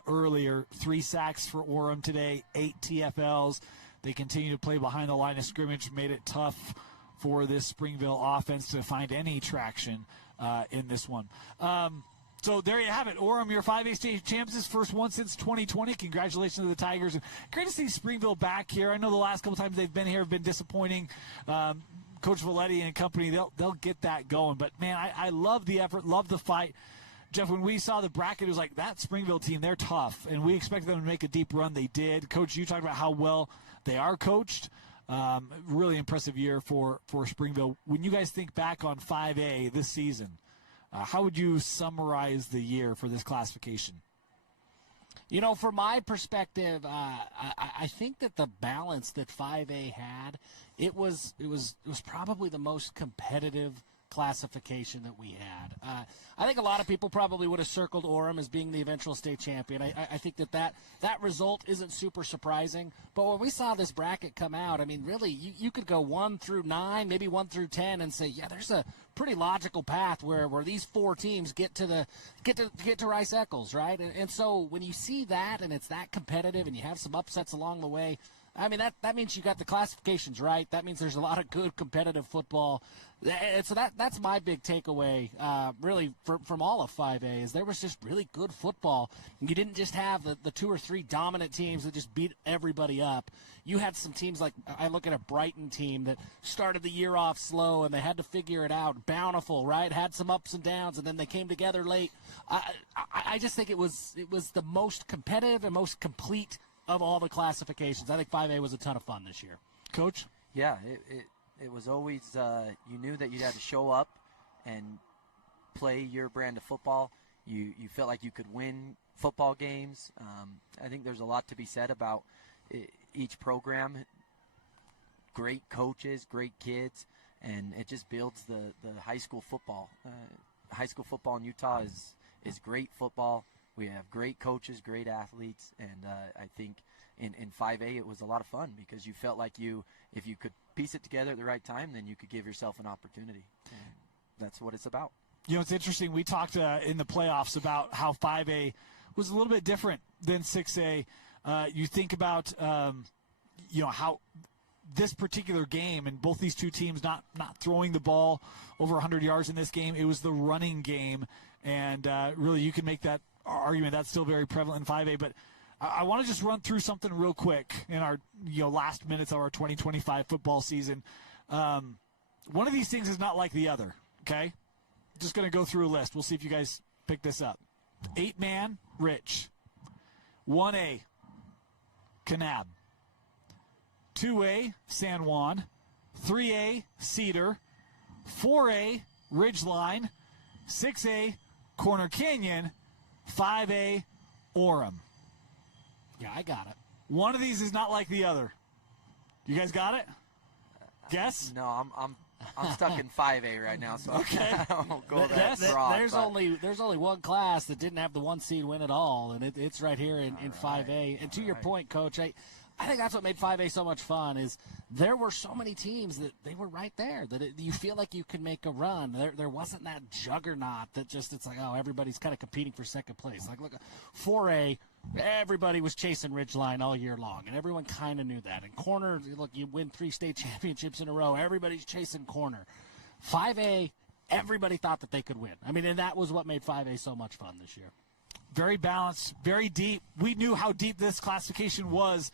earlier. 3 sacks for Orem today, 8 TFLs. They continue to play behind the line of scrimmage, made it tough for this Springville offense to find any traction in this one. So there you have it. Orem, your 5A state champs, this first one since 2020. Congratulations to the Tigers. And great to see Springville back here. I know the last couple times they've been here have been disappointing. Coach Valetti and company, they'll get that going. But, man, I love the effort, love the fight. Jeff, when we saw the bracket, it was like, that Springville team, they're tough. And we expected them to make a deep run. They did. Coach, you talked about how well they are coached. Really impressive year for Springville. When you guys think back on 5A this season, how would you summarize the year for this classification? From my perspective, I think that the balance that 5A had, it was probably the most competitive classification that we had. I think a lot of people probably would have circled Orem as being the eventual state champion. I think that result isn't super surprising. But when we saw this bracket come out, I mean, really, you could go 1 through 9, maybe 1 through 10, and say, yeah, there's a pretty logical path where these 4 teams get to Rice-Eccles, right? And so when you see that and it's that competitive and you have some upsets along the way, I mean, that means you got the classifications right. That means there's a lot of good competitive football. And so that's my big takeaway, really, from all of 5A, is there was just really good football. You didn't just have the 2 or 3 dominant teams that just beat everybody up. You had some teams like, I look at a Brighton team that started the year off slow and they had to figure it out. Bountiful, right? Had some ups and downs, and then they came together late. I just think it was the most competitive and most complete of all the classifications. I think 5A was a ton of fun this year. Coach? Yeah, it was always, you knew that you had to show up and play your brand of football. You felt like you could win football games. I think there's a lot to be said about each program. Great coaches, great kids, and it just builds the high school football. High school football in Utah is great football. We have great coaches, great athletes, and I think in 5A it was a lot of fun because you felt like if you could piece it together at the right time, then you could give yourself an opportunity. And that's what it's about. It's interesting. We talked in the playoffs about how 5A was a little bit different than 6A. You think about, how this particular game and both these two teams not throwing the ball over 100 yards in this game. It was the running game, and really you can make that argument. That's still very prevalent in 5A, but I want to just run through something real quick in our last minutes of our 2025 football season. One of these things is not like the other, okay? Just going to go through a list. We'll see if you guys pick this up. 8-man, Rich. 1A, Kanab. 2A, San Juan. 3A, Cedar. 4A, Ridgeline, 6A, Corner Canyon, 5A, Orem. Yeah, I got it. One of these is not like the other. You guys got it? Guess? No, I'm stuck in 5A right now, so okay. I won't go that broad. There's only one class that didn't have the 1 seed win at all, and it's right here in 5A. And to your point, Coach, I think that's what made 5A so much fun is there were so many teams that they were right there, that you feel like you could make a run. There wasn't that juggernaut that just it's like, oh, everybody's kind of competing for second place. Like, look, 4A, everybody was chasing Ridgeline all year long, and everyone kind of knew that. And Corner, look, you win 3 state championships in a row. Everybody's chasing Corner. 5A, everybody thought that they could win. I mean, and that was what made 5A so much fun this year. Very balanced, very deep. We knew how deep this classification was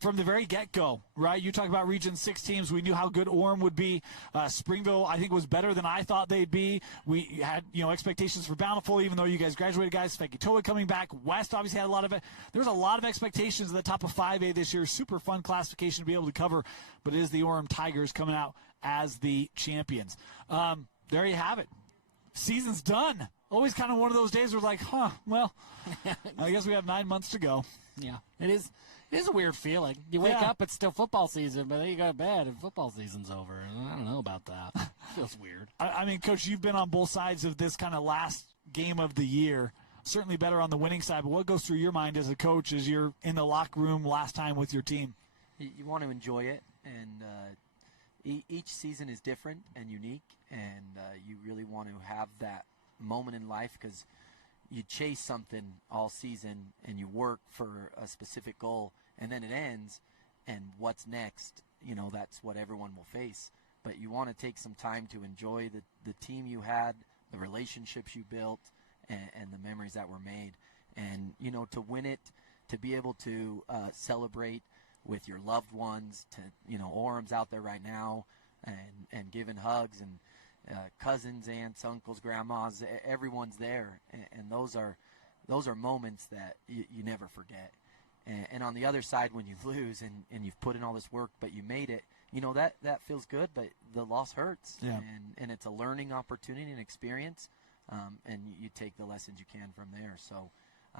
from the very get-go, right? You talk about Region 6 teams. We knew how good Orem would be. Springville, I think, was better than I thought they'd be. We had, expectations for Bountiful, even though you guys graduated, guys. Fekitoa coming back. West obviously had there was a lot of expectations at the top of 5A this year. Super fun classification to be able to cover, but it is the Oram Tigers coming out as the champions. There you have it. Season's done. Always kind of one of those days where like, well, I guess we have 9 months to go. Yeah, it is a weird feeling. You wake up, it's still football season, but then you go to bed and football season's over. I don't know about that. It feels weird. I mean, Coach, you've been on both sides of this kind of last game of the year. Certainly better on the winning side, but what goes through your mind as a coach as you're in the locker room last time with your team? You want to enjoy it, and each season is different and unique, and you really want to have that moment in life because you chase something all season and you work for a specific goal, and then it ends, and what's next, that's what everyone will face. But you want to take some time to enjoy the team you had, the relationships you built, and the memories that were made. And to win it, to be able to celebrate with your loved ones, to Orem's out there right now and giving hugs, and cousins, aunts, uncles, grandmas, everyone's there, and those are moments that you never forget. And on the other side, when you lose and you've put in all this work, but you made it, that feels good, but the loss hurts. Yeah. And it's a learning opportunity and experience, and you take the lessons you can from there. So